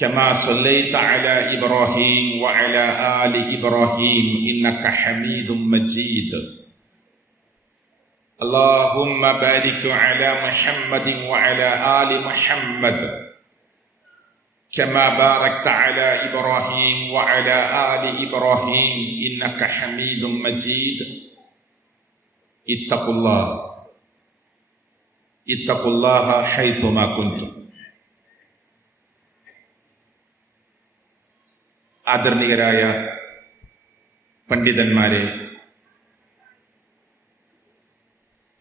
كما صليت على إبراهيم وعلى آل إبراهيم إنك حميد مجيد اللهم بارك على محمد وعلى آل محمد كما باركت على إبراهيم وعلى آل إبراهيم إنك حميد مجيد اتقوا الله حيثما كنتم. ആദരണീയരായ പണ്ഡിതന്മാരെ,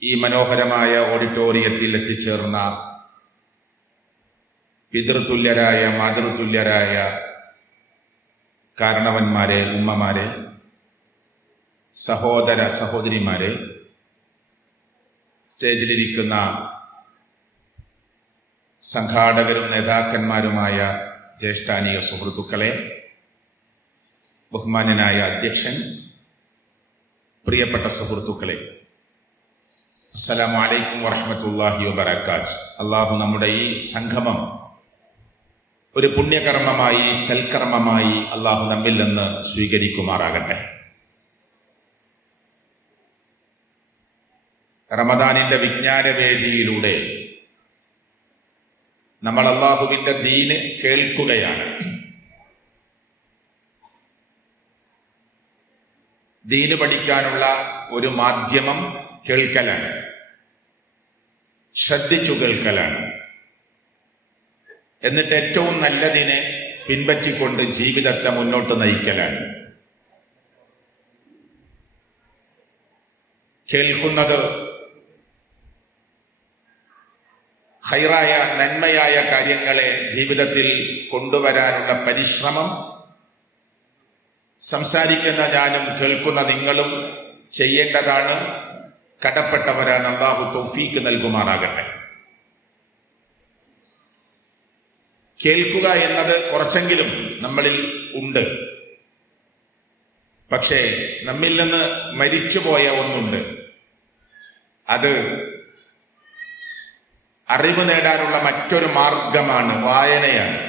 ഈ മനോഹരമായ ഓഡിറ്റോറിയത്തിൽ എത്തിച്ചേർന്ന പിതൃതുല്യരായ മാതൃതുല്യരായ കാരണവന്മാരെ, ഉമ്മമാരെ, സഹോദര സഹോദരിമാരെ, സ്റ്റേജിലിരിക്കുന്ന സംഘാടകരും നേതാക്കന്മാരുമായ ജ്യേഷ്ഠാനീയ സുഹൃത്തുക്കളെ, ബഹുമാന്യനായ അധ്യക്ഷൻ, പ്രിയപ്പെട്ട സുഹൃത്തുക്കളെ, അസ്സലാമു അലൈക്കും വറഹ്മത്തുള്ളാഹി വബറകാതുഹു. അള്ളാഹു നമ്മുടെ ഈ സംഗമം ഒരു പുണ്യകർമ്മമായി, സൽക്കർമ്മമായി അള്ളാഹു നമ്മിൽ നിന്ന് സ്വീകരിക്കുമാറാകട്ടെ. റമദാനിന്റെ വിജ്ഞാനവേദിയിലൂടെ നമ്മൾ അള്ളാഹുവിന്റെ ദീന് കേൾക്കുകയാണ്. ദീന് പഠിക്കാനുള്ള ഒരു മാധ്യമം കേൾക്കലാണ്, ശ്രദ്ധിച്ചു കേൾക്കലാണ്. എന്നിട്ട് ഏറ്റവും നല്ലതിനെ പിൻപറ്റിക്കൊണ്ട് ജീവിതത്തെ മുന്നോട്ട് നയിക്കലാണ്. കേൾക്കുന്നത് ഖൈറായ, നന്മയായ കാര്യങ്ങളെ ജീവിതത്തിൽ കൊണ്ടുവരാനുള്ള പരിശ്രമം സംസാരിക്കുന്ന ഞാനും കേൾക്കുന്ന നിങ്ങളും ചെയ്യേണ്ടതാണ്, കടപ്പെട്ടവരാണ്. അല്ലാഹു തൗഫീക്ക് നൽകുമാറാകട്ടെ. കേൾക്കുക എന്നത് കുറച്ചെങ്കിലും നമ്മളിൽ ഉണ്ട്. പക്ഷേ നമ്മിൽ നിന്ന് മരിച്ചുപോയ ഒന്നുണ്ട്. അത് അറിവ് നേടാനുള്ള മറ്റൊരു മാർഗമാണ്, വായനയാണ്.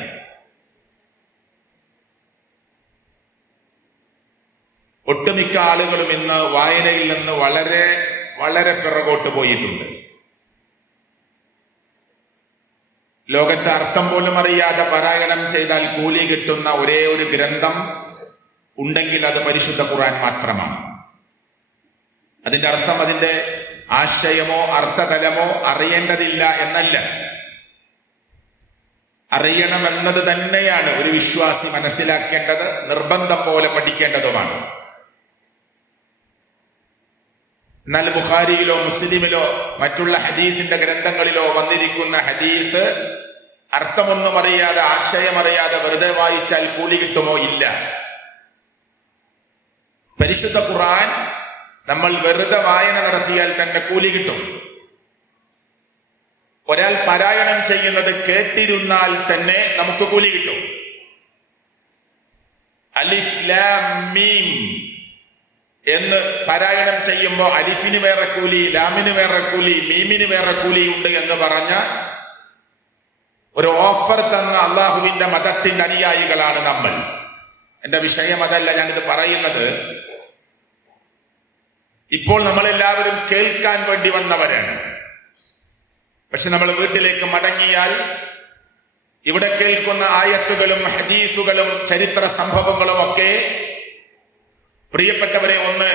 ഒട്ടുമിക്ക ആളുകളും ഇന്ന് വായനയിൽ നിന്ന് വളരെ വളരെ പിറകോട്ട് പോയിട്ടുണ്ട്. ലോകത്തെ അർത്ഥം പോലും അറിയാതെ പാരായണം ചെയ്താൽ കൂലി കിട്ടുന്ന ഒരേ ഒരു ഗ്രന്ഥം ഉണ്ടെങ്കിൽ അത് പരിശുദ്ധ ഖുർആൻ മാത്രമാണ്. അതിന്റെ അർത്ഥം, അതിന്റെ ആശയമോ അർത്ഥതലമോ അറിയേണ്ടതില്ല എന്നല്ല, അറിയണമെന്നത് തന്നെയാണ് ഒരു വിശ്വാസി മനസ്സിലാക്കേണ്ടത്, നിർബന്ധം പോലെ പഠിക്കേണ്ടതുമാണ്. എന്നാൽ ബുഖാരിയിലോ മുസ്ലിമിലോ മറ്റുള്ള ഹദീസിന്റെ ഗ്രന്ഥങ്ങളിലോ വന്നിരിക്കുന്ന ഹദീസ് അർത്ഥമൊന്നും അറിയാതെ, ആശയമറിയാതെ വെറുതെ വായിച്ചാൽ കൂലി കിട്ടുമോ? ഇല്ല. പരിശുദ്ധ ഖുർആൻ നമ്മൾ വെറുതെ വായന നടത്തിയാൽ തന്നെ കൂലി കിട്ടും. ഒരാൾ പാരായണം ചെയ്യുന്നത് കേട്ടിരുന്നാൽ തന്നെ നമുക്ക് കൂലി കിട്ടും. അലിഫ് ലാം മീം എന്ന് പാരായണം ചെയ്യുമ്പോൾ അലിഫിന് വേറെ കൂലി, ലാമിന് വേറെ കൂലി, മീമിന് വേറെ കൂലി ഉണ്ട് എന്ന് പറഞ്ഞ ഒരു ഓഫർ തന്ന അള്ളാഹുവിന്റെ മതത്തിന്റെ അനുയായികളാണ് നമ്മൾ. എന്റെ വിഷയം അതല്ല, ഞാനിത് പറയുന്നത് ഇപ്പോൾ നമ്മളെല്ലാവരും കേൾക്കാൻ വേണ്ടി വന്നവരാണ്. പക്ഷെ നമ്മൾ വീട്ടിലേക്ക് മടങ്ങിയാൽ ഇവിടെ കേൾക്കുന്ന ആയത്തുകളും ഹദീസുകളും ചരിത്ര സംഭവങ്ങളും ഒക്കെ പ്രിയപ്പെട്ടവരെ ഒന്ന്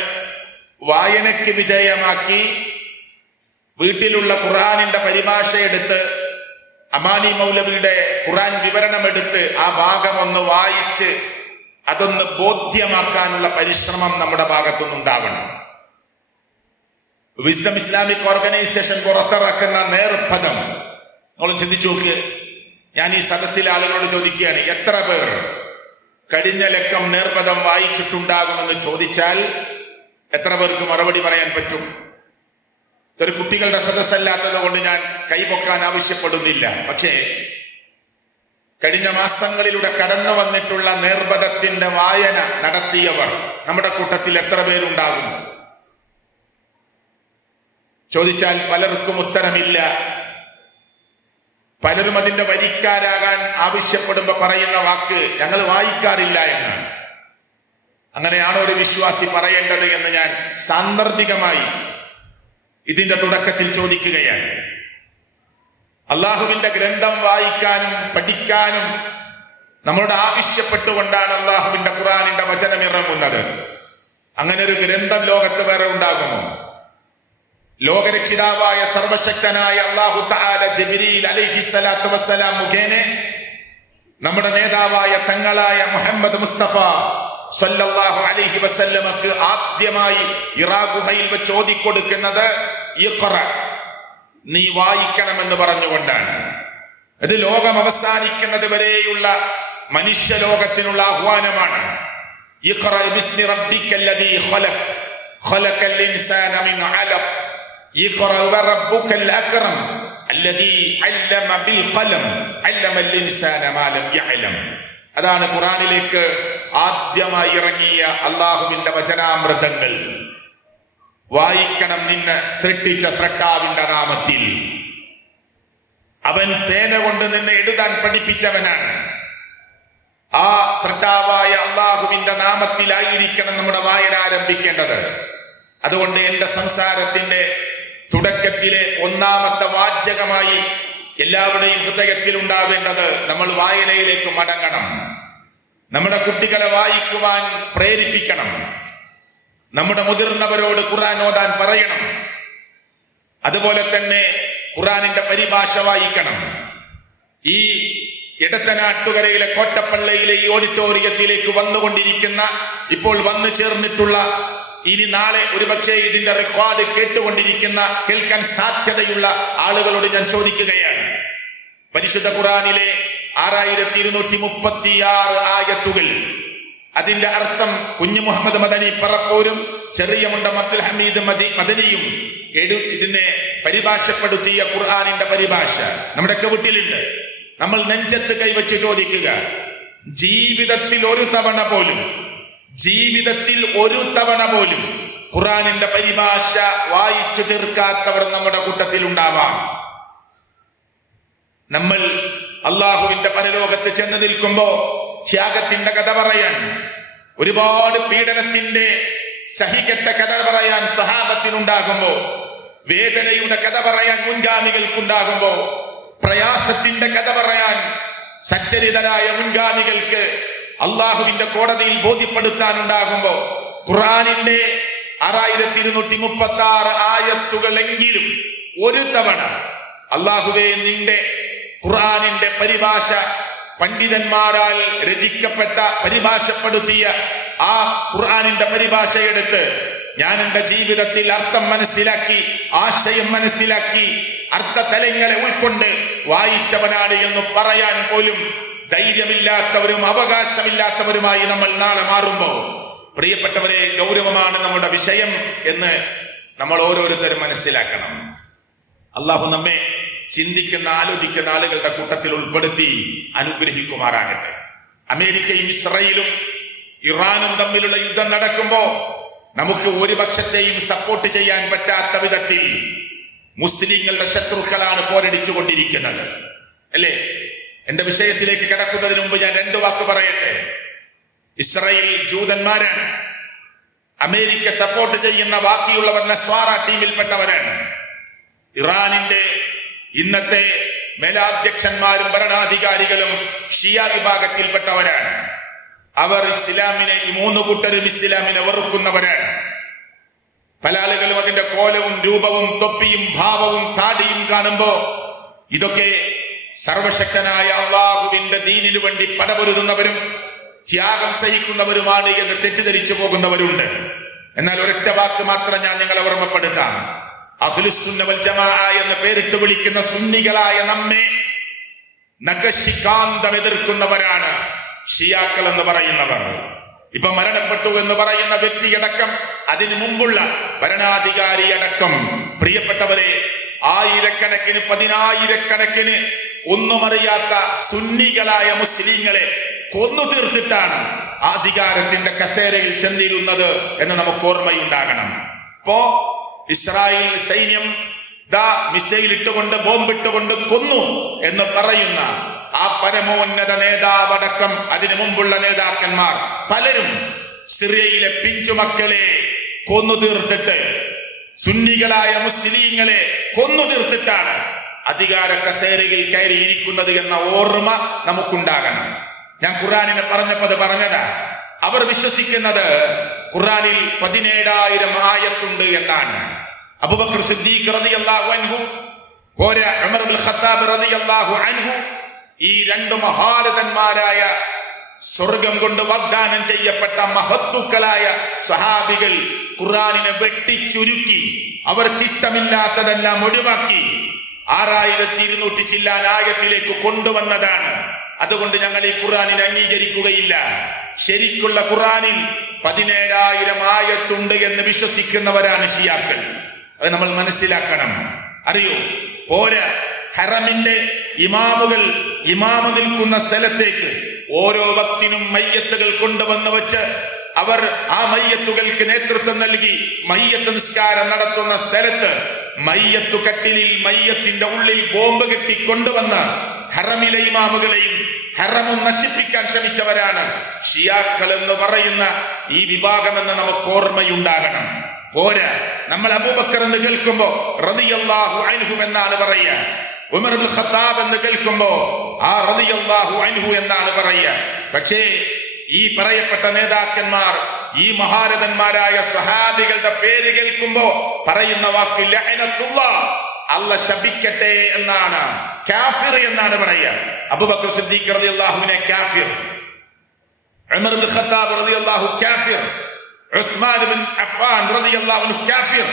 വായനയ്ക്ക് വിധേയമാക്കി വീട്ടിലുള്ള ഖുർആനിന്റെ പരിഭാഷ എടുത്ത്, അമാനി മൗലവിയുടെ ഖുർആൻ വിവരണമെടുത്ത് ആ ഭാഗം ഒന്ന് വായിച്ച് അതൊന്ന് ബോധ്യമാക്കാനുള്ള പരിശ്രമം നമ്മുടെ ഭാഗത്തുനിന്നുണ്ടാവണം. വിസ്ഡം ഇസ്ലാമിക് ഓർഗനൈസേഷൻ പുറത്തിറക്കുന്ന നേർപഥം നിങ്ങൾ ചിന്തിച്ചു നോക്ക്. ഞാൻ ഈ സദസ്സിലെ ആളുകളോട് ചോദിക്കുകയാണ്, എത്ര പേർ കഴിഞ്ഞ ലക്കം നേർപഥം വായിച്ചിട്ടുണ്ടാകുമെന്ന് ചോദിച്ചാൽ എത്ര പേർക്ക് മറുപടി പറയാൻ പറ്റും? ഇതൊരു കുട്ടികളുടെ സദസ്സല്ലാത്തത് കൊണ്ട് ഞാൻ കൈപൊക്കാൻ ആവശ്യപ്പെടുന്നില്ല. പക്ഷേ കഴിഞ്ഞ മാസങ്ങളിലൂടെ കടന്നു വന്നിട്ടുള്ള നേർപഥത്തിന്റെ വായന നടത്തിയവർ നമ്മുടെ കൂട്ടത്തിൽ എത്ര പേരുണ്ടാകും ചോദിച്ചാൽ പലർക്കും ഉത്തരമില്ല. പലരും അതിന്റെ വരിക്കാരാകാൻ ആവശ്യപ്പെടുമ്പോ പറയുന്ന വാക്ക് ഞങ്ങൾ വായിക്കാറില്ല എന്നാണ്. അങ്ങനെയാണോ ഒരു വിശ്വാസി പറയേണ്ടത് എന്ന് ഞാൻ സാന്ദർഭികമായി ഇതിന്റെ തുടക്കത്തിൽ ചോദിക്കുകയാണ്. അള്ളാഹുവിന്റെ ഗ്രന്ഥം വായിക്കാനും പഠിക്കാനും നമ്മളോട് ആവശ്യപ്പെട്ടുകൊണ്ടാണ് അള്ളാഹുവിന്റെ ഖുർആനിന്റെ വചനം ഇറങ്ങുന്നത്. അങ്ങനെ ഒരു ഗ്രന്ഥം ലോകത്ത് വേറെ ഉണ്ടാകുമോ? ലോകരക്ഷിതാവായ സർവശക്തനായ അല്ലാഹു തആല ജിബ്രീൽ അലൈഹിസ്സലാത്തു വസ്സലാം മുഖേന നമ്മുടെ നേതാവായ തങ്ങളായ മുഹമ്മദ് മുസ്തഫ സ്വല്ലല്ലാഹു അലൈഹി വസല്ലമക്ക് ആദ്യമായി ഇറാ ഗുഹയിൽ വെച്ച് ഓതിക്കൊടുക്കുന്നത് ഇഖ്റ, നീ വായിക്കണമെന്ന് പറഞ്ഞുകൊണ്ടാണ്. ഇത് ലോകം അവസാനിക്കുന്നത് വരെയുള്ള മനുഷ്യലോകത്തിനുള്ള ആഹ്വാനമാണ്. ഇഖ്റ ബിസ്മി റബ്ബിക്കല്ലദീ ഖലഖ് ഖലഖൽ ഇൻസാന മിൻ അലഖ് ഇഖ്റ വറബ്ബുക്കൽ അക്രം അല്ലദീ അല്ലമ ബിൽ ഖലം അല്ലമൽ ഇൻസാന മാ ലം യഅലം. അതാണ് ഖുർആനിലേക്ക് ആദ്യമായി ഇറങ്ങിയ അള്ളാഹുവിന്റെ വചനാമൃതങ്ങൾ. വായിക്കണം നിന്നെ സൃഷ്ടിച്ച സ്രഷ്ടാവിന്റെ നാമത്തിൽ. അവൻ പേന കൊണ്ട് നിന്നെ എഴുതാൻ പഠിപ്പിച്ചവനാണ്. ആ സ്രഷ്ടാവായ അള്ളാഹുവിന്റെ നാമത്തിലായിരിക്കണം നമ്മുടെ വായന ആരംഭിക്കേണ്ടത്. അതുകൊണ്ട് എന്റെ സംസാരത്തിന്റെ തുടക്കത്തിലെ ഒന്നാമത്തെ വാചകമായി എല്ലാവരുടെയും ഹൃദയത്തിൽ ഉണ്ടാവേണ്ടത് നമ്മൾ വായനയിലേക്ക് മടങ്ങണം. നമ്മുടെ കുട്ടികളെ വായിക്കുവാൻ പ്രേരിപ്പിക്കണം. നമ്മുടെ മുതിർന്നവരോട് ഖുർആൻ ഓതാൻ പറയണം. അതുപോലെ തന്നെ ഖുർആനിന്റെ പരിഭാഷ വായിക്കണം. ഈ എടത്തനാട്ടുകരയിലെ കോട്ടപ്പള്ളയിലെ ഈ ഓഡിറ്റോറിയത്തിലേക്ക് വന്നുകൊണ്ടിരിക്കുന്ന, ഇപ്പോൾ വന്നു ചേർന്നിട്ടുള്ള, ഇനി നാളെ ഒരുപക്ഷെ ഇതിന്റെ റെക്കോർഡ് കേൾക്കാൻ സാധ്യതയുള്ള ആളുകളോട് ഞാൻ ചോദിക്കുകയാണ്. പരിശുദ്ധ ഖുർആനിലെ 6236 ആയത്തുകൾ, അതിന്റെ അർത്ഥം കുഞ്ഞു മുഹമ്മദ് മദനി പറപ്പൂരും ചെറിയ മുണ്ടം അബ്ദുൽ ഹമീദ് മദനിയും ഇതിനെ പരിഭാഷപ്പെടുത്തിയ ഖുർആനിന്റെ പരിഭാഷ നമ്മുടെയൊക്കെ വീട്ടിലുണ്ട്. നമ്മൾ നെഞ്ചത്ത് കൈവച്ച് ചോദിക്കുക, ജീവിതത്തിൽ ഒരു തവണ പോലും ഖുർആനിന്റെ പരിഭാഷ വായിച്ചു തീർക്കാത്തവർ നമ്മുടെ കൂട്ടത്തിൽ ഉണ്ടാവാം. നമ്മൾ അള്ളാഹുവിന്റെ പരലോകത്ത് ചെന്ന് നിൽക്കുമ്പോ ത്യാഗത്തിന്റെ കഥ പറയാൻ, ഒരുപാട് പീഡനത്തിന്റെ സഹികെട്ട കഥ പറയാൻ സഹാബത്തിനുണ്ടാകുമ്പോ, വേദനയുടെ കഥ പറയാൻ മുൻഗാമികൾക്കുണ്ടാകുമ്പോ, പ്രയാസത്തിന്റെ കഥ പറയാൻ സച്ചരിതരായ മുൻഗാമികൾക്ക് അള്ളാഹുവിന്റെ കോടതിയിൽ ബോധ്യപ്പെടുത്താനുണ്ടാകുമ്പോ, ഖുർആനിന്റെ 6236 ആയത്തുകളെങ്കിലും ഒരു തവണ അള്ളാഹുവേ നിന്റെ ഖുർആനിന്റെ പരിഭാഷ പണ്ഡിതന്മാരാൽ രചിക്കപ്പെട്ട പരിഭാഷപ്പെടുത്തിയ ആ ഖുർആനിന്റെ പരിഭാഷയെടുത്ത് ഞാൻ എൻ്റെ ജീവിതത്തിൽ അർത്ഥം മനസ്സിലാക്കി, ആശയം മനസ്സിലാക്കി, അർത്ഥതലങ്ങളെ ഉൾക്കൊണ്ട് വായിച്ചവനാണ് എന്ന് പറയാൻ പോലും ധൈര്യമില്ലാത്തവരും അവകാശമില്ലാത്തവരുമായി നമ്മൾ നാളെ മാറുമ്പോൾ, പ്രിയപ്പെട്ടവരെ, ഗൗരവമാണ് നമ്മുടെ വിഷയം എന്ന് നമ്മൾ ഓരോരുത്തരും മനസ്സിലാക്കണം. അള്ളാഹു നമ്മെ ചിന്തിക്കുന്ന, ആലോചിക്കുന്ന ആളുകളുടെ കൂട്ടത്തിൽ ഉൾപ്പെടുത്തി അനുഗ്രഹിക്കുമാറാകട്ടെ. അമേരിക്കയും ഇസ്രയേലും ഇറാനും തമ്മിലുള്ള യുദ്ധം നടക്കുമ്പോ നമുക്ക് ഒരു പക്ഷത്തെയും സപ്പോർട്ട് ചെയ്യാൻ പറ്റാത്ത വിധത്തിൽ മുസ്ലിങ്ങളുടെ ശത്രുക്കളാണ് പോരടിച്ചു കൊണ്ടിരിക്കുന്നത്, അല്ലേ? എന്റെ വിഷയത്തിലേക്ക് കിടക്കുന്നതിന് മുമ്പ് ഞാൻ 2 വാക്ക് പറയട്ടെ. ഇസ്രയേൽ ജൂതന്മാരാണ്. അമേരിക്ക സപ്പോർട്ട് ചെയ്യുന്ന ബാക്കിയുള്ളവർ നസ്വാറ ടീമിൽപ്പെട്ടവരാണ്. ഇറാനിന്റെ ഇന്നത്തെ മേലാധ്യക്ഷന്മാരും ഭരണാധികാരികളും ഷിയ വിഭാഗത്തിൽപ്പെട്ടവരാണ്. അവർ ഇസ്ലാമിനെ, ഈ 3 കൂട്ടരും ഇസ്ലാമിനെ വെറുക്കുന്നവരാണ്. പല ആളുകളും അതിന്റെ കോലവും രൂപവും തൊപ്പിയും ഭാവവും താടിയും കാണുമ്പോ ഇതൊക്കെ സർവശക്തനായ അള്ളാഹുവിന്റെ ദീനിനു വേണ്ടി പടപൊരുതുന്നവരും ത്യാഗം സഹിക്കുന്നവരുമാണ് എന്ന് തെറ്റിദ്ധരിച്ചു പോകുന്നവരുണ്ട്. എന്നാൽ ഒരൊറ്റ വാക്ക് മാത്രം ഞാൻ നിങ്ങളെ ഓർമ്മപ്പെടുത്താം. അഹ്ലുസുന്ന വൽ ജമാഅ എന്ന് പേരിട്ട് വിളിക്കുന്ന സുന്നികളായ നമ്മെ നഖശികാന്തം എതിർക്കുന്നവരാണ് ഷിയാക്കൾ എന്ന് പറയുന്നവർ. ഇപ്പൊ മരണപ്പെട്ടു എന്ന് പറയുന്ന വ്യക്തിയടക്കം, അതിനു മുമ്പുള്ള ഭരണാധികാരി അടക്കം, പ്രിയപ്പെട്ടവരെ, ആയിരക്കണക്കിന് 10,000-കണക്കിന് ഒന്നുമറിയാത്ത സുന്നികളായ മുസ്ലിങ്ങളെ കൊന്നു തീർത്തിട്ടാണ് അധികാരത്തിന്റെ കസേരയിൽ ചെന്നിരുന്നത് എന്ന് നമുക്ക് ഓർമ്മയുണ്ടാകണം. ഇപ്പോ ഇസ്രായേൽ സൈന്യം ദാ മിസൈൽ ഇട്ടുകൊണ്ട് ബോംബിട്ടുകൊണ്ട് കൊന്നു എന്ന് പറയുന്ന ആ പരമോന്നത നേതാവടക്കം അതിനു മുമ്പുള്ള നേതാക്കന്മാർ പലരും സിറിയയിലെ പിഞ്ചുമക്കളെ കൊന്നു തീർത്തിട്ട്, സുന്നികളായ മുസ്ലിങ്ങളെ കൊന്നു തീർത്തിട്ടാണ് അധികാര കസേരയിൽ കയറിയിരിക്കുന്നത് എന്ന ഓർമ്മ നമുക്കുണ്ടാകണം. ഞാൻ ഖുർആനിനെ പറഞ്ഞപ്പോൾ അത് പറഞ്ഞതാ. അവർ വിശ്വസിക്കുന്നത് ഖുർആനിൽ 17,000 ആയത്തുണ്ട് എന്നാണ്. അബൂബക്കർ സിദ്ദീഖ് റളിയല്ലാഹു അൻഹു, പോരാ ഉമർ ഇബ്നുൽ ഖത്താബ് റളിയല്ലാഹു അൻഹു, ഈ രണ്ട് മഹാരഥന്മാരായ സ്വർഗം കൊണ്ട് വാഗ്ദാനം ചെയ്യപ്പെട്ട മഹത്തുക്കളായ സഹാബികൾ ഖുർആനിനെ വെട്ടിച്ചുരുക്കി അവർക്കിഷ്ടമില്ലാത്തതെല്ലാം ഒഴിവാക്കി 6200 ചില്ലാൻ ആയത്തിലേക്ക് കൊണ്ടുവന്നതാണ്. അതുകൊണ്ട് ഞങ്ങൾ ഈ ഖുർആനിനെ അംഗീകരിക്കുകയില്ല. ശരിക്കുള്ള ഖുർആനിൽ 17,000 ആയത്തുണ്ട് എന്ന് വിശ്വസിക്കുന്നവരാണ് ഷിയാക്കൾ. അത് നമ്മൾ മനസ്സിലാക്കണം. അറിയോ, പോരാ, ഹറമിന്റെ ഇമാമു നിൽക്കുന്ന സ്ഥലത്തേക്ക് ഓരോ വക്തിനും മയ്യത്തുകൾ കൊണ്ടുവന്ന് വെച്ച് അവർ ആ മയ്യത്തുകൾക്ക് നേതൃത്വം നൽകി മയ്യത്ത് നിസ്കാരം നടത്തുന്ന സ്ഥലത്ത് മയ്യത്തു കട്ടിലിൽ മയ്യത്തിന്റെ ഉള്ളിൽ ബോംബ് കെട്ടി കൊണ്ടുവന്ന് ഹറമിലെ ഇമാമുകളെയും ഹറമും നശിപ്പിക്കാൻ ശ്രമിച്ചവരാണ് ഷിയാക്കൾ എന്ന് പറയുന്ന ഈ വിഭാഗമെന്ന് നമുക്ക് ഓർമ്മയുണ്ടാകണം. പോരാ, നമ്മൾ അബൂബക്കർ എന്ന് കേൾക്കുമ്പോ റളിയല്ലാഹു അൻഹു എന്നാണ് പറയുക. ഉമർ ഇബ്നുൽ ഖത്താബ് എന്ന് കേൾക്കുമ്പോ ആ റളിയല്ലാഹു അൻഹു എന്നാണ് പറയുക. പക്ഷേ ഈ പറയപ്പെട്ട നേതാക്കന്മാർ, ഈ മഹാരഥന്മാരായ സഹാബികളുടെ പേര് കേൾക്കുമ്പോ പറയുന്ന വാക്ക് ലഅനത്തുല്ലാഹ്, അല്ലാഹ് ശപിക്കട്ടെ എന്നാണ്, കാഫിർ എന്നാണ് പറയുക. അബൂബക്കർ സിദ്ദീഖ് റളിയല്ലാഹുവിനെ കാഫിർ, ഉമർ ഇബ്നുൽ ഖത്താബ് റളിയല്ലാഹു കാഫിർ, ഉസ്മാൻ ഇബ്നു അഫ്ഫാൻ റളിയല്ലാഹു അൻഹു കാഫിർ.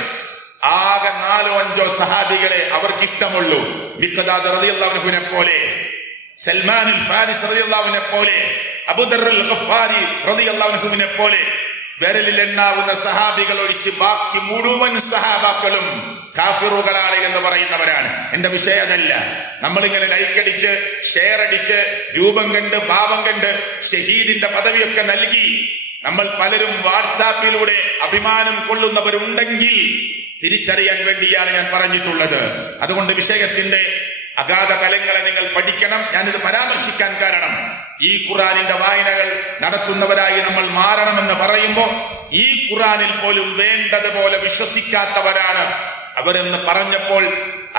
ആകെ 4-5 സഹാബികളെ അവർക്ക് ഇഷ്ടമുള്ളൂ. മിഖ്ദാദ് റളിയല്ലാഹു അൻഹുവിനെ പോലെ, സൽമാൻ അൽ ഫാരിസ് റളിയല്ലാഹു അൻഹുവിനെ പോലെ, അബൂദർ അൽ ഗഫാരി റളിയല്ലാഹു അൻഹുവിനെ പോലെ വിരലിൽ എണ്ണാവുന്ന സഹാബികൾ ഒഴിച്ച് ബാക്കി മുഴുവൻ സഹാബാക്കളും കാഫിറുകളാണ് എന്ന് പറയുന്നവരാണ്. എന്റെ വിഷയം അതല്ല. നമ്മളിങ്ങനെ ലൈക്ക് അടിച്ച് ഷെയർ അടിച്ച് രൂപം കണ്ട് ഭാവം കണ്ട് ഷഹീദിന്റെ പദവിയൊക്കെ നൽകി നമ്മൾ പലരും വാട്സാപ്പിലൂടെ അഭിമാനം കൊള്ളുന്നവരുണ്ടെങ്കിൽ തിരിച്ചറിയാൻ വേണ്ടിയാണ് ഞാൻ പറഞ്ഞിട്ടുള്ളത്. അതുകൊണ്ട് വിഷയത്തിന്റെ അഗാധ തലങ്ങളെ നിങ്ങൾ പഠിക്കണം. ഞാനിത് പരാമർശിക്കാൻ കാരണം ഈ ഖുർആനിന്റെ വായനകൾ നടത്തുന്നവരായി നമ്മൾ മാറണമെന്ന് പറയുമ്പോൾ ഈ ഖുർആനിൽ പോലും വേണ്ടതുപോലെ വിശ്വസിക്കാത്തവരാണ് അവരെന്ന് പറഞ്ഞപ്പോൾ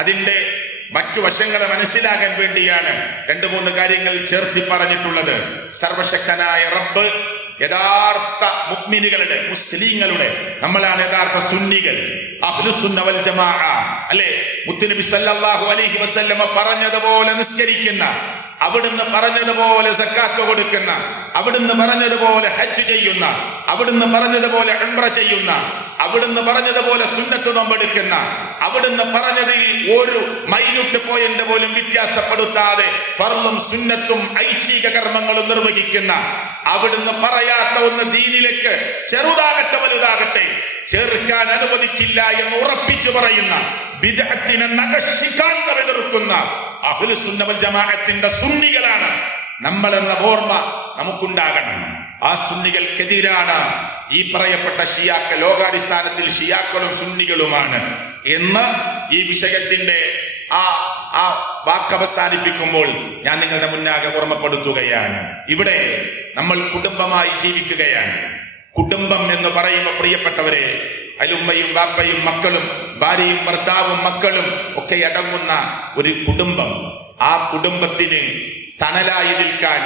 അതിന്റെ മറ്റു വശങ്ങളെ മനസ്സിലാകാൻ വേണ്ടിയാണ് 2-3 കാര്യങ്ങൾ ചേർത്തി പറഞ്ഞിട്ടുള്ളത്. സർവശക്തനായ റബ്ബ് യഥാർത്ഥ മുഅ്മിനുകളുടെ, മുസ്ലിങ്ങളുടെ, നമ്മളാണ് യഥാർത്ഥ സുന്നികൾ, അഹ്ലുസുന്ന വൽ ജമാഅ അല്ലേ? മുത്തുനബി സല്ലല്ലാഹു അലൈഹി വസല്ലമ പറഞ്ഞതുപോലെ നിസ്കരിക്കുന്ന, അവിടുന്ന് പറഞ്ഞതുപോലെ സക്കാത്ത് കൊടുക്കുന്ന, അവിടുന്ന് പറഞ്ഞതുപോലെ ഹജ്ജ് ചെയ്യുന്ന, അവിടുന്ന് പറഞ്ഞതുപോലെ ഉംറ ചെയ്യുന്ന, അവിടുന്ന് പറഞ്ഞതുപോലെ സുന്നത്ത് നോമ്പെടുക്കുന്ന, അവിടുന്ന് പറഞ്ഞതിൽ ഒരു മൈന്യൂട്ട് പോയിന്റ് പോലും വ്യത്യാസപ്പെടുത്താതെ ഫർളും സുന്നത്തും ഐച്ഛിക കർമ്മങ്ങളും നിർവഹിക്കുന്ന, അവിടുന്ന് പറയാത്ത ഒന്ന് ദീനിലേക്ക് ചെറുതാകട്ടെ വലുതാകട്ടെ ചേർക്കാൻ അനുവദിക്കില്ല എന്ന് ഉറപ്പിച്ചു പറയുന്ന, ബിദ്അത്തിനെ നഖശിഖാന്തം എതിർക്കുന്ന അഹ്ലുസുന്ന വൽ ജമാഅത്തിന്റെ സുന്നികളാണ് നമ്മളെന്ന ഓർമ്മ നമുക്കുണ്ടാകണം. ആ സുന്നികൾക്കെതിരാണ് ഈ പറയപ്പെട്ട ഷിയാക്കൾ. ലോകാടിസ്ഥാനത്തിൽ ഷിയാക്കളും സുന്നികളുമാണ് എന്ന് ഈ വിഷയത്തിന്റെ ആ വാക്ക് അവസാനിപ്പിക്കുമ്പോൾ ഞാൻ നിങ്ങളുടെ മുന്നാകെ ഓർമ്മപ്പെടുത്തുകയാണ്. ഇവിടെ നമ്മൾ കുടുംബമായി ജീവിക്കുകയാണ്. കുടുംബം എന്ന് പറയുമ്പോൾ പ്രിയപ്പെട്ടവരെ, അലുമ്മയും ബാപ്പയും മക്കളും ഭാര്യയും ഭർത്താവും മക്കളും ഒക്കെ അടങ്ങുന്ന ഒരു കുടുംബം. ആ കുടുംബത്തിന് തണലായി നിൽക്കാൻ,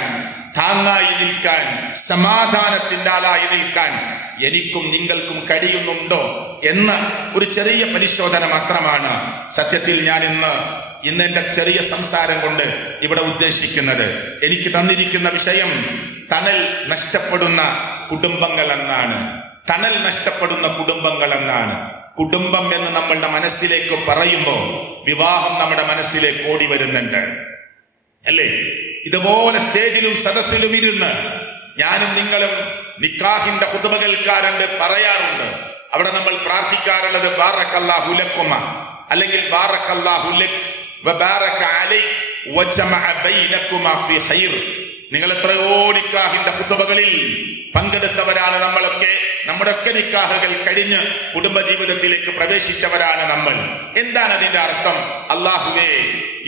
താങ്ങായി നിൽക്കാൻ, സമാധാനത്തിന്റെ ആളായി നിൽക്കാൻ എനിക്കും നിങ്ങൾക്കും കഴിയുന്നുണ്ടോ എന്ന ഒരു ചെറിയ പരിശോധന മാത്രമാണ് സത്യത്തിൽ ഞാൻ ഇന്ന് എന്റെ ചെറിയ സംസാരം കൊണ്ട് ഇവിടെ ഉദ്ദേശിക്കുന്നത്. എനിക്ക് തന്നിരിക്കുന്ന വിഷയം തണൽ നഷ്ടപ്പെടുന്ന കുടുംബങ്ങൾ എന്നാണ്. തണൽ നഷ്ടപ്പെടുന്ന കുടുംബങ്ങൾ എന്നാണ്. കുടുംബം എന്ന് നമ്മളുടെ മനസ്സിലേക്ക് പറയുമ്പോൾ വിവാഹം നമ്മുടെ മനസ്സിലേക്ക് ഓടി വരുന്നുണ്ട് അല്ലേ? ഇതുപോലെ സ്റ്റേജിലും സദസ്സിലും ഇരുന്ന് ഞാനും നിങ്ങളും നിക്കാഹിന്റെ ഖുതുബ കേൾക്കാറുണ്ട്, പറയാറുണ്ട്. അവിടെ നമ്മൾ പ്രാർത്ഥിക്കാറുള്ളത് ബാറക്കല്ലാഹു ലക്കുമ, അല്ലെങ്കിൽ ബാറക്കല്ലാഹു ലക് വബാറക അലൈക് വജമഅ ബൈനകുമാ ഫീ ഖൈർ. നിങ്ങൾ എത്രയോ നിക്കാഹിന്റെ ഖുതുബകളിൽ പങ്കെടുത്തവരാണ് നമ്മളൊക്കെ. നമ്മുടെയൊക്കെ നിക്കാഹുകൾ കഴിഞ്ഞ് കുടുംബജീവിതത്തിലേക്ക് പ്രവേശിച്ചവരാണ് നമ്മൾ. എന്താണ് അതിന്റെ അർത്ഥം? അല്ലാഹുവേ,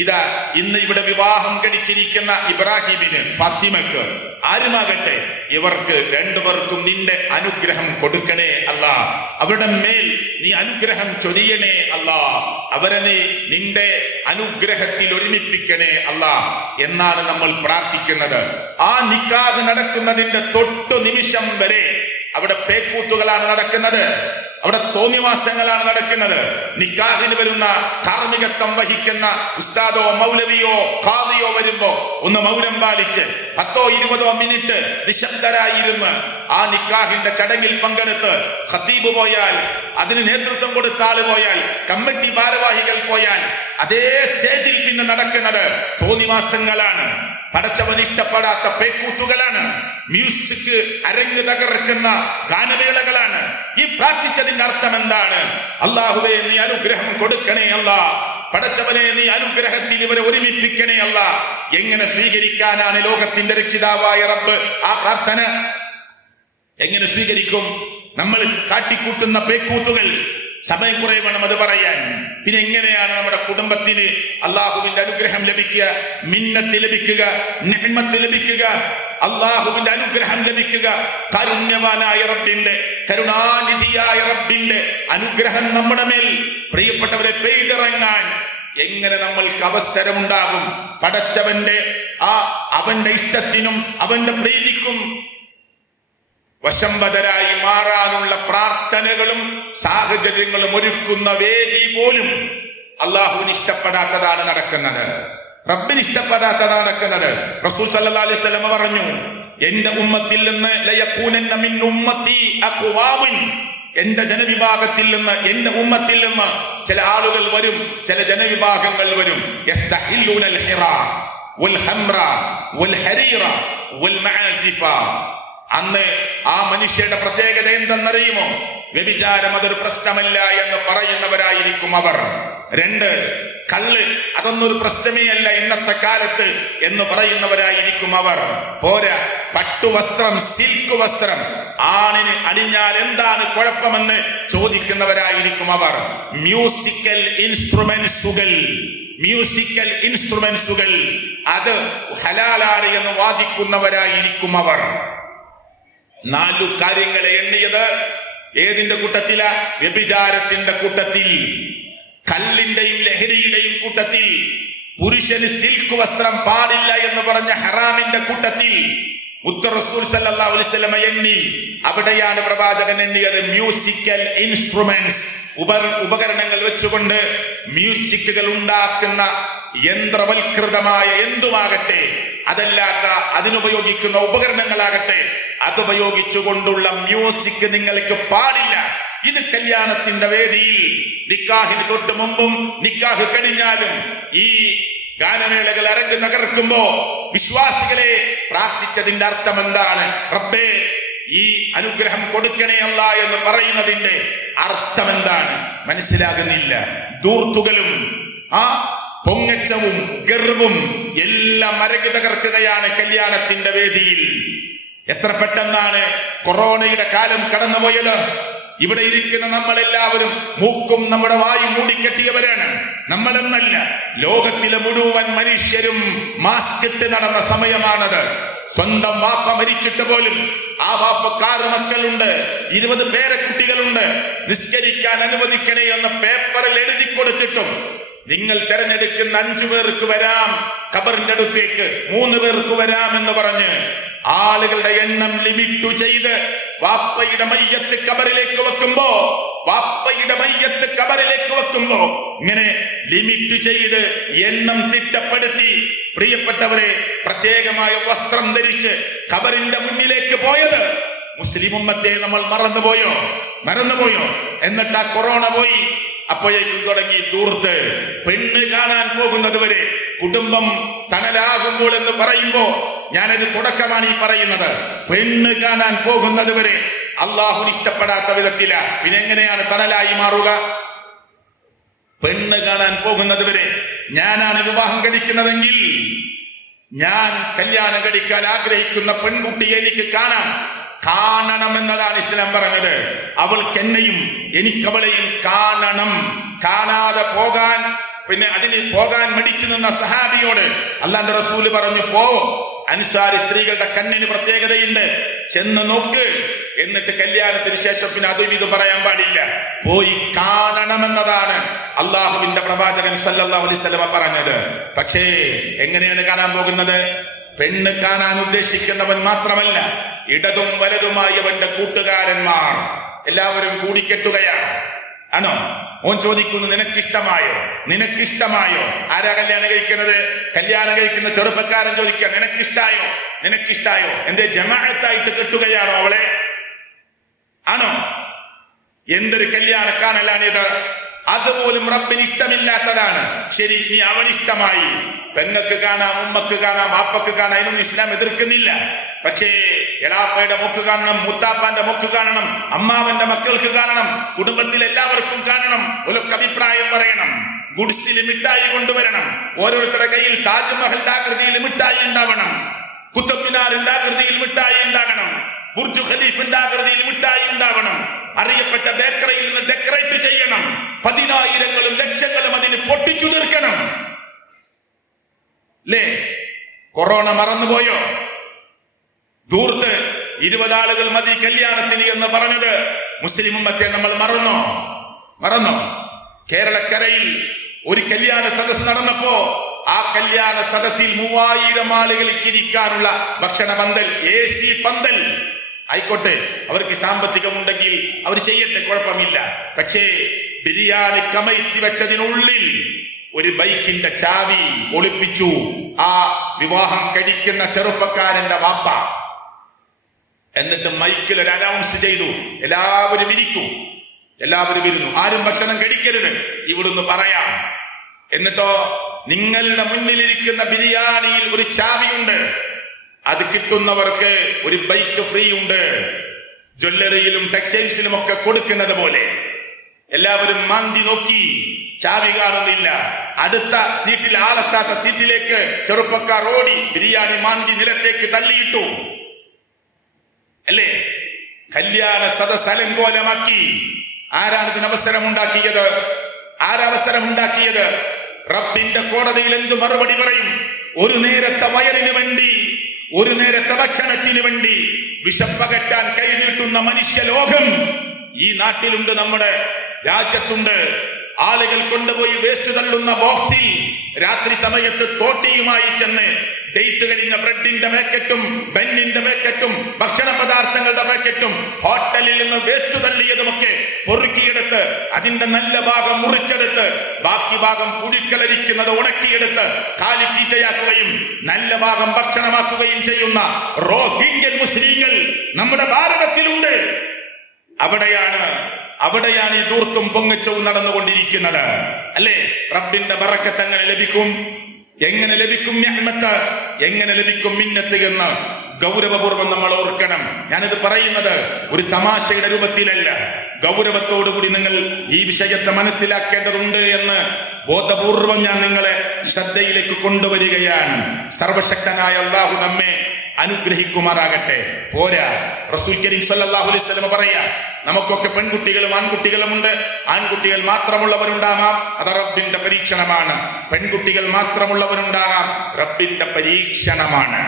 ഇതാ ഇന്ന് ഇവിടെ വിവാഹം കഴിച്ചിരിക്കുന്ന ഇബ്രാഹിമിന്, ഫാത്തിമക്ക്, ആരുമാകട്ടെ, ഇവർക്ക് രണ്ടുപേർക്കും നിന്റെ അനുഗ്രഹം കൊടുക്കണേ അല്ലാ. അവരുടെ മേൽ നീ അനുഗ്രഹം ചൊരിയണേ അല്ലാ. അവരെ നീ നിന്റെ അനുഗ്രഹത്തിൽ ഒരുമിപ്പിക്കണേ അല്ലാ എന്നാണ് നമ്മൾ പ്രാർത്ഥിക്കുന്നത്. ആ നിക്കാഹ് നടക്കുന്നതിന്റെ തൊട്ടു നിമിഷം വരെ അവിടെ പേക്കൂത്തുകളാണ് നടക്കുന്നത്, അവിടെ തോന്നിവാസങ്ങളാണ് നടക്കുന്നത്. നിക്കാഹിന് വരുന്ന ധാർമ്മികത്വം വഹിക്കുന്ന ഉസ്താദോ മൗലവിയോ ഖാദിയോ വരുമ്പോ ഒന്ന് മൗനം പാലിച്ച് 10-20 മിനിറ്റ് നിശബ്ദരായിരുന്ന് ആ നിക്കാഹിന്റെ ചടങ്ങിൽ പങ്കെടുത്ത് ഖതീബ് പോയാൽ, അതിന് നേതൃത്വം കൊടുത്ത ആള് പോയാൽ, കമ്മിറ്റി ഭാരവാഹികൾ പോയാൽ, അതേ സ്റ്റേജിൽ പിന്നെ നടക്കുന്നത് തോന്നിവാസങ്ങളാണ്, പടച്ചവൻ ഇഷ്ടപ്പെടാത്ത പേക്കൂത്തുകളാണ്, മ്യൂസിക് അരങ്ങ് തകർക്കുന്ന ഗാനമേളകളാണ്. ഈ പ്രാർത്ഥിച്ചതിന്റെ അർത്ഥം എന്താണ്? അല്ലാഹുവേ, നീ അനുഗ്രഹം കൊടുക്കണേ അല്ലാ. പടച്ചവനെ, നീ അനുഗ്രഹത്തിൽ ഇവരെ ഒരുമിപ്പിക്കണേ അല്ലാ. എങ്ങനെ സ്വീകരിക്കാനാണ് ലോകത്തിന്റെ രക്ഷിതാവായ റബ്ബ് ആ പ്രാർത്ഥന? എങ്ങനെ സ്വീകരിക്കും? നമ്മൾ കാട്ടിക്കൂട്ടുന്ന പേക്കൂത്തുകൾ സമയം കുറെ വേണം അത് പറയാൻ. പിന്നെ എങ്ങനെയാണ് നമ്മുടെ കുടുംബത്തിന് അള്ളാഹുവിന്റെ അനുഗ്രഹം ലഭിക്കുക, മിന്നത്ത് ലഭിക്കുക, നിഅ്മത്ത് ലഭിക്കുക, അള്ളാഹുവിന്റെ അനുഗ്രഹം ലഭിക്കുക? കാരുണ്യവാനായ റബ്ബിന്റെ, കരുണാനിധിയായ റബ്ബിന്റെ അനുഗ്രഹം നമ്മുടെ മേൽ പ്രിയപ്പെട്ടവരെ പെയ്തിറങ്ങാൻ എങ്ങനെ നമ്മൾക്ക് അവസരമുണ്ടാകും? പടച്ചവന്റെ അവന്റെ ഇഷ്ടത്തിനും അവന്റെ പ്രീതിക്കും വശംബദരായി മാറാനുള്ള പ്രാർത്ഥനകളും സാഹചര്യങ്ങളും ഒരുക്കുന്ന വേദി പോലും അള്ളാഹുവിന് ഇഷ്ടപ്പെടാത്തതാണ് നടക്കുന്നത്, റബ്ബിന് ഇഷ്ടപ്പെടാത്തതാണ് നടക്കുന്നത്. റസൂൽ സല്ലല്ലാഹു അലൈഹി വസല്ലം പറഞ്ഞു, എന്റെ ഉമ്മത്തിൽ നിന്ന് ലയകൂനന്ന മിൻ ഉമ്മത്തി അഖ്വാമുൻ, എന്റെ ജനവിഭാഗത്തിൽ നിന്ന്, എന്റെ ഉമ്മത്തിൽ നിന്ന് ചില ആളുകൾ വരും, ചില ജനവിഭാഗങ്ങൾ വരും. യസ്തഹില്ലൂനൽ ഹിറ വൽ ഹംറ വൽ ഹരീറ വൽ മആസിഫ. അന്ന് ആ മനുഷ്യരുടെ പ്രത്യേകത എന്തെന്നറിയുമോ? വ്യഭിചാരം അതൊരു പ്രശ്നമല്ല എന്ന് പറയുന്നവരായിരിക്കും അവർ. 2, കള്ള് അതൊന്നൊരു പ്രശ്നമേ അല്ല ഇന്നത്തെ കാലത്ത് എന്ന് പറയുന്നവരായിരിക്കും അവർ. പോരാ, പട്ടുവസ്ത്രം, സിൽക്ക് വസ്ത്രം ആണിന് അണിഞ്ഞാൽ എന്താണ് കുഴപ്പമെന്ന് ചോദിക്കുന്നവരായിരിക്കും അവർ. മ്യൂസിക്കൽ ഇൻസ്ട്രുമെന്റ്സുകൾ അത് ഹലാലാണ് എന്ന് വാദിക്കുന്നവരായിരിക്കും അവർ. 4 കാര്യങ്ങളെ എണ്ണിയത് ഏതിന്റെ കൂട്ടത്തില? വ്യഭിചാരത്തിന്റെ കൂട്ടത്തിൽ, കള്ളിന്റെയും ലഹരിയുടെയും കൂട്ടത്തിൽ, പുരുഷന് സിൽക്ക് വസ്ത്രം പാടില്ല എന്ന് പറഞ്ഞ ഹറാമിന്റെ കൂട്ടത്തിൽ മുത്ത് റസൂൽ സല്ലല്ലാഹു അലൈഹി വസല്ലം എണ്ണി. അവിടെയാണ് പ്രവാചകൻ എണ്ണിയത് മ്യൂസിക്കൽ ഇൻസ്ട്രുമെന്റ്സ്, ഉപകരണങ്ങൾ വെച്ചുകൊണ്ട് മ്യൂസിക്കുകൾ ഉണ്ടാക്കുന്ന യന്ത്രവൽകൃതമായ എന്തുമാകട്ടെ, അതല്ലാത്ത അതിനുപയോഗിക്കുന്ന ഉപകരണങ്ങളാകട്ടെ, അതുപയോഗിച്ചുകൊണ്ടുള്ള മ്യൂസിക് നിങ്ങൾക്ക് പാടില്ല. ഇത് കല്യാണത്തിന്റെ വേദിയിൽ നിക്കാഹിന് തൊട്ട് മുമ്പും നിക്കാഹ് കഴിഞ്ഞാലും ഈ ഗാനമേളകൾ അരങ്ങ് തകർക്കുമ്പോ വിശ്വാസികളെ പ്രാർത്ഥിച്ചതിന്റെ അർത്ഥം എന്താണ്? റബ്ബേ, ഈ അനുഗ്രഹം കൊടുക്കണേ അല്ലാ എന്ന് പറയുന്നതിന്റെ അർത്ഥം എന്താണ്? മനസ്സിലാകുന്നില്ല. ധൂർത്തുകളും പൊങ്ങച്ചവും ഗർവും എല്ലാം അരങ്ങ് തകർക്കുകയാണ് കല്യാണത്തിന്റെ വേദിയിൽ. എത്ര പെട്ടെന്നാണ് കൊറോണയുടെ കാലം കടന്നുപോയത്. ഇവിടെ ഇരിക്കുന്ന നമ്മളെല്ലാവരും മൂക്കും നമ്മുടെ വായും മൂടിക്കെട്ടിയവരാണ്. നമ്മളെന്നല്ല, ലോകത്തിലെ മുഴുവൻ മനുഷ്യരും മാസ്ക് ഇട്ട് നടന്ന സമയമാണത്. സ്വന്തം വാപ്പ മരിച്ചിട്ട് പോലും ആ വാപ്പക്ക് 6 മക്കളുണ്ട്, 20 പേരക്കുട്ടികളുണ്ട്, നിസ്കരിക്കാൻ അനുവദിക്കണേ എന്ന് പേപ്പറിൽ എഴുതി കൊടുത്തിട്ടും നിങ്ങൾ തെരഞ്ഞെടുക്കുന്ന 5 പേർക്ക് വരാം ഖബറിന്റെ അടുത്തേക്ക്, 3 പേർക്ക് വരാം എന്ന് പറഞ്ഞ് ആളുകളുടെ എണ്ണം ലിമിറ്റ് ചെയ്ത് വാപ്പയുടെ മയ്യത്ത് ഖബറിലേക്ക് വെക്കുമ്പോ ഇങ്ങനെ ലിമിറ്റ് ചെയ്ത് എണ്ണം തിട്ടപ്പെടുത്തി പ്രിയപ്പെട്ടവരെ പ്രത്യേകമായ വസ്ത്രം ധരിച്ച് ഖബറിന്റെ മുന്നിലേക്ക് പോയത് മുസ്ലിം ഉമ്മത്തെ നമ്മൾ മറന്നുപോയോ? എന്നിട്ട് ആ കൊറോണ പോയി. അപ്പോഴേക്കും തുടങ്ങി ദൂർത്ത്. പെണ്ണ് കാണാൻ പോകുന്നത് വരെ കുടുംബം തണലാകുമ്പോൾ എന്ന് പറയുമ്പോ ഞാനത് തുടക്കമാണ് ഈ പറയുന്നത്. പെണ്ണ് കാണാൻ പോകുന്നത് വരെ അള്ളാഹുവിന് ഇഷ്ടപ്പെടാത്ത വിധത്തില. പിന്നെ എങ്ങനെയാണ് തണലായി മാറുക? പെണ്ണ് കാണാൻ പോകുന്നത് വരെ ഞാനാണ് വിവാഹം കഴിക്കുന്നതെങ്കിൽ ഞാൻ കല്യാണം കഴിക്കാൻ ആഗ്രഹിക്കുന്ന പെൺകുട്ടിയെ എനിക്ക് കാണണമെന്നതാണ് ഇസ്ലാം പറഞ്ഞത്. അവൾക്ക് എന്നെയും എനിക്കവളെയും കാണണം. കാണാതെ പോകാൻ, പിന്നെ അതിന് പോകാൻ മടിച്ചു നിന്ന സഹാബിയോട് അല്ലാഹുവിന്റെ റസൂല് പറഞ്ഞു, പോ, അൻസാരി സ്ത്രീകളുടെ കണ്ണിന് പ്രത്യേകതയുണ്ട്, ചെന്ന് നോക്ക്. എന്നിട്ട് കല്യാണത്തിന് ശേഷം പിന്നെ അതും ഇതും പറയാൻ പാടില്ല, പോയി കാണണമെന്നതാണ് അള്ളാഹുവിന്റെ പ്രവാചകൻ സല്ലല്ലാഹു അലൈഹി വസല്ലം പറഞ്ഞത്. പക്ഷേ എങ്ങനെയാണ് കാണാൻ പോകുന്നത്? പെണ്ണ് കാണാൻ ഉദ്ദേശിക്കുന്നവൻ മാത്രമല്ല, ഇടതും വലതുമായി അവന്റെ കൂട്ടുകാരന്മാർ എല്ലാവരും കൂടിക്കെട്ടുകയാണ്. ആണോ? ഓൻ ചോദിക്കുന്നു, നിനക്കിഷ്ടമായോ? ആരാ കല്യാണം കഴിക്കുന്നത്? കല്യാണം കഴിക്കുന്ന ചെറുപ്പക്കാരൻ ചോദിക്കുക, നിനക്കിഷ്ടായോ? എന്തേ ജമാഅത്തായിട്ട് കെട്ടുകയാണോ അവളെ? ആണോ? എന്തൊരു കല്യാണ കാണലാണിത്! അതുപോലും റബ്ബിന് ഇഷ്ടമില്ലാത്തതാണ്. ശരി, നീ അവനിഷ്ടമായി, പെങ്ങൾക്ക് കാണാം, ഉമ്മക്ക് കാണാം, മാപ്പക്ക് കാണാം, അതിനൊന്നും ഇസ്ലാം എതിർക്കുന്നില്ല. പക്ഷേ എളാപ്പയുടെ മോക്ക് കാണണം, മുത്താപ്പാന്റെ മോക്ക് കാണണം, അമ്മാവന്റെ മക്കൾക്ക് കാണണം, കുടുംബത്തിൽ എല്ലാവർക്കും കാണണം. ഒലൊക്കെ അഭിപ്രായം പറയണം. ഗുഡ്സിൽ മിഠായി കൊണ്ടുവരണം. ഓരോരുത്തരുടെ കയ്യിൽ താജ്മഹലിന്റെ ആകൃതിയിൽ മിഠായി ഉണ്ടാവണം, കുത്തബ് മിനാറിന്റെ ആകൃതിയിൽ മിഠായി ഉണ്ടാകണം, ബുർജ് ഖലീഫിന്റെ ആകൃതിയിൽ മിഠായി ഉണ്ടാവണം. അറിയപ്പെട്ട ബേക്കറിയിൽ നിന്ന് ഡെക്കറേറ്റ് ചെയ്യണം. 10,000-ങ്ങളും ലക്ഷങ്ങളും അതിന് പൊട്ടിച്ചു തീർക്കണം. അല്ലേ? കൊറോണ മറന്നുപോയോ? ദൂർത്ത് 20 ആളുകൾ മതി കല്യാണത്തിന് എന്ന് പറഞ്ഞത് മുസ്ലിം ഉമ്മത്തെ നമ്മൾ മറന്നോ? കേരളക്കരയിൽ ഒരു കല്യാണ സദസ്സ് നടന്നപ്പോ ആ കല്യാണ സദസ്സിൽ 3000 ആളുകൾക്ക് ഇരിക്കാനുള്ള ഭക്ഷണ പന്തൽ, AC പന്തൽ. ആയിക്കോട്ടെ, അവർക്ക് സാമ്പത്തികമുണ്ടെങ്കിൽ അവർ ചെയ്യട്ടെ, കുഴപ്പമില്ല. പക്ഷേ ബിരിയാണി കമഴ്ത്തി വെച്ചതിനുള്ളിൽ ഒരു ബൈക്കിന്റെ ചാവി ഒളിപ്പിച്ചു ആ വിവാഹം കഴിക്കുന്ന ചെറുപ്പക്കാരന്റെ വാപ്പ. എന്നിട്ട് മൈക്കിൽ ഒരു അനൗൺസ് ചെയ്തു, എല്ലാവരും ഇരുന്നു, ആരും ഭക്ഷണം കഴിക്കരുത്, ഇവിടുന്ന് പറയാം. എന്നിട്ടോ, നിങ്ങളുടെ മുന്നിലിരിക്കുന്ന ബിരിയാണിയിൽ ഒരു ചാവിയുണ്ട്, അത് കിട്ടുന്നവർക്ക് ഒരു ബൈക്ക് ഫ്രീ ഉണ്ട്. ജ്വല്ലറിയിലും ടെക്സ്റ്റൈൽസിലും ഒക്കെ കൊടുക്കുന്നത് പോലെ. എല്ലാവരും മാന്തി നോക്കി, ചാവി കാണുന്നില്ല. അടുത്ത സീറ്റിൽ, ആളെത്താത്ത സീറ്റിലേക്ക് ചെറുപ്പക്കാർ ഓടി ബിരിയാണി മാന്തി നിലത്തേക്ക് തള്ളിയിട്ടു. അല്ലേ? കല്യാണ സദസ്സ് അലങ്കോലമാക്കി. ആരാണ് ഇതിന് അവസരമുണ്ടാക്കിയത്? റബ്ബിന്റെ കോടതിയിൽ എന്തു മറുപടി പറയും? ഒരു നേരത്തെ വയറിന് വേണ്ടി, ഒരു നേരത്തെ ഭക്ഷണത്തിന് വേണ്ടി വിശപ്പകറ്റാൻ കൈനീട്ടുന്ന മനുഷ്യലോകം ഈ നാട്ടിലുണ്ട്, നമ്മുടെ രാജ്യത്തുണ്ട്. ആളുകൾ കൊണ്ടുപോയി വേസ്റ്റ് തള്ളുന്ന ബോക്സിൽ രാത്രി സമയത്ത് തോട്ടിയുമായി ചെന്ന് ഡേറ്റ് കഴിഞ്ഞ ബ്രെഡിന്റെ പാക്കറ്റും ബന്നിന്റെ പാക്കറ്റും ഭക്ഷണ പദാർത്ഥങ്ങളുടെ പാക്കറ്റും ഹോട്ടലിൽ നിന്ന് വേസ്റ്റ് തള്ളിയതുമൊക്കെ പൊറുക്കിയെടുത്ത് അതിന്റെ നല്ല ഭാഗം മുറിച്ചെടുത്ത് ബാക്കി ഭാഗം പുഴുക്കളരിക്കുന്നത് ഉണക്കിയെടുത്ത് കാലിത്തീറ്റയാക്കുകയും നല്ല ഭാഗം ഭക്ഷണമാക്കുകയും ചെയ്യുന്ന റോഹിംഗ്യൻ മുസ്ലിങ്ങൾ നമ്മുടെ ഭാരതത്തിലുണ്ട്. അവിടെയാണ് ഈ ദൂർത്തും പൊങ്ങച്ചവും നടന്നുകൊണ്ടിരിക്കുന്നത്. അല്ലേ? റബ്ബിന്റെ ബറക്കത്ത് എങ്ങനെ ലഭിക്കും? നിഅ്മത്ത് എങ്ങനെ ലഭിക്കും? മിന്നത്ത് എന്ന് ഗൗരവപൂർവ്വം നമ്മൾ ഓർക്കണം. ഞാനിത് പറയുന്നത് ഒരു തമാശയുടെ രൂപത്തിലല്ല, ഗൗരവത്തോടുകൂടി നിങ്ങൾ ഈ വിഷയത്തെ മനസ്സിലാക്കേണ്ടതുണ്ട് എന്ന് ബോധപൂർവം ഞാൻ നിങ്ങളെ ശ്രദ്ധയിലേക്ക് കൊണ്ടുവരികയാണ്. സർവശക്തനായ അല്ലാഹു നമ്മെ അനുഗ്രഹിക്കുമാറാകട്ടെ. പോരാ, റസൂൽ കരീം സല്ലല്ലാഹു അലൈഹി വസല്ലം പറയാ, നമുക്കൊക്കെ പെൺകുട്ടികളും ആൺകുട്ടികളുമുണ്ട്. ആൺകുട്ടികൾ മാത്രമുള്ളവരുണ്ടാകാം, അത് റബ്ബിന്റെ പരീക്ഷണമാണ്. പെൺകുട്ടികൾ മാത്രമുള്ളവരുണ്ടാകാം, റബ്ബിന്റെ പരീക്ഷണമാണ്.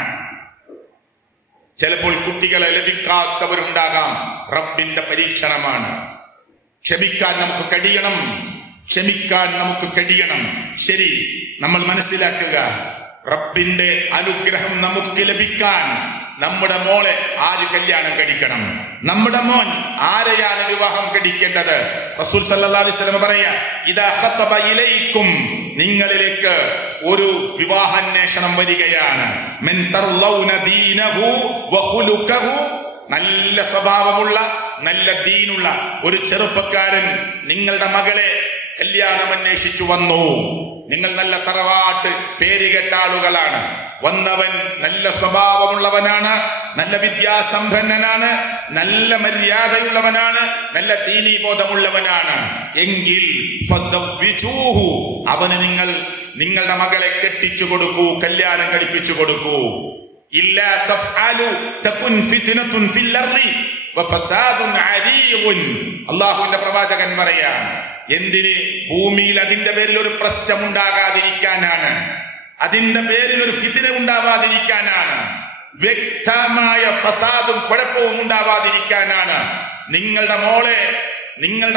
ചിലപ്പോൾ കുട്ടികളെ ലഭിക്കാത്തവരുണ്ടാകാം, റബ്ബിന്റെ പരീക്ഷണമാണ്. ക്ഷമിക്കാൻ നമുക്ക് കഴിയണം. ശരി, നമ്മൾ മനസ്സിലാക്കുക, റബ്ബിന്റെ അനുഗ്രഹം നമുക്ക് ലഭിക്കാൻ നമ്മുടെ മോളെ ആര് കല്യാണം കഴിക്കണം? നമ്മുടെ മോൻ ആരെയാണ് വിവാഹം കഴിക്കേണ്ടത്? റസൂൽ സല്ലല്ലാഹു അലൈഹി വസല്ലം പറയാ, ഇദാ ഖതബ ഇലൈക്കും, നിങ്ങളിലേക്ക് ഒരു വിവാഹാന്വേഷണം വരികയാണ്. മൻ തർലൗന ദീനഹു വഖുലുഖഹു, നല്ല സ്വഭാവമുള്ള, നല്ല ദീനുള്ള ഒരു ചെറുപ്പക്കാരൻ നിങ്ങളുടെ മകളെ കല്യാണം അന്വേഷിച്ചു വന്നു. നിങ്ങൾ നല്ല തറവാട്ട് പേരുകെട്ട ആളുകളാണ്. വന്നവൻ നല്ല സ്വഭാവമുള്ളവനാണ്, നല്ല വിദ്യാസമ്പന്നനാണ്, നല്ല മര്യാദയുള്ളവനാണ്, നല്ല ദീനീബോധമുള്ളവനാണ് എങ്കിൽ ഫസവ്വിജൂഹു, അവന് നിങ്ങൾ നിങ്ങളുടെ മകളെ കെട്ടിച്ചു കൊടുക്കൂ, കല്യാണം കഴിപ്പിച്ചു കൊടുക്കൂ. ഇല്ലാ തഫ്അലു തകുൻ ഫിത്നതുൻ ഫിൽ അർളി വഫസാദുൻ അരീഉൻ. അല്ലാഹുവിന്റെ പ്രവാചകൻ പറയാ, എന്തിന്? ഭൂമിയിൽ അതിന്റെ പേരിൽ ഒരു പ്രശ്നം ഉണ്ടാകാതിരിക്കാനാണ്, അതിന്റെ പേരിൽ ഒരു ഫിത്ന ഉണ്ടാവാതിരിക്കാനാണ്, വ്യക്തമായ ഫസാദും കുഴപ്പവും ഉണ്ടാവാതിരിക്കാനാണ്. നിങ്ങളുടെ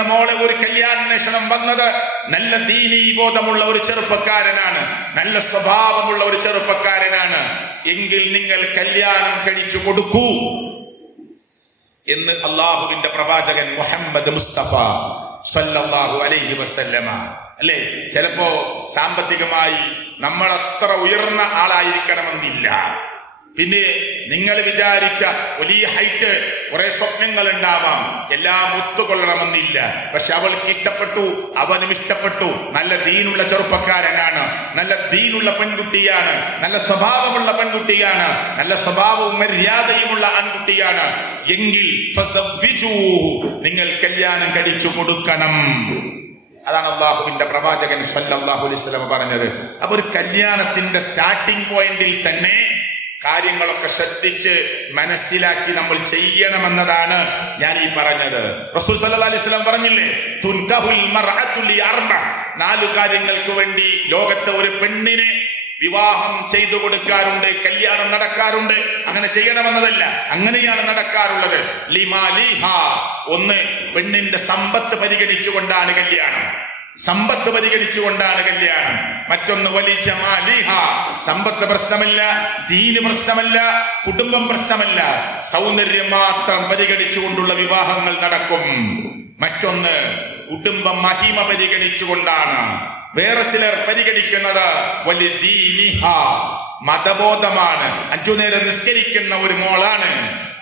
മോളെ ഒരു കല്യാണാന്വേഷണം വന്നത് നല്ല ദീനീ ബോധമുള്ള ഒരു ചെറുപ്പക്കാരനാണ്, നല്ല സ്വഭാവമുള്ള ഒരു ചെറുപ്പക്കാരനാണ് എങ്കിൽ നിങ്ങൾ കല്യാണം കഴിച്ചു കൊടുക്കൂ എന്ന് അള്ളാഹുവിന്റെ പ്രവാചകൻ മുഹമ്മദ് മുസ്തഫ സല്ലല്ലാഹു അലൈഹി വസല്ലമ. അല്ലേ, ചിലപ്പോ സാമ്പത്തികമായി നമ്മൾ അത്ര ഉയർന്ന ആളായിരിക്കണമെന്നില്ല, പിന്നെ നിങ്ങൾ വിചാരിച്ച വലിയ ഹൈറ്റ് കുറെ സ്വപ്നങ്ങൾ ഉണ്ടാവാം, എല്ലാം ഒത്തുകൊള്ളണമെന്നില്ല. പക്ഷെ അവൾക്ക് ഇഷ്ടപ്പെട്ടു, അവനും ഇഷ്ടപ്പെട്ടു, നല്ല ദീനുള്ള ചെറുപ്പക്കാരനാണ്, നല്ല ദീനുള്ള പെൺകുട്ടിയാണ്, നല്ല സ്വഭാവമുള്ള പെൺകുട്ടിയാണ്, നല്ല സ്വഭാവവും മര്യാദയുമുള്ള ആൺകുട്ടിയാണ് എങ്കിൽ നിങ്ങൾ കല്യാണം കഴിച്ചു കൊടുക്കണം. അതാണ് അള്ളാഹുവിന്റെ പ്രവാചകൻ സല്ലല്ലാഹു അലൈഹി വസല്ലം പറഞ്ഞത്. അപ്പൊ ഒരു കല്യാണത്തിന്റെ സ്റ്റാർട്ടിംഗ് പോയിന്റിൽ തന്നെ കാര്യങ്ങളൊക്കെ ശ്രദ്ധിച്ച് മനസ്സിലാക്കി നമ്മൾ ചെയ്യണമെന്നതാണ് ഞാൻ ഈ പറഞ്ഞത്. റസൂൽ സല്ലല്ലാഹു അലൈഹി വസല്ലം പറഞ്ഞില്ലേ, തുൻകഹുൽ മർഅതു ലിഅർബ, 4 കാര്യങ്ങൾക്ക് വേണ്ടി ലോകത്തെ ഒരു പെണ്ണിനെ വിവാഹം ചെയ്തു കൊടുക്കാറുണ്ട്, കല്യാണം നടക്കാറുണ്ട്. അങ്ങനെ ചെയ്യണമെന്നതല്ല, അങ്ങനെയാണ് നടക്കാറുള്ളത്. ലിമാലിഹ, 1 പെണ്ണിന്റെ സമ്പത്ത് പരിഗണിച്ചുകൊണ്ടാണ് കല്യാണം, സമ്പത്ത് പരിഗണിച്ചുകൊണ്ടാണ് കല്യാണം. മറ്റൊന്ന് വലി ജമാലിഹ, സമ്പത്ത് പ്രശ്നമല്ല, ദീന് പ്രശ്നമല്ല, കുടുംബം പ്രശ്നമല്ല, സൗന്ദര്യം മാത്രം പരിഗണിച്ചുകൊണ്ടുള്ള വിവാഹങ്ങൾ നടക്കും. മറ്റൊന്ന് കുടുംബ മഹിമ പരിഗണിച്ചുകൊണ്ടാണ്. വേറെ ചിലർ പരിഗണിക്കുന്നത് വലി ദീനിഹ, മതബോധമാണ്, 5 നേരം നിസ്കരിക്കുന്ന ഒരു മോളാണ്,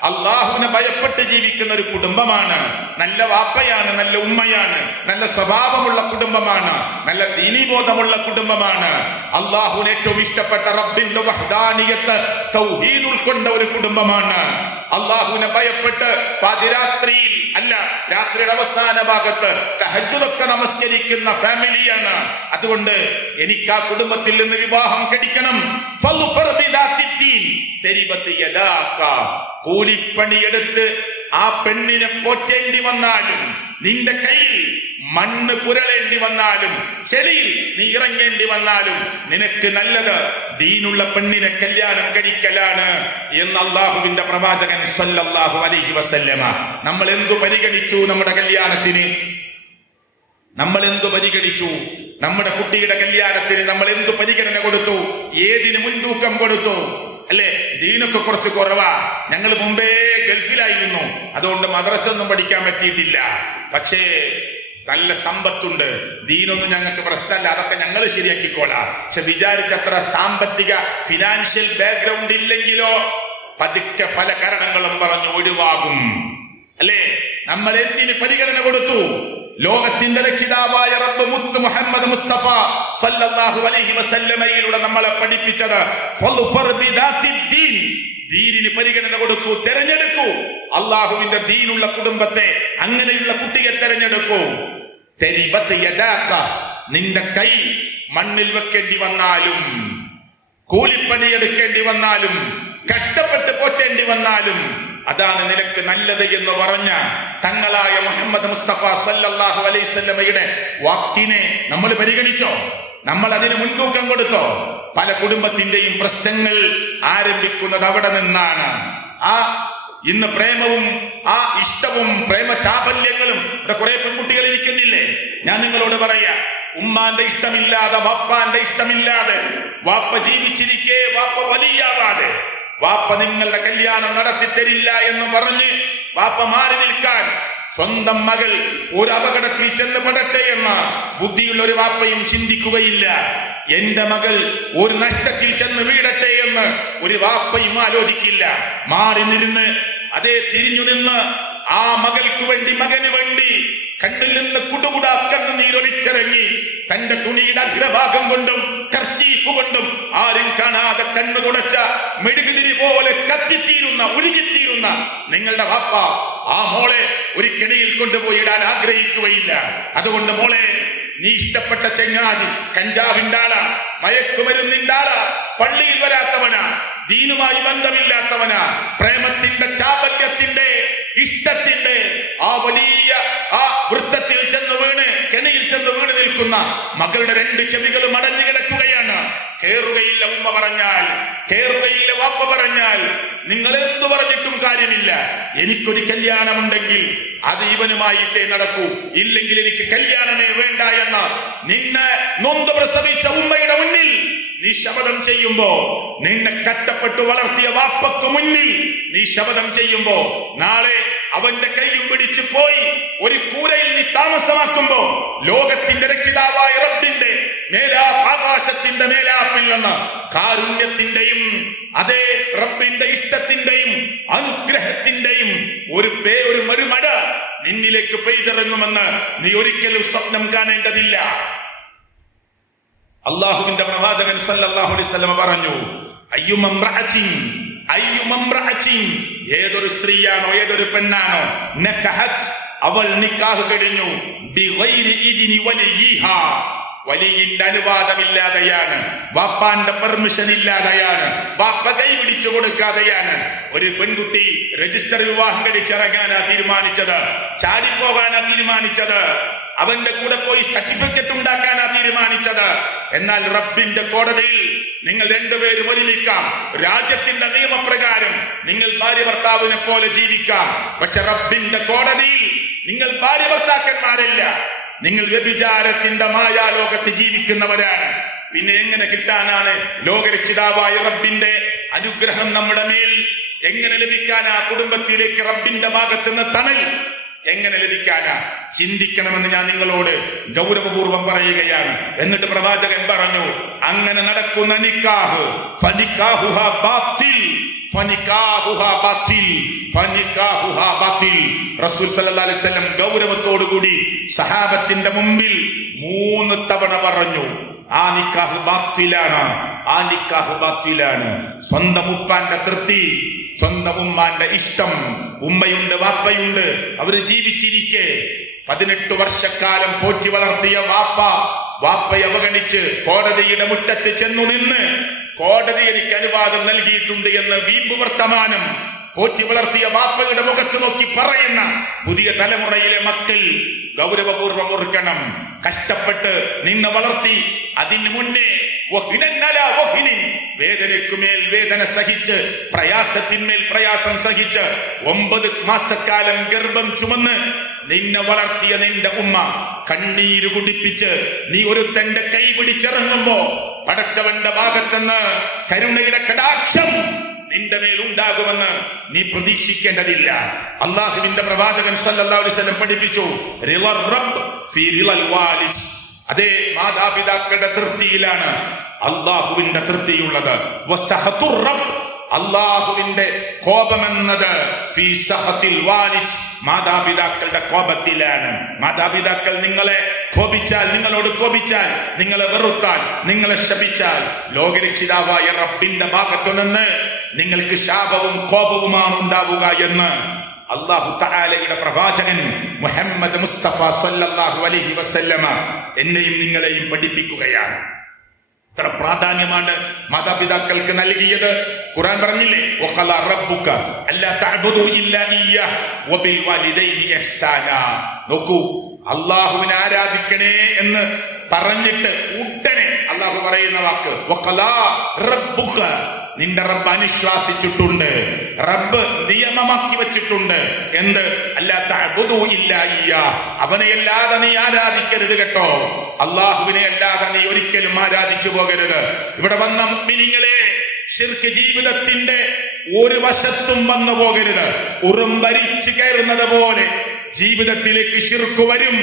അള്ളാഹുവിനെ ഭയപ്പെട്ട് ജീവിക്കുന്ന ഒരു കുടുംബമാണ്, നല്ല വാപ്പയാണ്, നല്ല ഉമ്മയാണ്, നല്ല സ്വഭാവമുള്ള കുടുംബമാണ്, നല്ല ദീനീബോധമുള്ള കുടുംബമാണ്, അള്ളാഹുവിന് ഏറ്റവും ഇഷ്ടപ്പെട്ട റബ്ബിന്റെ വഹ്ദാനിയത്ത് തൗഹീദ് ഉൾക്കൊണ്ട ഒരു കുടുംബമാണ്, അള്ളാഹുവിനെ ഭയപ്പെട്ട് പാതിരാത്രിയിൽ അല്ല, രാത്രിയുടെ അവസാന ഭാഗത്ത് തഹജ്ജുദൊക്കെ നമസ്കരിക്കുന്ന ഫാമിലിയാണ്. അതുകൊണ്ട് എനിക്ക് ആ കുടുംബത്തിൽ നിന്ന് വിവാഹം കഴിക്കണം. കൂലിപ്പണിയെടുത്ത് ആ പെണ്ണിനെ പോറ്റേണ്ടി വന്നാലും, നിന്റെ കയ്യിൽ മണ്ണ് പുരളേണ്ടി വന്നാലും, ചെളിയിൽ നീ ഇറങ്ങേണ്ടി വന്നാലും, നിനക്ക് നല്ലത് ദീനുള്ള പെണ്ണിനെ കല്യാണം കഴിക്കലാണ് എന്ന് അള്ളാഹുവിന്റെ പ്രവാചകൻ സല്ലല്ലാഹു അലൈഹി വസല്ലമ. നമ്മൾ എന്തു പരിഗണിച്ചു നമ്മുടെ കല്യാണത്തിന്? നമ്മൾ എന്തു പരിഗണിച്ചു? നമ്മുടെ കുട്ടിയുടെ കല്യാണത്തിന് നമ്മൾ എന്തു പരിഗണന കൊടുത്തു? ഏതിന് മുൻതൂക്കം കൊടുത്തു? അല്ലേ, ദീനൊക്കെ കുറച്ച് കുറവാ. ഞങ്ങൾ മുമ്പേ ഗൾഫിലായിരുന്നു, അതുകൊണ്ട് മദ്രസ ഒന്നും പഠിക്കാൻ പറ്റിയിട്ടില്ല. പക്ഷേ നല്ല സമ്പത്തുണ്ട്, ദീനൊന്നും ഞങ്ങൾക്ക് പ്രശ്നമല്ല, അതൊക്കെ ഞങ്ങൾ ശരിയാക്കിക്കോളാം. പക്ഷെ വിചാരിച്ചത്ര സാമ്പത്തിക ഫിനാൻഷ്യൽ ബാക്ക്ഗ്രൗണ്ട് ഇല്ലെങ്കിലോ പതുക്കെ പല കാരണങ്ങളും പറഞ്ഞു ഒഴിവാകും. അല്ലേ, നമ്മൾ എന്തിന് പരിഗണന കൊടുത്തു? ലോകത്തിന്റെ രക്ഷിതാവായ റബ്ബ് മുത്ത് മുഹമ്മദ് മുസ്തഫ സല്ലല്ലാഹു അലൈഹി വസല്ലമയിലൂടെ നമ്മളെ പഠിപ്പിച്ചത് ഫൾഫർ ബിദാത്തിദ്ദീൻ, ദീനിന് പരിഗണന കൊടുക്കൂ, തെരഞ്ഞെടുക്കൂ. അള്ളാഹുവിന്റെ ദീനുള്ള കുടുംബത്തെ, അങ്ങനെയുള്ള കുട്ടിയെ തെരഞ്ഞെടുക്കൂ. തരിബത്ത് യദാക, നിന്റെ കൈ മണ്ണിൽ വെക്കേണ്ടി വന്നാലും, കൂലിപ്പണി എടുക്കേണ്ടി വന്നാലും, കഷ്ടപ്പെട്ട് പോറ്റേണ്ടി വന്നാലും, അതാണ് നിനക്ക് നല്ലത് എന്ന് പറഞ്ഞ തങ്ങളായ മുഹമ്മദ് മുസ്തഫ സല്ലല്ലാഹു അലൈഹി വസല്ലമയുടെ വാക്കിനെ നമ്മൾ പരിഗണിച്ചോ? നമ്മൾ അതിന് മുൻതൂക്കം കൊടുത്തോ? പല കുടുംബത്തിന്റെയും പ്രശ്നങ്ങൾ ആരംഭിക്കുന്നത് അവിടെ നിന്നാണ്. ഇന്ന് പ്രേമവും ആ ഇഷ്ടവും പ്രേമ ചാപല്യങ്ങളും ഇവിടെ കുറെ പെൺകുട്ടികൾ ഇരിക്കുന്നില്ലേ? ഞാൻ നിങ്ങളോട് പറയാ, ഉമ്മാന്റെ ഇഷ്ടമില്ലാതെ, വാപ്പാന്റെ ഇഷ്ടമില്ലാതെ, വാപ്പ ജീവിച്ചിരിക്കെ വാപ്പ വലിയാവാതെ, വാപ്പ നിങ്ങളുടെ കല്യാണം നടത്തി തരില്ല എന്ന് പറഞ്ഞ് വാപ്പ മാറി നിൽക്കാൻ സ്വന്തം മകൾ ഒരു അപകടത്തിൽ ചെന്ന് പെടട്ടെ എന്ന് ബുദ്ധിയുള്ള ഒരു വാപ്പയും ചിന്തിക്കുകയില്ല. എന്റെ മകൾ ഒരു നഷ്ടത്തിൽ ചെന്ന് വീഴട്ടെ എന്ന് ഒരു വാപ്പയും ആലോചിക്കില്ല. മാറി നിന്ന്, അതേ തിരിഞ്ഞു നിന്ന് ആ മകൾക്ക് വേണ്ടി, മകന് വേണ്ടി കണ്ണിൽ നിന്ന് കുടുകുടാ കണ്ണുനീരൊലിച്ചിറങ്ങി തന്റെ തുണിയുടെ അഗ്രഭാഗം കൊണ്ടും കർച്ചീഫ് കൊണ്ടും ആരും കാണാതെ കണ്ണു തുടച്ച മെഴുകുതിരി പോലെ കത്തിത്തീരുന്ന, ഉരുകിത്തീരുന്ന നിങ്ങളുടെ വാപ്പ ആ മോളെ ഒരു കെണിയിൽ കൊണ്ടുപോയി ഇടാൻ ആഗ്രഹിക്കുകയില്ല. അതുകൊണ്ട് മോളെ, നീ ഇഷ്ടപ്പെട്ട ചെങ്ങാതി കഞ്ചാവിന്റെ ആളാ, മയക്കുമരുന്നിന്റെ ആളാ, പള്ളിയിൽ വരാത്തവനാ, ദീനുമായി ബന്ധമില്ലാത്തവനാ, പ്രേമത്തിന്റെ ചാബല്യത്തിന്റെ ഇഷ്ടത്തിന്റെ ആ വലിയ ആ വൃത്തത്തിൽ ചെന്ന് വീണ് കെണിയിൽ ചെന്ന് വീണ് നിൽക്കുന്ന മകളുടെ 2 ചെവികളും അടഞ്ഞു കിടക്കുകയാണ്. കേറുകയില്ല ഉമ്മ പറഞ്ഞാൽ, കേറുകയില്ല വാപ്പ പറഞ്ഞാൽ, നിങ്ങൾ എന്തു പറഞ്ഞിട്ടും കാര്യമില്ല. എനിക്കൊരു കല്യാണമുണ്ടെങ്കിൽ അത് ഇവനുമായിട്ടേ നടക്കൂ, ഇല്ലെങ്കിൽ എനിക്ക് കല്യാണമേ വേണ്ട എന്ന് നിന്നെ നൊന്ത് പ്രസവിച്ച ഉമ്മയുടെ മുന്നിൽ നീ ശപഥം ചെയ്യുമ്പോ, നിന്നെ കഷ്ടപ്പെട്ടു വളർത്തിയ വാപ്പക്ക് മുന്നിൽ നീ ശപഥം ചെയ്യുമ്പോ, നാളെ അവന്റെ കൈയും പിടിച്ചു പോയി ഒരു കൂരയിൽ നീ താമസമാക്കുമ്പോ, ലോകത്തിന്റെ രക്ഷിതാവായ റബ്ബിന്റെ ആകാശത്തിന്റെ മേലാപ്പിൽ നിന്ന് കാരുണ്യത്തിന്റെയും അതേ റബ്ബിന്റെ ഇഷ്ടത്തിന്റെയും അനുഗ്രഹത്തിന്റെയും ഒരു മറുമട നിന്നിലേക്ക് പെയ്തിറങ്ങുമെന്ന് നീ ഒരിക്കലും സ്വപ്നം കാണേണ്ടതില്ല. അള്ളാഹുവിന്റെ പ്രവാചകൻ സല്ലല്ലാഹു അലൈഹി വസല്ലം പറഞ്ഞു, ഏതൊരു സ്ത്രീയാണോ ഏതൊരു പെണ്ണാണോ നകഹത്, അവൾ നിക്കാഹ് കഴിഞ്ഞു, ബിഗൈരി ഇദ്നി വലിയിഹാ, വലിയിന്റെ അനുവാദമില്ലാതെയാണ്, വാപ്പാന്റെ പെർമിഷൻ ഇല്ലാതെയാണ്, വാപ്പ കൈ പിടിച്ചു കൊടുക്കാതെയാണ് ഒരു പെൺകുട്ടി രജിസ്റ്റർ വിവാഹം കഴിച്ചിറങ്ങാനാ തീരുമാനിച്ചത്, ചാടിപ്പോകാനാ തീരുമാനിച്ചത്, അവന്റെ കൂടെ പോയി സർട്ടിഫിക്കറ്റ് ഉണ്ടാക്കാനാ തീരുമാനിച്ചത്. എന്നാൽ റബ്ബിന്റെ കോടതിയിൽ നിങ്ങൾ 2 പേരും ഒരുമിക്കാം, രാജ്യത്തിന്റെ നിയമപ്രകാരം നിങ്ങൾ ഭാര്യ ഭർത്താവിനെ പോലെ ജീവിക്കാം. പക്ഷെ റബ്ബിന്റെ കോടതിയിൽ നിങ്ങൾ ഭാര്യ ഭർത്താക്കന്മാരല്ല, നിങ്ങൾ വ്യഭിചാരത്തിന്റെ മായാലോകത്ത് ജീവിക്കുന്നവരാണ്. പിന്നെ എങ്ങനെ കിട്ടാനാണ് ലോകരക്ഷിതാവായ റബ്ബിന്റെ അനുഗ്രഹം നമ്മുടെ മേൽ? എങ്ങനെ ലഭിക്കാനാ കുടുംബത്തിലേക്ക് റബ്ബിന്റെ ഭാഗത്ത് നിന്ന് തണൽ എങ്ങനെ ലഭിക്കാനാ? ചിന്തിക്കണമെന്ന് ഞാൻ നിങ്ങളോട് ഗൗരവപൂർവം പറയുകയാണ്. എന്നിട്ട് പ്രവാചകൻ പറഞ്ഞു, അങ്ങനെ നടക്കുന്ന നിക്കാഹ് ഫനിക്കാഹുഹാ ബാത്തിൽ, ഫനിക്കാഹുഹാ ബാത്തിൽ, ഫനിക്കാഹുഹാ ബാത്തിൽ. റസൂൽ സല്ലല്ലാഹു അലൈഹി വസല്ലം ഗൗരവത്തോടുകൂടി സഹാബത്തിന്റെ മുമ്പിൽ 3 തവണ പറഞ്ഞു, ആ നിക്കാഹ് ബാത്തിലാണ്, ആ നിക്കാഹ് ബാത്തിലാണ്. സ്വന്തം ഉപ്പാന്റെ തൃപ്തി, സ്വന്തം ഉമ്മാന്റെ ഇഷ്ടം, ഉമ്മയുണ്ട് വാപ്പയുണ്ട്, അവര് ജീവിച്ചിരിക്കെ 18 വർഷക്കാലം പോറ്റി വളർത്തിയ വാപ്പയെ അവഗണിച്ച് കോടതിയുടെ മുറ്റത്ത് ചെന്നു നിന്ന്, കോടതി എനിക്ക് അനുവാദം നൽകിയിട്ടുണ്ട് എന്ന് വീമ്പ് വർത്തമാനം പോറ്റി വളർത്തിയ വാപ്പയുടെ മുഖത്ത് നോക്കി പറയുന്ന പുതിയ തലമുറയിലെ മക്കൾ ഗൗരവപൂർവ്വം ഓർക്കണം. കഷ്ടപ്പെട്ട് നിന്നെ വളർത്തി, അതിന് മുന്നേ വേദനയ്ക്കുമേൽ വേദന സഹിച്ച്, പ്രയാസത്തിന്മേൽ പ്രയാസം സഹിച്ച് 9 മാസക്കാലം ഗർഭം ചുമന്ന് നിന്നെ വളർത്തിയ നിന്റെ ഉമ്മ കണ്ണീര് കുടിപ്പിച്ച് നീ ഒരുത്തന്റെ കൈ പിടിച്ചിറങ്ങുമ്പോ പടച്ചവന്റെ ഭാഗത്തുനിന്ന് കരുണയുടെ കടാക്ഷം നിന്റെ മേൽ ഉണ്ടാകുമെന്ന് നീ പ്രതീക്ഷിക്കേണ്ടതില്ല. അള്ളാഹുവിന്റെ പ്രവാചകൻ സല്ലല്ലാഹു അലൈഹി വസല്ലം പഠിപ്പിച്ചു, റിളർ റബ്ബ് ഫീ റിളൽ വാലിസ്. അതേ മാതാപിതാക്കളുടെ തൃപ്തിയിലാണ് അള്ളാഹുവിന്റെ തൃപ്തിയുള്ളത്. വസഹതുർ റബ്ബ്, അള്ളാഹുവിന്റെ കോപമെന്നത് ഫീ സഹതിൽ വാലിസ്, മാതാപിതാക്കളുടെ കോപത്തിലാണ്. മാതാപിതാക്കൾ നിങ്ങളെ കോപിച്ചാൽ, നിങ്ങളോട് കോപിച്ചാൽ, നിങ്ങളെ വെറുത്താൽ, നിങ്ങളെ ശപിച്ചാൽ, ലോകരക്ഷിതാവായ റബ്ബിന്റെ ഭാഗത്തു നിന്ന് നിങ്ങൾക്ക് ശാപവും കോപവുമാണ് ഉണ്ടാവുക എന്ന് അല്ലാഹു തആലയുടെ പ്രവാചകൻ മുഹമ്മദ് മുസ്തഫ സല്ലല്ലാഹു അലൈഹി വസല്ലമ എന്നെയും നിങ്ങളെയും പഠിപ്പിക്കുകയാണ്. ഇത്ര പ്രാധാന്യമാണ് മാതാപിതാക്കൾക്ക് നൽകിയത്. ഖുർആൻ പറഞ്ഞില്ലേ, വഖലാ റബ്ബുക അല്ലാ തഅബുദു ഇല്ലാ ഇയ്യാഹ് വബിൽ വാലിദൈനി ഇഹ്സാനാ. നോക്കൂ, അല്ലാഹുവിനെ ആരാധിക്കണേ എന്ന് പറഞ്ഞിട്ട് ഉടനെ അല്ലാഹു പറയുന്ന വാക്ക് വഖലാ റബ്ബുക, നിന്റെ റബ്ബ് അനുശ്വാസിച്ചിട്ടുണ്ട്, റബ്ബ് നിയമമാക്കി വെച്ചിട്ടുണ്ട്. എന്ത്? അല്ലാ തഅബുദു ഇല്ലാ ഇയ്യാഹ്, അവനെ അല്ലാതെ നീ ആരാധിക്കരുത് കേട്ടോ. അല്ലാഹുവിനെ അല്ലാതെ നീ ഒരിക്കലും ആരാധിച്ചു പോകരുത്. ഇവിടെ വന്ന മുഅ്മിനീങ്ങളെ, ശിർക്ക് ജീവിതത്തിന്റെ ഒരു വശത്തും വന്നു പോകരുത്. ഉറുമ്പരിച്ചു കയറുന്നത് പോലെ ജീവിതത്തിലേക്ക് ശിർക്ക് വരും.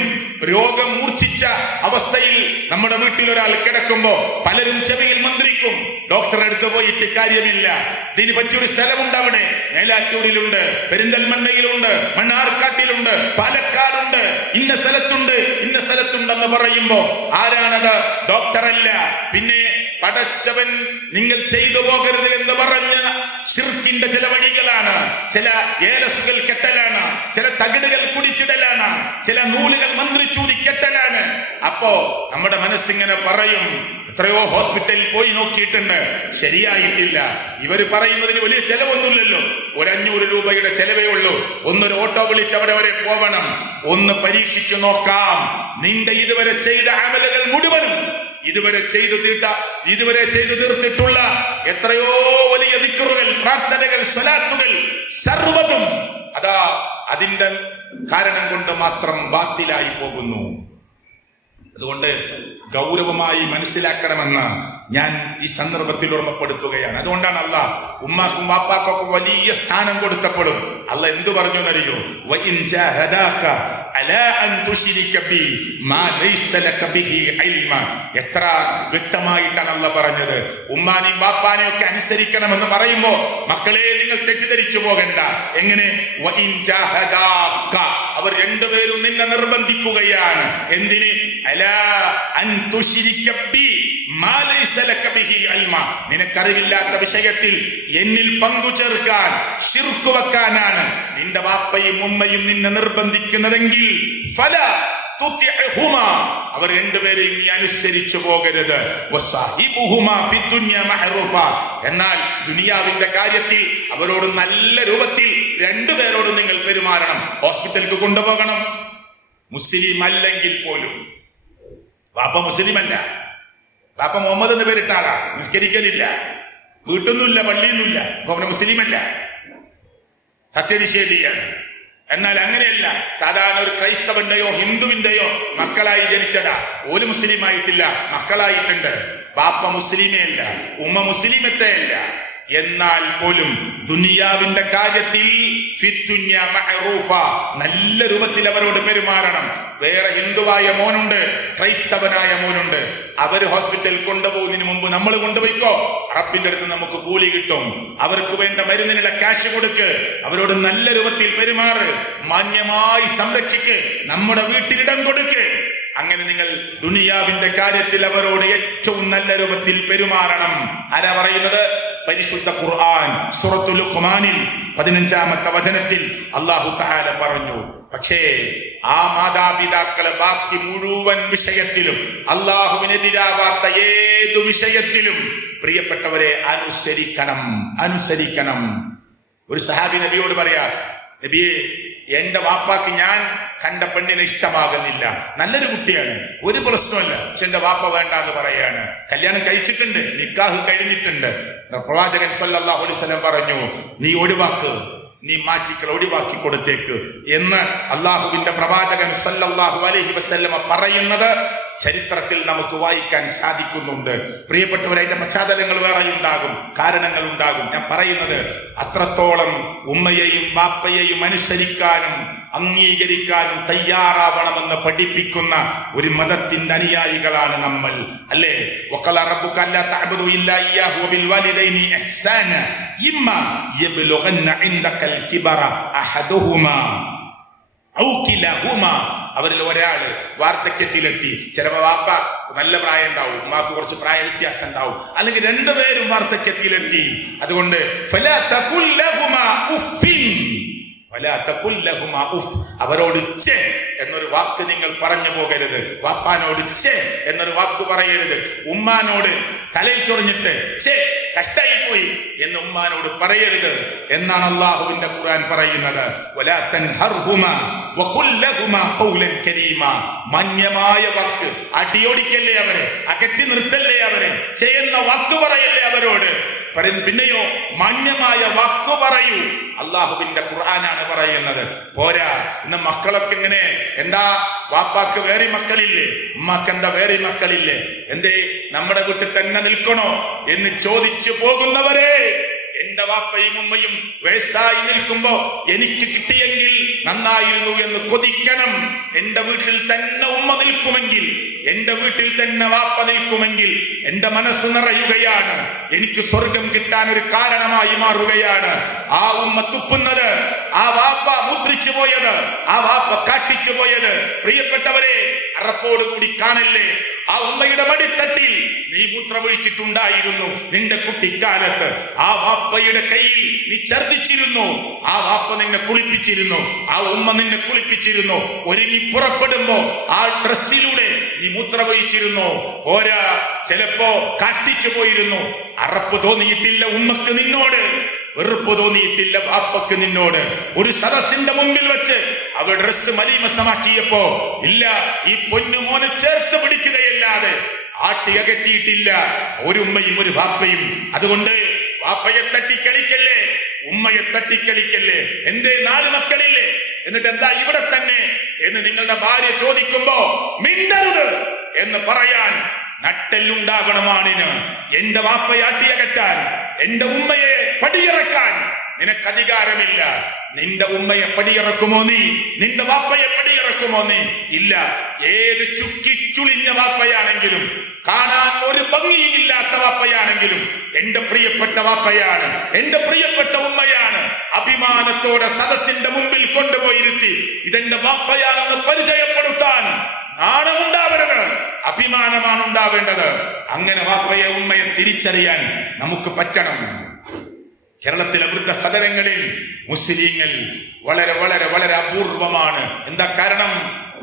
രോഗം മൂർച്ഛിച്ച അവസ്ഥയിൽ നമ്മുടെ വീട്ടിൽ ഒരാൾ കിടക്കുമ്പോ പലരും ചെവിയിൽ മന്ത്രിക്കും, ഡോക്ടറെ അടുത്ത് പോയിട്ട് കാര്യമില്ല, ഇതിന് പറ്റിയൊരു സ്ഥലമുണ്ട്, അവിടെ മേലാറ്റൂരിലുണ്ട്, പെരിന്തൽമണ്ണയിലുണ്ട്, മണ്ണാർക്കാട്ടിലുണ്ട്, പാലക്കാടുണ്ട്, ഇന്ന സ്ഥലത്തുണ്ട്, ഇന്ന സ്ഥലത്തുണ്ടെന്ന് പറയുമ്പോ ആരാണത്? ഡോക്ടറല്ല, പിന്നെ പടച്ചവൻ നിങ്ങൾ ചെയ്തു പോകരുത് എന്ന് പറഞ്ഞ ശിർക്കിന്റെ ചില വഴികളാണ്, ചില ഏലസുകൾ കെട്ടലാണ്, ചില തകിടുകൾ കുടിച്ചിടലാണ്, ചില നൂലുകൾ മന്ത്രിച്ചൂതി കെട്ടലാണ്. അപ്പോ നമ്മുടെ മനസ്സിങ്ങനെ പറയും, എത്രയോ ഹോസ്പിറ്റലിൽ പോയി നോക്കിയിട്ടുണ്ട്, ശരിയായിട്ടില്ല. ഇവര് പറയുന്നതിന് വലിയ ചെലവൊന്നുമില്ലല്ലോ, 500 രൂപയുടെ ചെലവേ ഉള്ളൂ. ഒന്നൊരു ഓട്ടോ വിളിച്ച് അവിടെ വരെ പോവണം, ഒന്ന് പരീക്ഷിച്ചു നോക്കാം. നിന്റെ ഇതുവരെ ചെയ്ത അമലുകൾ മുഴുവനും, ഇതുവരെ ചെയ്തു തീർത്തിട്ടുള്ള എത്രയോ വലിയ ദിക്റുകൾ, പ്രാർത്ഥനകൾ, സ്വലാത്തുകൾ സർവ്വതും അതാ അതിന്റെ കാരണം കൊണ്ട് മാത്രം ബാത്തിലായി പോകുന്നു. അതുകൊണ്ട് ഗൗരവമായി മനസ്സിലാക്കണമെന്ന് ഞാൻ ഈ സന്ദർഭത്തിൽ ഓർമ്മപ്പെടുത്തുകയാണ്. അതുകൊണ്ടാണ് അല്ലാഹ് ഉമ്മാക്കും വാപ്പാക്കും ഒക്കെ വലിയ സ്ഥാനം കൊടുത്തപ്പോഴും അല്ലാഹ് എന്തു പറഞ്ഞു എന്നറിയോ? വഇൻ ജാഹദാക അലാ അൻ തുശ്രിക ബി മാ ലൈസ ലക ബിഹി ഇൽമ. എത്ര വ്യക്തമായിട്ടാണ് അല്ലാഹ് പറഞ്ഞത്. ഉമ്മാനെയും വാപ്പാനെയും ഒക്കെ അനുസരിക്കണമെന്ന് പറയുമ്പോൾ മക്കളെ നിങ്ങൾ തെറ്റിദ്ധരിച്ചു പോകണ്ട. എങ്ങനെ? വഇൻ ജാഹദാക, അവർ രണ്ടുപേരും നിന്നെ നിർബന്ധിക്കുകയാണ്. എന്തിന്? അലാ അൻ തുശ്രിക ബി മാ ലൈസ ലക ബിഹി ഇൽമ. നിനക്കറിവില്ലാത്ത വിഷയത്തിൽ എന്നിൽ പങ്കു ചേർക്കാൻ, ശിർക്ക് വെക്കാനാണ് നിന്റെ വാപ്പയും ഉമ്മയും നിന്നെ നിർബന്ധിക്കുന്നതെങ്കിൽ ഫലാ തുതിഅഹുമാ, അവർ രണ്ടുപേരെയും നീ അനുസരിച്ചു പോകരുത്. വസാഹിബുഹുമാ ഫിദ്ദുനിയ മഅറൂഫ, എന്നാൽ ദുനിയാവിന്റെ കാര്യത്തിൽ അവരോട് നല്ല രൂപത്തിൽ രണ്ടുപേരോടും നിങ്ങൾ പെരുമാറണം. ഹോസ്പിറ്റലിലേക്ക് കൊണ്ടുപോകണം, മുസ്ലിം അല്ലെങ്കിൽ പോലും. വാപ്പ മുസ്ലിം അല്ല, വാപ്പ മുഹമ്മദ് എന്ന് പേരിട്ട ആളാ, നിസ്കരിക്കലില്ല, വീട്ടൊന്നുമില്ല, പള്ളിയൊന്നുമില്ല, അപ്പൊ അവന് മുസ്ലിം അല്ല, സത്യനിഷേധിയാണ്. എന്നാൽ അങ്ങനെയല്ല, സാധാരണ ഒരു ക്രൈസ്തവന്റെയോ ഹിന്ദുവിന്റെയോ മക്കളായി ജനിച്ചതാ, ഓല് മുസ്ലിം ആയിട്ടില്ല, മക്കളായിട്ടുണ്ട്. ബാപ്പ മുസ്ലിമേ അല്ല, ഉമ്മ മുസ്ലിമത്തെ അല്ല. എന്നാൽ പോലും ദുനിയാവിന്റെ കാര്യത്തിൽ ഫിദ്ദുനിയ മഅറൂഫ, നല്ല രൂപത്തിൽ അവരോട് പെരുമാറണം. വേറെ ഹിന്ദുവായ മോനുണ്ട്, ക്രൈസ്തവനായ മോനുണ്ട്, അവര് ഹോസ്പിറ്റലിൽ കൊണ്ടുപോകുന്നതിന് മുമ്പ് നമ്മൾ കൊണ്ടുപോയിക്കോ, റബ്ബിന്റെ അടുത്ത് നമുക്ക് കൂലി കിട്ടും. അവർക്ക് വേണ്ട മരുന്നിനുള്ള ക്യാഷ് കൊടുക്ക്, അവരോട് നല്ല രൂപത്തിൽ പെരുമാറ്, മാന്യമായി സംരക്ഷിക്ക്, നമ്മുടെ വീട്ടിലിടം കൊടുക്ക്. അങ്ങനെ നിങ്ങൾ ദുനിയാവിന്റെ കാര്യത്തിൽ അവരോട് ഏറ്റവും നല്ല രൂപത്തിൽ പെരുമാറണം. ആരാ പറയുന്നത്? പരിശുദ്ധ ഖുർആൻ സൂറത്തുൽ ലുഖ്മാനിൽ 15-ാമത്തെ വചനത്തിൽ അല്ലാഹു തആല പറഞ്ഞു. പക്ഷേ ആ മാതാപിതാക്കളെ ബാക്കി മുഴുവൻ വിഷയത്തിലും, അല്ലാഹുവിനെതിരാവാത്ത ഏതു വിഷയത്തിലും പ്രിയപ്പെട്ടവരെ അനുസരിക്കണം. ഒരു സഹാബി നബിയോട് പറയാ, നബിയെ, എന്റെ വാപ്പാക്ക് ഞാൻ കണ്ട പെണ്ണിനെ ഇഷ്ടമാകുന്നില്ല, നല്ലൊരു കുട്ടിയാണ്, ഒരു പ്രശ്നമല്ല, പക്ഷെ എന്റെ വാപ്പ വേണ്ട എന്ന് പറയാണ്. കല്യാണം കഴിച്ചിട്ടുണ്ട്, നിക്കാഹ് കഴിഞ്ഞിട്ടുണ്ട്. പ്രവാചകൻ സല്ലല്ലാഹു അലൈഹി വസല്ലം പറഞ്ഞു, നീ ഒഴിവാക്കി കൊടുത്തേക്ക് എന്ന് അള്ളാഹുവിന്റെ പ്രവാചകൻ സല്ലല്ലാഹു അലൈഹി വസല്ലം പറയുന്നത് ചരിത്രത്തിൽ നമുക്ക് വായിക്കാൻ സാധിക്കുന്നുണ്ട്. പ്രിയപ്പെട്ടവരെ, അതിന്റെ പശ്ചാത്തലങ്ങൾ വേറെ ഉണ്ടാകും, കാരണങ്ങൾ ഉണ്ടാകും. ഞാൻ പറയുന്നത് അത്രത്തോളം ഉമ്മയെയും വാപ്പയെയും അനുസരിക്കാനും അംഗീകരിക്കാനും തയ്യാറാവണമെന്ന് പഠിപ്പിക്കുന്ന ഒരു മതത്തിന്റെ അനുയായികളാണ് നമ്മൾ, അല്ലേ? വഖല റബ്ബുക അല്ലാ തഅബുദു ഇല്ലാ ഇയ്യാഹു വബിൽ വാലിദൈനി ഇഹ്സാന ഇമ്മാ യബ്ലുഗന്ന ഇൻദകൽ കിബറ അഹദുഹുമാ ഔ കിലഹുമാ. അവരിൽ ഒരാള് വാർദ്ധക്യത്തിലെത്തി, ചിലപ്പോൾ വാപ്പ നല്ല പ്രായം ഉണ്ടാവും, ഉമ്മാക്ക് കുറച്ച് പ്രായ വ്യത്യാസം ഉണ്ടാവും, അല്ലെങ്കിൽ രണ്ടുപേരും വാർദ്ധക്യത്തിലെത്തി. അതുകൊണ്ട് ഫലാ തഖുൽ ലഹുമാ ഉഫ്ഫിൻ, അവരോട് ഛേ എന്നൊരു വാക്ക് നിങ്ങൾ പറഞ്ഞു പോകരുത്. വാപ്പാനോട് ഛേ എന്നൊരു വാക്ക് പറയരുത്. ഉമ്മാനോട് തലയിൽ ചൊറിഞ്ഞിട്ട് ഛേ കഷ്ടായി പോയി എന്ന് ഉമ്മാനോട് പറയരുത് എന്നാണ് അല്ലാഹുവിന്റെ ഖുർആൻ പറയുന്നത്. വലാ തൻഹർഹുമാ വഖുൽ ലഹുമാ ഖൗലൻ കരീമാ. മാന്യമായ വാക്ക്, അടിയോടിക്കല്ലേ അവരെ, അകറ്റി നിർത്തല്ലേ അവരെ, ചെയ്യുന്ന വാക്ക് പറയല്ലേ അവരോട്. പിന്നെയോ മാന്യമായ വാക്കു പറയൂ. അള്ളാഹുവിന്റെ ഖുർആനാണ് പറയുന്നത്. പോരാ, ഇന്ന് മക്കളൊക്കെ ഇങ്ങനെ, എന്താ വാപ്പാക്ക് വേറെ മക്കളില്ലേ, ഉമ്മാക്ക് എന്താ വേറെ മക്കളില്ലേ, എന്തേ നമ്മുടെ വീട്ടിൽ തന്നെ നിൽക്കണോ എന്ന് ചോദിച്ചു പോകുന്നവരെ, എന്റെ വാപ്പയും ഉമ്മയും വയസ്സായി നിൽക്കുമ്പോ എനിക്ക് കിട്ടിയെങ്കിൽ നന്നായിരുന്നു എന്ന് കൊതിക്കണം. എന്റെ വീട്ടിൽ തന്നെ ഉമ്മ നിൽക്കുമെങ്കിൽ എന്റെ വീട്ടിൽ തന്നെ വാപ്പ നിൽക്കുമെങ്കിൽ എന്റെ മനസ്സ് നിറയുകയാണ്, എനിക്ക് സ്വർഗം കിട്ടാൻ ഒരു കാരണമായി മാറുകയാണ്. ആ ഉമ്മ തുപ്പുന്നത്, ആ വാപ്പ മുദ്രിച്ചു പോയത്, ആ വാപ്പ കാട്ടിച്ചു പോയത്, പ്രിയപ്പെട്ടവരെ അറപ്പോടുകൂടി കാണല്ലേ. ആ ഉമ്മയുടെ മടിത്തട്ടിൽ നീ മൂത്രമൊഴിച്ചിട്ടുണ്ടായിരുന്നു നിന്റെ കുട്ടിക്കാലത്ത്. ആ വാപ്പയുടെ കയ്യിൽ നീ ഛർദിച്ചിരുന്നു, ആ വാപ്പ നിന്നെ കുളിപ്പിച്ചിരുന്നു, ആ ഉമ്മ നിന്നെ കുളിപ്പിച്ചിരുന്നു. ഒരുങ്ങി പുറപ്പെടുമ്പോ ആ ഡ്രസ്സിലൂടെ നീ മൂത്രമൊഴിച്ചിരുന്നു. പോരാ, ചിലപ്പോ കാഷ്ടിച്ചു പോയിരുന്നു. അറപ്പ് തോന്നിയിട്ടില്ല ഉമ്മക്ക് നിന്നോട്, വെറുപ്പ് തോന്നിയിട്ടില്ല വാപ്പക്ക് നിന്നോട്. ഒരു സദസ്സിന്റെ മുമ്പിൽ വെച്ച് അവൾ ഡ്രസ് മലീമസമാക്കിയപ്പോ ഇല്ല, ഈ പൊന്നുമോനെ ചേർത്ത് പിടിക്കുകയല്ലാതെ ആട്ടി അകറ്റിയിട്ടില്ല ഒരു ഉമ്മയും ഒരു വാപ്പയും. അതുകൊണ്ട് വാപ്പയെ തട്ടിക്കളിക്കല്ലേ, ഉമ്മയെ തട്ടിക്കളിക്കല്ലേ. എന്തേ 4 മക്കളില്ലേ, എന്നിട്ട് എന്താ ഇവിടെ തന്നെ എന്ന് നിങ്ങളുടെ ഭാര്യ ചോദിക്കുമ്പോ മിണ്ടരുത് എന്ന് പറയാൻ നട്ടെല്ലുണ്ടാകണമാണിന്. എന്റെ വാപ്പയെ ആട്ടിയകറ്റാൻ, എന്റെ ഉമ്മയെ പടിയിറക്കാൻ നിനക്ക് അധികാരമില്ല. നിന്റെ ഉമ്മയെ പടിയിറക്കുമോ നീ? നിന്റെ വാപ്പയെ പടിയിറക്കുമോ നീ? ഇല്ല. ഏത് ചുക്കിച്ചുളിഞ്ഞ വാപ്പയാണെങ്കിലും, കാണാൻ ഒരു ഭംഗിയില്ലാത്ത വാപ്പയാണെങ്കിലും എന്റെ പ്രിയപ്പെട്ട വാപ്പയാണ്, എന്റെ പ്രിയപ്പെട്ട ഉമ്മയാണ്. അഭിമാനത്തോടെ സദസ്സിന്റെ മുമ്പിൽ കൊണ്ടുപോയിരുത്തി ഇതെന്റെ വാപ്പയാണെന്ന് പരിചയപ്പെടുത്താൻ നാണമുണ്ടാവരുത്, അഭിമാനമാണ് ഉണ്ടാവേണ്ടത്. അങ്ങനെ വാപ്പയെ ഉമ്മയെ തിരിച്ചറിയാൻ നമുക്ക് പറ്റണം. കേരളത്തിലെ വൃദ്ധസദനങ്ങളിൽ മുസ്ലിങ്ങൾ വളരെ വളരെ വളരെ അപൂർവമാണ്. എന്താ കാരണം?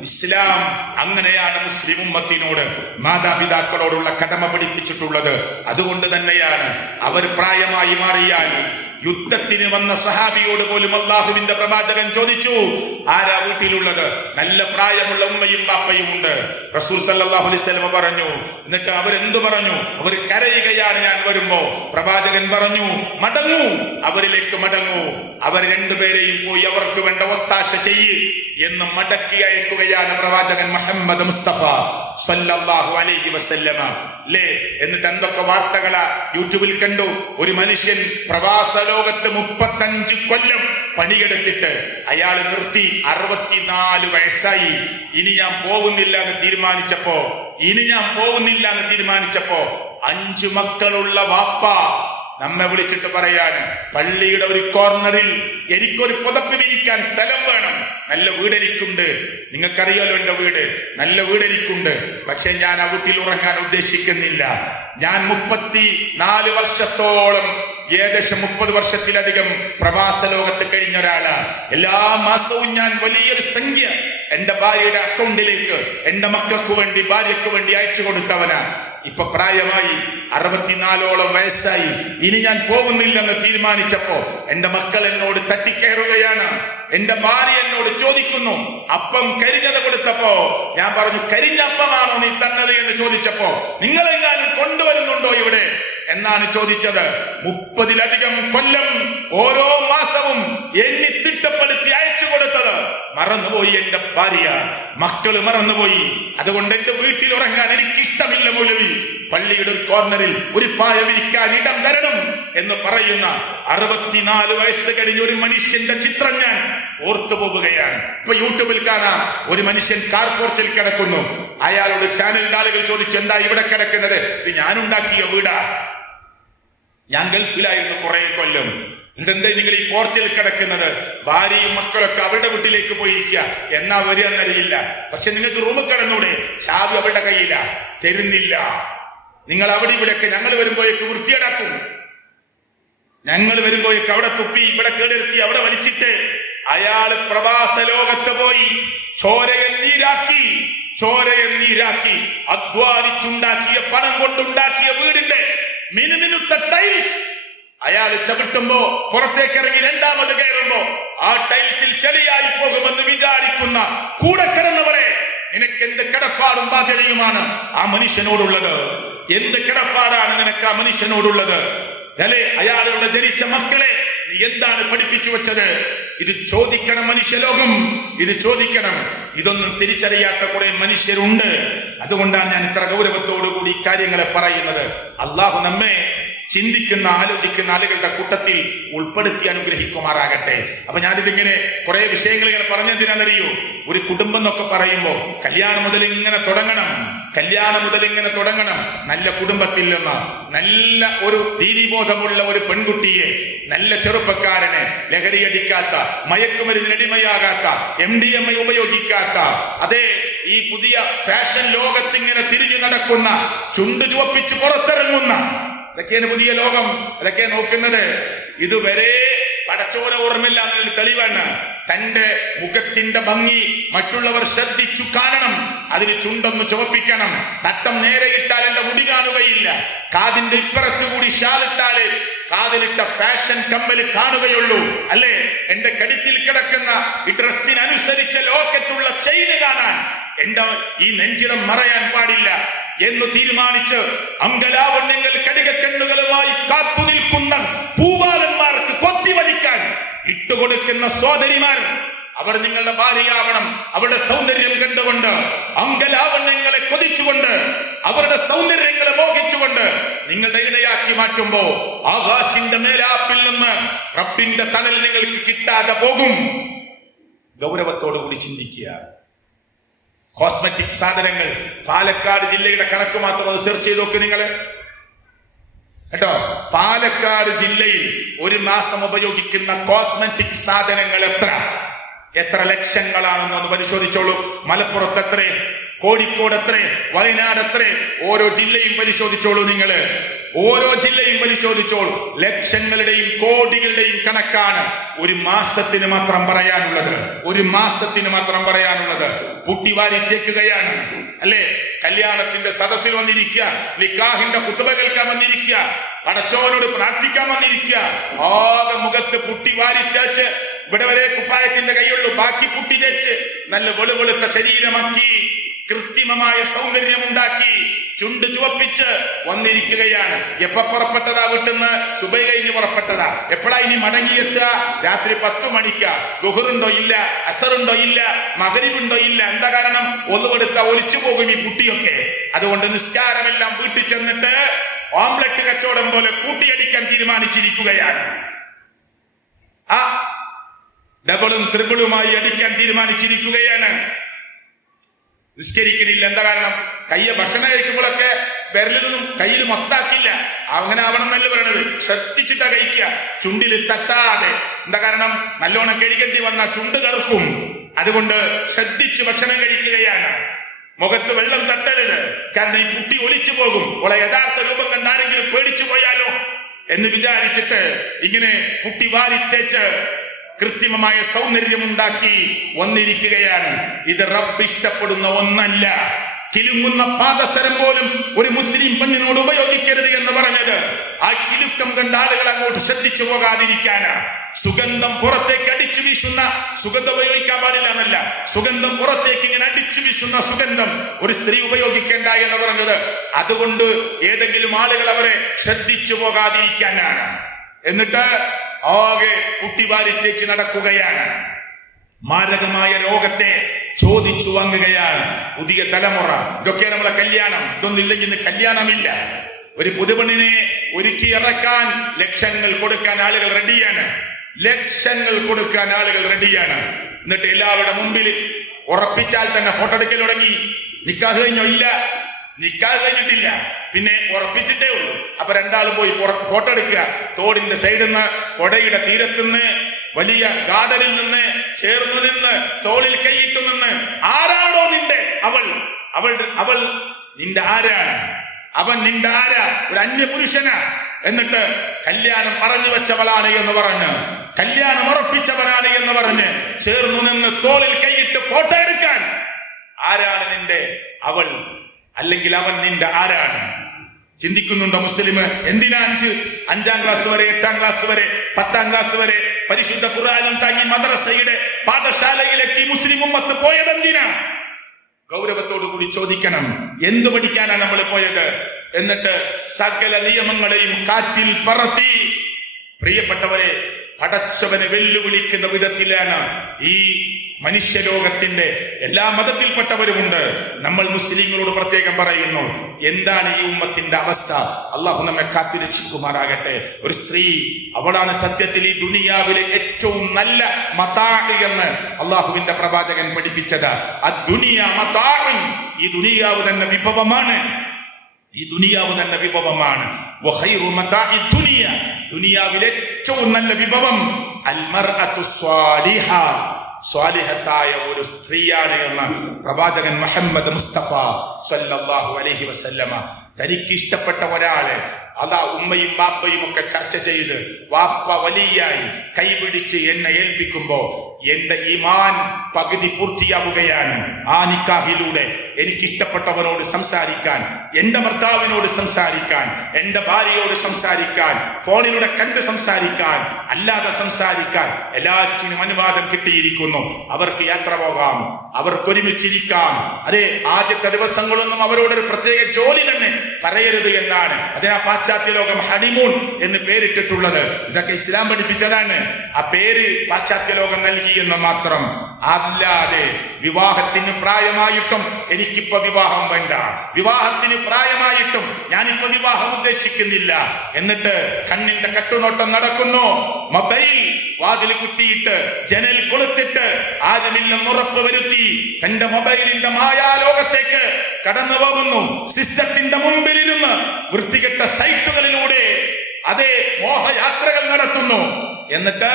ഇസ്ലാം അങ്ങനെയാണ് മുസ്ലിം ഉമ്മത്തിനോട്, മാതാപിതാക്കളോടുള്ള കടമ പഠിപ്പിച്ചിട്ടുള്ളത്. അതുകൊണ്ട് തന്നെയാണ് അവർ പ്രായമായി മാറിയാൽ യുദ്ധത്തിന് വന്ന സഹാബിയോട് പോലും അള്ളാഹുവിന്റെ പ്രവാചകൻ ചോദിച്ചു, ആരാ വീട്ടിലുള്ളത്? നല്ല പ്രായമുള്ള ഉമ്മയും ബാപ്പയും ഉണ്ട്. റസൂൽ സല്ലല്ലാഹു അലൈഹി വസല്ലം പറഞ്ഞു. എന്നിട്ട് അവരെന്തു പറഞ്ഞു? അവർ കരയുകയാണ് ഞാൻ വരുമ്പോ. പ്രവാചകൻ പറഞ്ഞു, മടങ്ങൂ, അവരിലേക്ക് മടങ്ങൂ. അവർ രണ്ടുപേരെയും പോയി അവർക്ക് വേണ്ട ഒത്താശ ചെയ്യ് എന്ന് മടക്കി അയക്കുകയാണ് പ്രവാചകൻ മുഹമ്മദ് മുസ്തഫ സല്ലല്ലാഹു അലൈഹി വസല്ലം. ല്ലേ? എന്നിട്ട് എന്തൊക്കെ വാർത്തകളാ യൂട്യൂബിൽ കണ്ടു. ഒരു മനുഷ്യൻ പ്രവാസ ലോകത്ത് 35 കൊല്ലം പണിയെടുത്തിട്ട് അയാൾ നിർത്തി. 64 വയസ്സായി. ഇനി ഞാൻ പോകുന്നില്ല എന്ന് തീരുമാനിച്ചപ്പോ 5 മക്കളുള്ള വാപ്പ നമ്മെ വിളിച്ചിട്ട് പറയാണ്, പള്ളിയുടെ ഒരു കോർണറിൽ എനിക്കൊരു പുതപ്പ് വിരിക്കാൻ സ്ഥലം വേണം. നല്ല വീട് എനിക്കുണ്ട്, നിങ്ങൾക്കറിയാലോ എന്റെ വീട്, നല്ല വീട് എനിക്കുണ്ട്. പക്ഷെ ഞാൻ ആ വീട്ടിൽ ഉറങ്ങാൻ ഉദ്ദേശിക്കുന്നില്ല. ഞാൻ 34 വർഷത്തോളം, ഏകദേശം 30 വർഷത്തിലധികം പ്രവാസ ലോകത്ത് കഴിഞ്ഞ ഒരാളാണ്. എല്ലാ മാസവും ഞാൻ വലിയൊരു സംഖ്യ എന്റെ ഭാര്യയുടെ അക്കൗണ്ടിലേക്ക് എന്റെ മക്കൾക്ക് വേണ്ടി, ഭാര്യക്ക് വേണ്ടി അയച്ചു കൊടുത്തവനാ. ഇപ്പൊ പ്രായമായി, 64ഓളം വയസ്സായി. ഇനി ഞാൻ പോകുന്നില്ലെന്ന് തീരുമാനിച്ചപ്പോ എന്റെ മക്കൾ എന്നോട് തട്ടിക്കയറുകയാണ്. എന്റെ ഭാര്യ എന്നോട് ചോദിക്കുന്നു, അപ്പം കരിഞ്ഞത് കൊടുത്തപ്പോ ഞാൻ പറഞ്ഞു, കരിഞ്ഞ അപ്പമാണോ നീ തന്നത് എന്ന് ചോദിച്ചപ്പോ, നിങ്ങളെങ്ങാനും കൊണ്ടുവരുന്നുണ്ടോ ഇവിടെ എന്നാണ് ചോദിച്ചത്. 30-ലധികം കൊല്ലം ഓരോ മാസവും എണ്ണി തിട്ടപ്പെടുത്തി അയച്ചു കൊടുത്തത് മറന്നുപോയി എന്റെ ഭാര്യ, മക്കള് മറന്നുപോയി. അതുകൊണ്ട് എന്റെ വീട്ടിൽ ഉറങ്ങാൻ എനിക്ക് ഇഷ്ടമില്ല മൗലവി, പള്ളിയുടെ ഒരു കോർണറിൽ ഒരു പായ വിരിക്കാൻ ഇടം തരണം എന്ന് പറയുന്ന 64 വയസ്സ് കഴിഞ്ഞ ഒരു മനുഷ്യന്റെ ചിത്രം ഞാൻ ഓർത്തു പോകുകയാണ്. ഇപ്പൊ യൂട്യൂബിൽ കാണാം, ഒരു മനുഷ്യൻ കാർ പോർച്ചിൽ കിടക്കുന്നു. അയാളോട് ചാനലിന്റെ ആളുകൾ ചോദിച്ചു, എന്താ ഇവിടെ കിടക്കുന്നത്? ഇത് ഞാനുണ്ടാക്കിയ വീടാ, ഞാൻ ഗൾഫിലായിരുന്നു കുറെ കൊല്ലം, ഇതെന്താ നിങ്ങൾ ഈ പോർച്ചിൽ കിടക്കുന്നത്? ഭാര്യയും മക്കളൊക്കെ അവളുടെ വീട്ടിലേക്ക് പോയിരിക്കുക, എന്നാ വരികയെന്നറിയില്ല. പക്ഷെ നിങ്ങൾക്ക് റൂമിൽ കിടന്നൂടെ? ചാവി അവളുടെ കയ്യില, തരുന്നില്ല. നിങ്ങൾ അവിടെ ഇവിടെയൊക്കെ ഞങ്ങൾ വരുമ്പോഴേക്ക് വൃത്തിയേടാക്കും, ഞങ്ങൾ വരുമ്പോഴേക്ക് അവിടെ തുപ്പി, ഇവിടെ കേടിരുത്തി, അവിടെ വലിച്ചിട്ട് അയാള് പ്രവാസ ലോകത്ത് പോയി ചോരയെ നീരാക്കി അധ്വാനിച്ചുണ്ടാക്കിയ പണം കൊണ്ടുണ്ടാക്കിയ വീടിന്റെ മിനുമിനുത്ത ടൈൽസ് അയാൾ ചവിട്ടുമ്പോ, പുറത്തേക്ക് ഇറങ്ങി 2ാമത് കയറുമ്പോ ആ ടൈൽസിൽ ചെളിയായി പോകുമെന്ന് വിചാരിക്കുന്ന കൂടെ കിടന്നവരെ, നിനക്ക് എന്ത് കടപ്പാടും ബാധ്യതയുമാണ് ആ മനുഷ്യനോടുള്ളത്? എന്ത് കടപ്പാടാണ് നിനക്ക് ആ മനുഷ്യനോടുള്ളത്? അല്ലെ? അയാളുടെ ജനിച്ച മക്കളെ നീ എന്താണ് പഠിപ്പിച്ചു വെച്ചത്? ഇത് ചോദിക്കണം മനുഷ്യലോകം, ഇത് ചോദിക്കണം. ഇതൊന്നും തിരിച്ചറിയാത്ത കുറെ മനുഷ്യരുണ്ട്. അതുകൊണ്ടാണ് ഞാൻ ഇത്ര ഗൗരവത്തോടു കൂടി കാര്യങ്ങളെ പറയുന്നത്. അള്ളാഹു നമ്മെ ചിന്തിക്കുന്ന, ആലോചിക്കുന്ന ആളുകളുടെ കൂട്ടത്തിൽ ഉൾപ്പെടുത്തി അനുഗ്രഹിക്കുമാറാകട്ടെ. അപ്പൊ ഞാനിതിങ്ങനെ കുറെ വിഷയങ്ങൾ ഇങ്ങനെ പറഞ്ഞെന്തിനാണെന്നറിയോ? ഒരു കുടുംബം എന്നൊക്കെ പറയുമ്പോ കല്യാണം മുതൽ ഇങ്ങനെ തുടങ്ങണം. കല്യാണം മുതൽ ഇങ്ങനെ തുടങ്ങണം. നല്ല കുടുംബത്തിൽ നിന്ന് നല്ല ഒരു ദീനീബോധമുള്ള ഒരു പെൺകുട്ടിയെ, നല്ല ചെറുപ്പക്കാരനെ, ലഹരിയടിക്കാത്ത, മയക്കുമരുന്നിനടിമയാകാത്ത, MDMA ഉപയോഗിക്കാത്ത, അതേ ഈ പുതിയ ഫാഷൻ ലോകത്തിങ്ങനെ തിരിഞ്ഞു നടക്കുന്ന, ചുണ്ടു ചുവപ്പിച്ച് പുറത്തിറങ്ങുന്ന, ഇതൊക്കെയാണ് പുതിയ ലോകം. അതൊക്കെ നോക്കുന്നത്. ഇതുവരെ പടച്ചോനെ ഓർമ്മയില്ല എന്നൊരു തെളിവാണ്. തന്റെ മുഖത്തിന്റെ ഭംഗി മറ്റുള്ളവർ ശ്രദ്ധിച്ചു കാണണം. അതിന് ചുണ്ടൊന്ന് ചുവപ്പിക്കണം. തട്ടം നേരെ ഇട്ടാൽ എന്റെ മുടി കാണുകയില്ല. കാതിന്റെ ഇപ്പുറത്ത് കൂടി ഷാലിട്ടാല് കാതിലിട്ട ഫാഷൻ കമ്മൽ കാണുകയുള്ളൂ. അല്ലേ, എന്റെ കഴുത്തിൽ കിടക്കുന്ന ഈ ഡ്രസ്സിനനുസരിച്ച ലോക്കറ്റുള്ള ചെയിന് കാണാൻ എന്റെ ഈ നെഞ്ചിടം മറയാൻ പാടില്ല എന്ന് തീരുമാനിച്ച് അങ്കലാവണ്യങ്ങൾ കടികക്കണ്ണുകളുമായി കാത്തു നിൽക്കുന്ന പൂവാലന്മാർക്ക് കൊത്തിവലിക്കാൻ ഇട്ടുകൊടുക്കുന്ന സോദരിമാർ, അവർ നിങ്ങളുടെ ഭാര്യയാവണം. അവരുടെ സൗന്ദര്യം കണ്ടുകൊണ്ട്, അങ്കലാവണ്യങ്ങളെ കൊതിച്ചുകൊണ്ട്, അവരുടെ സൗന്ദര്യങ്ങളെ മോഹിച്ചുകൊണ്ട് നിങ്ങളുടെ ഇണയാക്കി മാറ്റുമ്പോ ആകാശിന്റെ മേലാപ്പിൽ നിന്ന് റബ്ബിന്റെ തണൽ നിങ്ങൾക്ക് കിട്ടാതെ പോകും. ഗൗരവത്തോടു കൂടി ചിന്തിക്കുക. കോസ്മെറ്റിക് സാധനങ്ങൾ, പാലക്കാട് ജില്ലയുടെ കണക്ക് മാത്രം ഒന്ന് സെർച്ച് ചെയ്ത് നോക്ക് നിങ്ങൾ കേട്ടോ. പാലക്കാട് ജില്ലയിൽ ഒരു മാസം ഉപയോഗിക്കുന്ന കോസ്മെറ്റിക് സാധനങ്ങൾ എത്ര ലക്ഷങ്ങളാണെന്നൊന്ന് പരിശോധിച്ചോളൂ. മലപ്പുറത്ത് എത്ര, കോഴിക്കോട് എത്ര, വയനാട് എത്ര, ഓരോ ജില്ലയും പരിശോധിച്ചോളൂ. നിങ്ങള് ഓരോ ജില്ലയും പരിശോധിച്ചോളൂ. ലക്ഷങ്ങളുടെയും കോടികളുടെയും കണക്കാണ് ഒരു മാസത്തിന് മാത്രം പറയാനുള്ളത്. ഒരു മാസത്തിന് മാത്രം പറയാനുള്ളത്. പുട്ടിവാരി തേക്കുകയാണ്. അല്ലേ, കല്യാണത്തിന്റെ സദസ്സിൽ വന്നിരിക്കുക, നിക്കാഹിന്റെ ഖുത്ബ കേൾക്കാൻ വന്നിരിക്കുക, പടച്ചോനോട് പ്രാർത്ഥിക്കാൻ വന്നിരിക്കുക. ആകെ മുഖത്ത് പുട്ടിവാരി തേച്ച്, ഇവിടെ വരെ കുപ്പായത്തിന്റെ കൈയുള്ളൂ, ബാക്കി പുട്ടി തേച്ച് നല്ല വെളുവെളുത്ത ശരീരമാക്കി, കൃത്രിമമായ സൗന്ദര്യമുണ്ടാക്കി, ചുണ്ട് ചുവപ്പിച്ച് വന്നിരിക്കുകയാണ്. എപ്പ പുറപ്പെട്ടതാ വീട്ടിന്ന്? സുബൈ കഴിഞ്ഞ് പുറപ്പെട്ടതാ. എപ്പോഴാ ഇനി മടങ്ങിയെത്തുക? രാത്രി 10 മണിക്കാ. ദുഹറുണ്ടോ ഇല്ല, അസറുണ്ടോ ഇല്ല, മഗ്രിബുണ്ടോ ഇല്ല. എന്താ കാരണം? ഒന്നുകൊടുത്ത ഒലിച്ചു പോകും ഈ കുട്ടിയൊക്കെ. അതുകൊണ്ട് നിസ്കാരമെല്ലാം വീട്ടിൽ ചെന്നിട്ട് ഓംലെറ്റ് കച്ചവടം പോലെ കൂട്ടിയടിക്കാൻ തീരുമാനിച്ചിരിക്കുകയാണ്. ആ ഡബിളും ത്രിബിളുമായി അടിക്കാൻ തീരുമാനിച്ചിരിക്കുകയാണ്. നിസ്കരിക്കണില്ല. എന്താ കാരണം? ഭക്ഷണം കഴിക്കുമ്പോഴൊക്കെ വിരലൊന്നും കയ്യിൽ മൊത്താക്കില്ല. അങ്ങനെ ആവണം എന്നല്ല പറയണത്. ശ്രദ്ധിച്ചിട്ടാ കഴിക്കുക, ചുണ്ടിൽ തട്ടാതെ. എന്താ കാരണം? നല്ലോണം കഴിക്കേണ്ടി വന്ന ചുണ്ട് കറുക്കും. അതുകൊണ്ട് ശ്രദ്ധിച്ച് ഭക്ഷണം കഴിക്കുകയാണ്. മുഖത്ത് വെള്ളം തട്ടരുത്. കാരണം ഈ പുട്ടി ഒലിച്ചു പോകും. ഓളെ യഥാർത്ഥ രൂപം കണ്ട് ആരെങ്കിലും പേടിച്ചു പോയാലോ എന്ന് വിചാരിച്ചിട്ട് ഇങ്ങനെ പുട്ടി വാരിത്തേച്ച് കൃത്രിമമായ സൗന്ദര്യമുണ്ടാക്കി വന്നിരിക്കുകയാണ്. ഇത് റബ്ബ് ഇഷ്ടപ്പെടുന്ന ഒന്നല്ല. കിലുങ്ങുന്ന പാദസരം പോലും ഒരു മുസ്ലിം പെണ്ണിനോട് ഉപയോഗിക്കരുത് എന്ന് പറഞ്ഞത് ആ കിലുക്കം കണ്ട ആളുകൾ അങ്ങോട്ട് ശ്രദ്ധിച്ചു പോകാതിരിക്കാനാ. സുഗന്ധം പുറത്തേക്ക് അടിച്ചു വീശുന്ന സുഗന്ധം ഉപയോഗിക്കാൻ പാടില്ല എന്നല്ല, സുഗന്ധം പുറത്തേക്ക് ഇങ്ങനെ അടിച്ചു വീശുന്ന സുഗന്ധം ഒരു സ്ത്രീ ഉപയോഗിക്കേണ്ട എന്ന് പറഞ്ഞത് അതുകൊണ്ട് ഏതെങ്കിലും ആളുകൾ അവരെ ശ്രദ്ധിച്ചു പോകാതിരിക്കാനാണ്. എന്നിട്ട് ആകെ കുട്ടിവാരി തേച്ച് നടക്കുകയാണ്. മാരകമായ രോഗത്തെ ചോദിച്ചു വാങ്ങുകയാണ് പുതിയ തലമുറ. ഇതൊക്കെയാണ് നമ്മളെ കല്യാണം. ഇതൊന്നില്ലെങ്കിൽ കല്യാണമില്ല. ഒരു പുതുപെണ്ണിനെ ഒരുക്കി ഇറക്കാൻ ലക്ഷങ്ങൾ കൊടുക്കാൻ ആളുകൾ റെഡിയാണ്. ലക്ഷങ്ങൾ കൊടുക്കാൻ ആളുകൾ റെഡിയാണ്. എന്നിട്ട് എല്ലാവരുടെ മുമ്പിൽ ഉറപ്പിച്ചാൽ തന്നെ ഫോട്ടോ എടുക്കൽ തുടങ്ങി. നിക്കാഹ് കഴിഞ്ഞോ? ഇല്ല, നിക്കാഹ് കഴിഞ്ഞിട്ടില്ല, പിന്നെ ഉറപ്പിച്ചിട്ടേ ഉള്ളൂ. അപ്പൊ രണ്ടാളും പോയി ഫോട്ടോ എടുക്കുക. തോടിന്റെ സൈഡിൽ നിന്ന്, കൊടയുടെ തീരത്തുനിന്ന്, വലിയ ഗാർഡനിൽ നിന്ന് ചേർന്ന് നിന്ന്, തോളിൽ കൈയിട്ടു നിന്ന്, ആരാണോ നിന്റെ അവൾ? അവൾ നിന്റെ ആരാണ്? അവൻ നിന്റെ ആരാ? ഒരു അന്യപുരുഷനാ. എന്നിട്ട് കല്യാണം പറഞ്ഞു വെച്ചവളാണ് എന്ന് പറഞ്ഞ്, കല്യാണം ഉറപ്പിച്ചവനാണ് എന്ന് പറഞ്ഞ് ചേർന്നു നിന്ന് തോളിൽ കൈയിട്ട് ഫോട്ടോ എടുക്കാൻ. ആരാണ് നിന്റെ അവൾ? അല്ലെങ്കിൽ അവൻ നിന്റെ ആരാണ്? ചിന്തിക്കുന്നുണ്ടോ മുസ്ലിം? എന്തിനാ 5-ാം ക്ലാസ് വരെ, 8-ാം ക്ലാസ് വരെ, 10-ാം ക്ലാസ് വരെ പരിശുദ്ധ ഖുർആനും താങ്ങി മദ്രസയുടെ പാഠശാലയിലേക്ക് മുസ്ലിം ഉമ്മത്ത് പോയതെന്തിനാ? ഗൗരവത്തോടു കൂടി ചോദിക്കണം. എന്തു പഠിക്കാനാണ് നമ്മൾ പോയത്? എന്നിട്ട് സകല നിയമങ്ങളെയും കാറ്റിൽ പറത്തി. പ്രിയപ്പെട്ടവരെ, പടച്ചവനെ വെല്ലുവിളിക്കുന്ന വിധത്തിലാണ് ഈ മനുഷ്യലോകത്തിന്റെ എല്ലാ മതത്തിൽപ്പെട്ടവരുമുണ്ട്. നമ്മൾ മുസ്ലിങ്ങളോട് പ്രത്യേകം പറയുന്നു, എന്താണ് ഈ ഉമ്മത്തിന്റെ അവസ്ഥ? അള്ളാഹു നമ്മെ കാത്തിരക്ഷിക്കുമാറാകട്ടെ. ഒരു സ്ത്രീ, അവളാണ് സത്യത്തിൽ ഈ ദുനിയാവിലെ ഏറ്റവും നല്ല മതാഅ് എന്ന് അള്ളാഹുവിന്റെ പ്രവാചകൻ പഠിപ്പിച്ചത്. അദ്ദുനിയ മതാഉൻ, ഈ ദുനിയാവ് തന്നെ വിഭവമാണ്. ഈ ദുനിയാവ് തന്നെ വിഭവമാണ്. വഖൈറു മതാഇ ദുനിയ, ദുനിയാവിലെ ഏറ്റവും നല്ല വിഭവം അൽ മർഅതു സ്വാലിഹ, സ്വാലിഹത്തായ ഒരു സ്ത്രീയാണ് എന്ന് പ്രവാചകൻ മുഹമ്മദ് മുസ്തഫ സല്ലല്ലാഹു അലൈഹി വസല്ലമ. തനിക്ക് ഇഷ്ടപ്പെട്ട ഒരാള്, അതാ ഉമ്മയും വാപ്പയും ഒക്കെ ചർച്ച ചെയ്ത് വാപ്പ വലിയായി കൈപിടിച്ച് എന്നെ ഏൽപ്പിക്കുമ്പോ എന്റെ ഈമാൻ പകുതി പൂർത്തിയാവുകയാണ്. ആ നിക്കാഹിലൂടെ എനിക്കിഷ്ടപ്പെട്ടവനോട് സംസാരിക്കാൻ, എന്റെ ഭർത്താവിനോട് സംസാരിക്കാൻ, എന്റെ ഭാര്യയോട് സംസാരിക്കാൻ, ഫോണിലൂടെ കണ്ട് സംസാരിക്കാൻ, അല്ലാതെ സംസാരിക്കാൻ എല്ലാറ്റിനും അനുവാദം കിട്ടിയിരിക്കുന്നു. അവർക്ക് യാത്ര പോകാം, അവർക്ക് ഒരുമിച്ചിരിക്കാം. അതെ, ആദ്യത്തെ ദിവസങ്ങളൊന്നും അവരോടൊരു പ്രത്യേക ജോലി തന്നെ പറയരുത് എന്നാണ് അതിനാ പാശ്ചാത്യ ലോകം ഹണിമൂൺ എന്ന് പേരിട്ടിട്ടുള്ളത്. ഇതൊക്കെ ഇസ്ലാം പഠിപ്പിച്ചതാണ്. ആ പേര് പാശ്ചാത്യ ലോകം നൽകി എന്ന് മാത്രം. അല്ലാതെ വിവാഹത്തിന് പ്രായമായിട്ടും എനിക്കിപ്പോ വിവാഹം വേണ്ട, വിവാഹത്തിന് പ്രായമായിട്ടും ഞാനിപ്പോ വിവാഹം ഉദ്ദേശിക്കുന്നില്ല എന്നിട്ട് കണ്ണിന്റെ കട്ടുനോട്ടം നടക്കുന്നു. മൊബൈൽ വാതിൽ കുത്തിയിട്ട് ജനൽ കൊളുത്തിട്ട് ആരുമില്ലെന്ന് ഉറപ്പ് വരുത്തി തന്റെ മൊബൈലിന്റെ മായാലോകത്തേക്ക് കടന്നു പോകുന്നു. സിസ്റ്റത്തിന്റെ മുമ്പിലിരുന്ന് വൃത്തികെട്ട സൈറ്റുകളിലൂടെ അതേ മോഹയാത്രകൾ നടത്തുന്നു. എന്നിട്ട്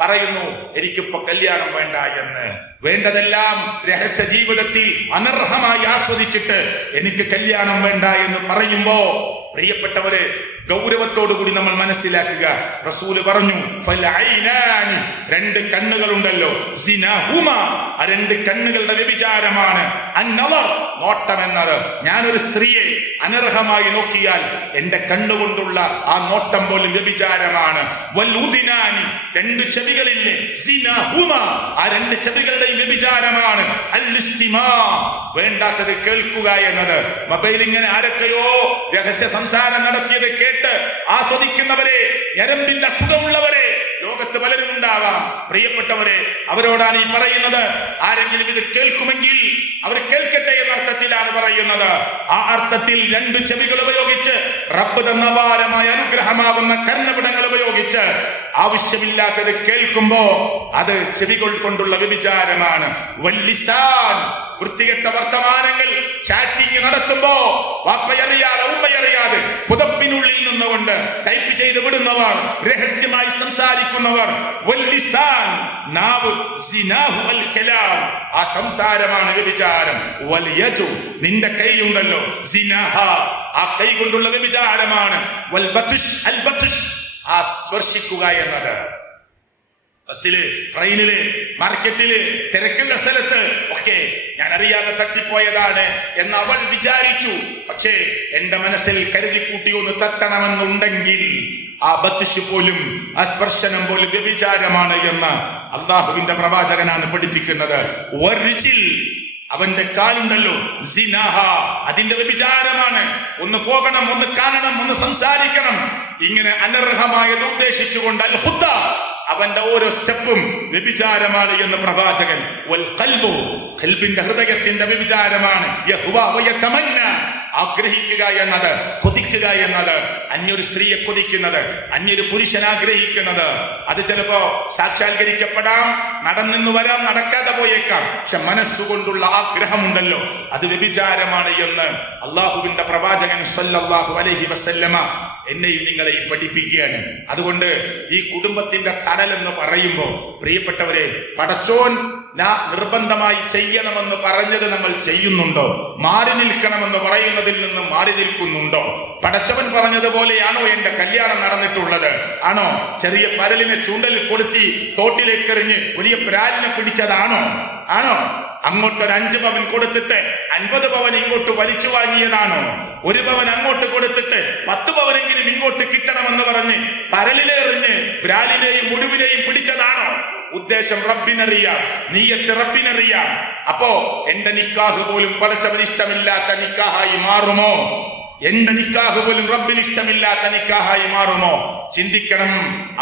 പറയുന്നു എനിക്കിപ്പോ കല്യാണം വേണ്ട എന്ന്. വേണ്ടതെല്ലാം രഹസ്യ ജീവിതത്തിൽ അനർഹമായി ആസ്വദിച്ചിട്ട് എനിക്ക് കല്യാണം വേണ്ട എന്ന് പറയുമ്പോ പ്രിയപ്പെട്ടവരെ, ഗൗരവത്തോടുകൂടി നമ്മൾ മനസ്സിലാക്കുക. റസൂല് പറഞ്ഞു, ഫൽഐനാനി, രണ്ട് കണ്ണുകളുണ്ടല്ലോ, സിനഹുമ, ആ രണ്ട് കണ്ണുകളുടെ വ്യഭിചാരമാണ്. അന്നവർ, നോട്ടം എന്നത്. ഞാനൊരു സ്ത്രീയെ അനർഹമായി നോക്കിയാൽ എന്റെ കണ്ണുകൊണ്ടുള്ള ആ നോട്ടം പോലും വ്യഭിചാരമാണ്. വൽഉദിനാനി, രണ്ട് ചെവികളില്ലേ, സിനഹുമ, ആ രണ്ട് ചെവികളുടെയും വ്യഭിചാരമാണ്. അൽഇസ്തിമാ, വേണ്ടാത്തത് കേൾക്കുക എന്നത്. മൊബൈൽ ഇങ്ങനെ ആരൊക്കെയോ രഹസ്യ സംസാരം നടത്തിയത് കേട്ട് ആസ്വദിക്കുന്നവരെ, ഞരമ്പിന്റെ അസുഖമുള്ളവരെ ലോകത്ത് പലരും ഉണ്ടാവാം. പ്രിയപ്പെട്ടവരെ, അവരോടാണ് ഈ പറയുന്നത്. ആരെങ്കിലും ഇത് കേൾക്കുമെങ്കിൽ അവർ കേൾക്കട്ടെ എന്ന അർത്ഥത്തിലാണ് പറയുന്നത്. ആ അർത്ഥത്തിൽ രണ്ട് ചെവികൾ ഉപയോഗിച്ച് റബ്ബ് തന്ന അപാരമായ അനുഗ്രഹമാകുന്ന കർണപിടങ്ങൾ ഉപയോഗിച്ച് ആവശ്യമില്ലാത്തത് കേൾക്കുമ്പോ അത് ചെവികൾ കൊണ്ടുള്ള വ്യഭിചാരമാണ്. വല്ലിസാൻ, വൃത്തികെട്ട വർത്തമാനങ്ങൾ ചാറ്റിംഗ് നടത്തുമ്പോ വാപ്പയറിയാതെ ഉമ്മയറിയാതെ പുതപ്പിനുള്ളിൽ നിന്നുകൊണ്ട് ടൈപ്പ് ചെയ്ത് വിടുന്നവർ, രഹസ്യമായി സംസാരിക്കുന്നവർ. വല്ലിസാൻ, നാവ്, സിനാഹു അൽ കലാം, ആ സംസാരമാണ് വ്യഭിചാരം. വൽയദു, നിന്റെ കൈയുണ്ടല്ലോ, സിനാഹ, ആ കൈ കൊണ്ടുള്ള വ്യഭിചാരമാണ്. വൽ ബതുഷ്, അൽ ബതുഷ്, ആ സ്പർശിക്കുക എന്നത്. ബസ്സില്, ട്രെയിനില്, മാർക്കറ്റില്, തിരക്കുള്ള സ്ഥലത്ത് ഒക്കെ ഞാൻ അറിയാതെ തട്ടിപ്പോയതാണ് എന്ന് അവൾ വിചാരിച്ചു. പക്ഷേ എന്റെ മനസ്സിൽ കരുതിക്കൂട്ടി ഒന്ന് തട്ടണമെന്നുണ്ടെങ്കിൽ ആ ബത്തുഷ് പോലും, ആ സ്പർശനം പോലും വ്യഭിചാരമാണ് എന്ന് അള്ളാഹുവിന്റെ പ്രവാചകനാണ് പഠിപ്പിക്കുന്നത്. ഒരിച്ചിൽ, അവന്റെ കാലുണ്ടല്ലോ, സിനാഹ, അതിന്റെ വ്യഭിചാരമാണ്. ഒന്ന് പോകണം, ഒന്ന് കാണണം, ഒന്ന് സംസാരിക്കണം, ഇങ്ങനെ അനർഹമായത് ഉദ്ദേശിച്ചുകൊണ്ട് അൽ ഖുദ്ദ, അവന്റെ ഓരോ സ്റ്റെപ്പും വ്യഭിചാരമാണ് എന്ന് പ്രവാചകൻ. വൽ ഖൽബു, ഖൽബിന്റെ ഹൃദയത്തിന്റെ വ്യഭിചാരമാണ്. യഹ്വാ വയതമന്ന, ആഗ്രഹിക്കുക എന്നത്, കൊതിക്കുക എന്നത്, അന്യൊരു സ്ത്രീയെ കൊതിക്കുന്നത്, അന്യൊരു പുരുഷൻ ആഗ്രഹിക്കുന്നത്, അത് ചിലപ്പോ സാക്ഷാത്കരിക്കപ്പെടാം, നടന്നെന്ന് വരാം, നടക്കാതെ പോയേക്കാം. പക്ഷെ മനസ്സുകൊണ്ടുള്ള ആഗ്രഹമുണ്ടല്ലോ, അത് വ്യഭിചാരമാണ് എന്ന് അള്ളാഹുവിന്റെ പ്രവാചകൻ സല്ലല്ലാഹു അലൈഹി വസല്ലമ എന്നെയും നിങ്ങളെയും പഠിപ്പിക്കുകയാണ്. അതുകൊണ്ട് ഈ കുടുംബത്തിന്റെ തണലെന്ന് പറയുമ്പോ പ്രിയപ്പെട്ടവരെ, പടച്ചോൻ നിർബന്ധമായി ചെയ്യണമെന്ന് പറഞ്ഞത് നമ്മൾ ചെയ്യുന്നുണ്ടോ? മാറി നിൽക്കണമെന്ന് പറയുന്നതിൽ നിന്ന് മാറി നിൽക്കുന്നുണ്ടോ? പടച്ചവൻ പറഞ്ഞതുപോലെയാണോ എന്റെ കല്യാണം നടന്നിട്ടുള്ളത്? ആണോ ചെറിയ പരലിനെ ചൂണ്ടലിൽ കൊളുത്തി തോട്ടിലേക്ക് എറിഞ്ഞ് വലിയ പ്രാലിനെ പിടിച്ചതാണോ? ആണോ അങ്ങോട്ടൊരു 5 പവൻ കൊടുത്തിട്ട് 50 പവൻ ഇങ്ങോട്ട് വലിച്ചു വാങ്ങിയതാണോ? 1 പവൻ അങ്ങോട്ട് കൊടുത്തിട്ട് 10 പവനെങ്കിലും ഇങ്ങോട്ട് കിട്ടണമെന്ന് പറഞ്ഞ് പരലിലെറിഞ്ഞ് ബ്രാലിനെയും മുഴുവിനെയും പിടിച്ചതാണോ? ഉദ്ദേശം റബ്ബിനറിയാം, നീയത്ത് റബ്ബിനറിയാം. അപ്പോ എന്റെ നിക്കാഹ് പോലും പടച്ചവന് ഇഷ്ടമില്ലാത്ത നിക്കാഹായി മാറുമോ? എന്റെ നിക്കാഹ് പോലും റബ്ബിന് ഇഷ്ടമില്ലാത്ത നിക്കാഹായി മാറുമോ? ചിന്തിക്കണം,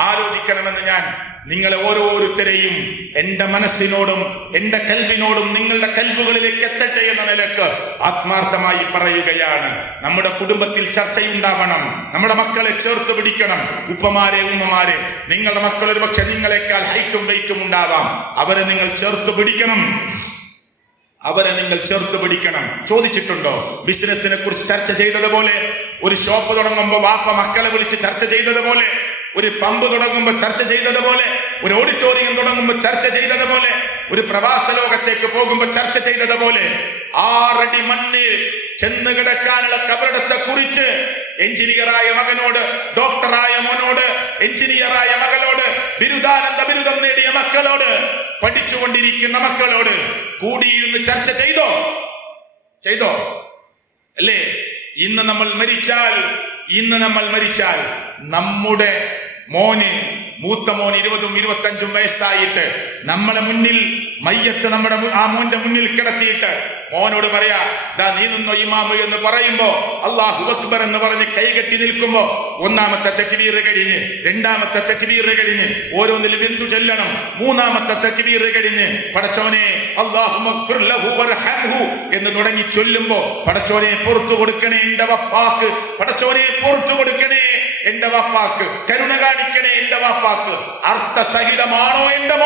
ആലോചിക്കണമെന്ന് ഞാൻ നിങ്ങളെ ഓരോരുത്തരെയും എന്റെ മനസ്സിനോടും എന്റെ കൽബിനോടും നിങ്ങളുടെ കൽബുകളിലേക്ക് എത്തട്ടെ എന്ന നിലക്ക് ആത്മാർത്ഥമായി പറയുകയാണ്. നമ്മുടെ കുടുംബത്തിൽ ചർച്ചയുണ്ടാവണം. നമ്മുടെ മക്കളെ ചേർത്ത് പിടിക്കണം. ഉപ്പമാരെ, ഉമ്മമാരെ, നിങ്ങളുടെ മക്കൾ ഒരു പക്ഷെ നിങ്ങളെക്കാൾ ഹൈറ്റും വെയിറ്റും ഉണ്ടാവാം. അവരെ നിങ്ങൾ ചേർത്ത് പിടിക്കണം. ചോദിച്ചിട്ടുണ്ടോ? ബിസിനസിനെ കുറിച്ച് ചർച്ച ചെയ്തതുപോലെ, ഒരു ഷോപ്പ് തുടങ്ങുമ്പോൾ വാപ്പ മക്കളെ വിളിച്ച് ചർച്ച ചെയ്തതുപോലെ, ഒരു പമ്പ് തുടങ്ങുമ്പോൾ ചർച്ച ചെയ്തതുപോലെ, ഒരു ഓഡിറ്റോറിയം തുടങ്ങുമ്പോൾ ചർച്ച ചെയ്തതുപോലെ, ഒരു പ്രവാസ ലോകത്തേക്ക് പോകുമ്പോൾ ചർച്ച ചെയ്തതുപോലെ, 6 അടി മണ്ണിൽ ചെന്ന് കിടക്കാനുള്ള കബറിടത്തെ കുറിച്ച് എഞ്ചിനീയറായ മകനോട്, ഡോക്ടറായ മോനോട്, എഞ്ചിനീയറായ മകളോട്, ബിരുദാനന്ദ ബിരുദം നേടിയ മക്കളോട്, പഠിച്ചുകൊണ്ടിരിക്കുന്ന മക്കളോട് കൂടിയിരുന്ന് ചർച്ച ചെയ്തോ? അല്ലേ? ഇന്ന് നമ്മൾ മരിച്ചാൽ നമ്മുടെ മോന്, മൂത്ത മോൻ 20ഉം 25ഉം വയസ്സായിട്ട് നമ്മളെ മുന്നിൽ മയ്യത്ത് ആ മോന്റെ മുന്നിൽ കിടത്തിയിട്ട് മോനോട് പറയാ, ദാ നീ നിന്നോ ഇമാമ് എന്ന് പറയുമ്പോ അല്ലാഹു അക്ബർ എന്ന് പറഞ്ഞ് കൈകെട്ടി നിൽക്കുമ്പോ 1ാമത്തെ തക്ബീർ കഴിഞ്ഞ്, 2ാമത്തെ തക്ബീർ കഴിഞ്ഞ്, ഓരോന്നിലും എന്തു ചൊല്ലണം, 3ാമത്തെ തക്ബീർ കഴിഞ്ഞ് പടച്ചോനെ അല്ലാഹുമ്മഗ്ഫിർ ലഹു വർഹംഹു എന്ന് തുടങ്ങി ചൊല്ലുമ്പോ പടച്ചോനെ പുറത്തു കൊടുക്കണേ എന്റെ വപ്പാക്ക്, പടച്ചോനെ പുറത്തു കൊടുക്കണേ എന്റെ വാപ്പാക്ക്, കരുണ കാണിക്കണേ എന്റെ വാപ്പാക്ക്. അർത്ഥസഹിതമാണോ എന്റെ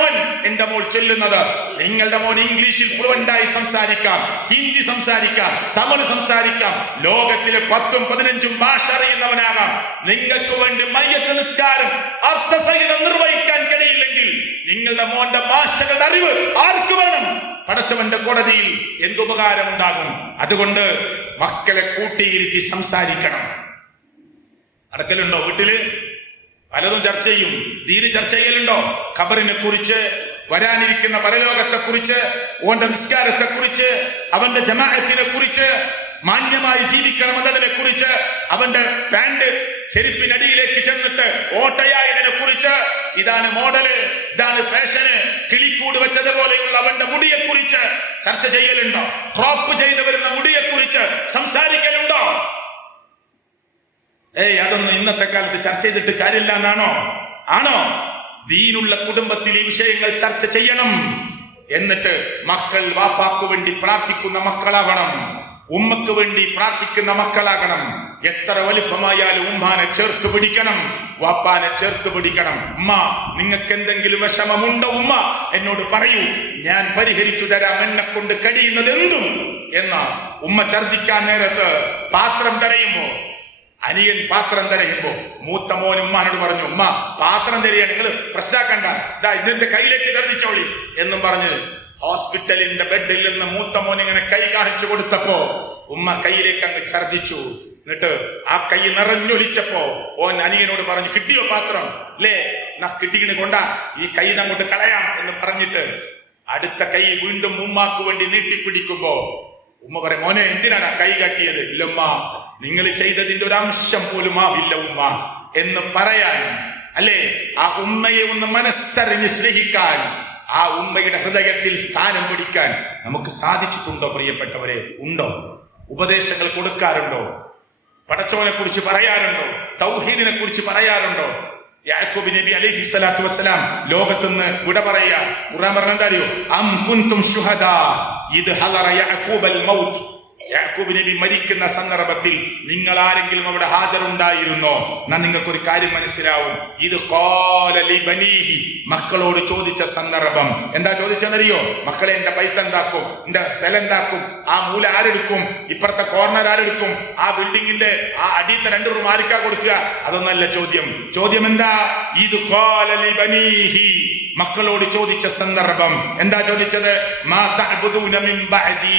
മോൾ ചൊല്ലുന്നത്? നിങ്ങളുടെ മോൻ ഇംഗ്ലീഷിൽ ഫ്ലുവന്റായി സംസാരിക്കാം, ഹിന്ദി സംസാരിക്കാം, തമിഴ് സംസാരിക്കാം, ലോകത്തിലെ 10ഉം 15ഉം ഭാഷ അറിയുന്നവനാകാം. നിങ്ങൾക്ക് വേണ്ടി മയ്യത്ത് നിസ്കാരം അർത്ഥസഹിതം നിർവഹിക്കാൻ കഴിയില്ലെങ്കിൽ നിങ്ങളുടെ മോന്റെ ഭാഷകളുടെ അറിവ് ആർക്ക് വേണം? പടച്ചവന്റെ കോടതിയിൽ എന്തുപകാരമുണ്ടാകും? അതുകൊണ്ട് മക്കളെ കൂട്ടിയിരുത്തി സംസാരിക്കണം. നടക്കലുണ്ടോ? വീട്ടില് പലതും ചർച്ച ചെയ്യും. ദീന് ചർച്ച ചെയ്യലുണ്ടോ? ഖബറിനെ കുറിച്ച്, വരാനിരിക്കുന്ന പരലോകത്തെ കുറിച്ച്, ഓന്റെ നിസ്കാരത്തെ കുറിച്ച്, അവന്റെ ജമാഅത്തിനെ കുറിച്ച്, മാന്യമായി ജീവിക്കണമെന്നതിനെ കുറിച്ച്, അവന്റെ പാന്റ് ചെരുപ്പിനടിയിലേക്ക് ചെന്നിട്ട് ഓട്ടയായതിനെ കുറിച്ച്, ഇതാണ് മോഡല്, ഇതാണ് ഫാഷന്, കിളിക്കൂട് വെച്ചതുപോലെയുള്ള അവന്റെ മുടിയെ കുറിച്ച് ചർച്ച ചെയ്യലുണ്ടോ? ക്രോപ്പ് ചെയ്തു വരുന്ന മുടിയെ കുറിച്ച് സംസാരിക്കലുണ്ടോ? അതൊന്നും ഇന്നത്തെ കാലത്ത് ചർച്ച ചെയ്തിട്ട് കാര്യമില്ല എന്നാണോ? ദീനുള്ള കുടുംബത്തിൽ ഈ വിഷയങ്ങൾ ചർച്ച ചെയ്യണം. എന്നിട്ട് മക്കൾ വാപ്പാക്ക് വേണ്ടി പ്രാർത്ഥിക്കുന്ന മക്കളാകണം, ഉമ്മക്ക് വേണ്ടി പ്രാർത്ഥിക്കുന്ന മക്കളാകണം. എത്ര വലിപ്പമായാലും ഉമ്മാനെ ചേർത്ത് പിടിക്കണം, വാപ്പാനെ ചേർത്ത് പിടിക്കണം. ഉമ്മ, നിങ്ങൾക്ക് എന്തെങ്കിലും വിഷമമുണ്ടോ ഉമ്മ എന്നോട് പറയൂ, ഞാൻ പരിഹരിച്ചു തരാം, എന്നെ കൊണ്ട് കഴിയുന്നത് എന്തും എന്ന. ഉമ്മ ഛർദിക്കാൻ നേരത്ത് പാത്രം തടയുമ്പോ, അനിയൻ പാത്രം തരയുമ്പോ മൂത്ത മോൻ ഉമ്മാനോട് പറഞ്ഞു, ഉമ്മ പാത്രം തരിക, നിങ്ങൾ പ്രശ്നമാക്കണ്ട, ഇതിന്റെ കയ്യിലേക്ക് ഛർദിച്ചോളി എന്നും പറഞ്ഞ് ഹോസ്പിറ്റലിന്റെ ബെഡിൽ നിന്ന് മൂത്ത മോൻ ഇങ്ങനെ കൈ കാണിച്ചു കൊടുത്തപ്പോ ഉമ്മ കയ്യിലേക്ക് അങ്ങ് ഛർദിച്ചു. എന്നിട്ട് ആ കൈ നിറഞ്ഞൊലിച്ചപ്പോ ഓൻ അനിയനോട് പറഞ്ഞു, കിട്ടിയോ പാത്രം? അല്ലേ, കിട്ടിക്കിന് കൊണ്ടാ ഈ കൈ അങ്ങോട്ട് കളയാം എന്ന് പറഞ്ഞിട്ട് അടുത്ത കൈ വീണ്ടും ഉമ്മാക്ക് വേണ്ടി നീട്ടിപ്പിടിക്കുമ്പോ ഉമ്മ പറയും, മോനെ എന്തിനാണ് കൈ കാട്ടിയത്? ഇല്ലമ്മ, നിങ്ങൾ ചെയ്തതിന്റെ ഒരു അംശം പോലും ആവില്ല ഉമ്മ എന്ന് പറയാൻ, അല്ലേ? ആ ഉമ്മയെ ഒന്ന് മനസ്സറിഞ്ഞ് സ്നേഹിക്കാൻ, ആ ഉമ്മയുടെ ഹൃദയത്തിൽ സ്ഥാനം പിടിക്കാൻ നമുക്ക് സാധിച്ചിട്ടുണ്ടോ പ്രിയപ്പെട്ടവരെ? ഉണ്ടോ? ഉപദേശങ്ങൾ കൊടുക്കാറുണ്ടോ? പടച്ചവനെ കുറിച്ച് പറയാറുണ്ടോ? തൗഹീദിനെ കുറിച്ച് പറയാറുണ്ടോ? യാക്കൂബ് നബി അലൈഹി സ്വലാത്തു വസ്സലാം ലോകത്തുനിന്ന് വിട പറയാ. ഖുർആൻ പറഞ്ഞ എന്താ അറിയോ? അം കുൻതും ശുഹദാ ഇദ് ഹളറ യഅകൂബൽ മൗത്ത്. യാക്കൂബ് നബി മരിക്കുന്ന സന്ദർഭത്തിൽ നിങ്ങൾ ആരെങ്കിലും അവിടെ ഹാജറുണ്ടായിരുന്നോ? എന്നാ നിങ്ങൾക്കൊരു കാര്യം മനസ്സിലാവും. ഇത് ഖാല ലിബനീഹി, മക്കളോട് ചോദിച്ച സന്ദർഭം. എന്താ ചോദിച്ചെന്നറിയോ? മക്കളെ, എന്റെ പൈസ എന്താക്കും? എന്റെ സ്ഥലം എന്താക്കും? ആ മൂല ആരെടുക്കും? ഇപ്പുറത്തെ കോർണർ ആരെടുക്കും? ആ ബിൽഡിങ്ങിന്റെ ആ അടിയത്തെ 2 റൂം ആർക്കാ കൊടുക്കുക? അതൊന്നല്ല ചോദ്യം. ചോദ്യം എന്താ? ഇത് ഖാല ലിബനീഹി, മക്കളോട് ചോദിച്ച സന്ദർഭം. എന്താ ചോദിച്ചത്? മാ തഅബുദൂന മിൻ ബഅദി,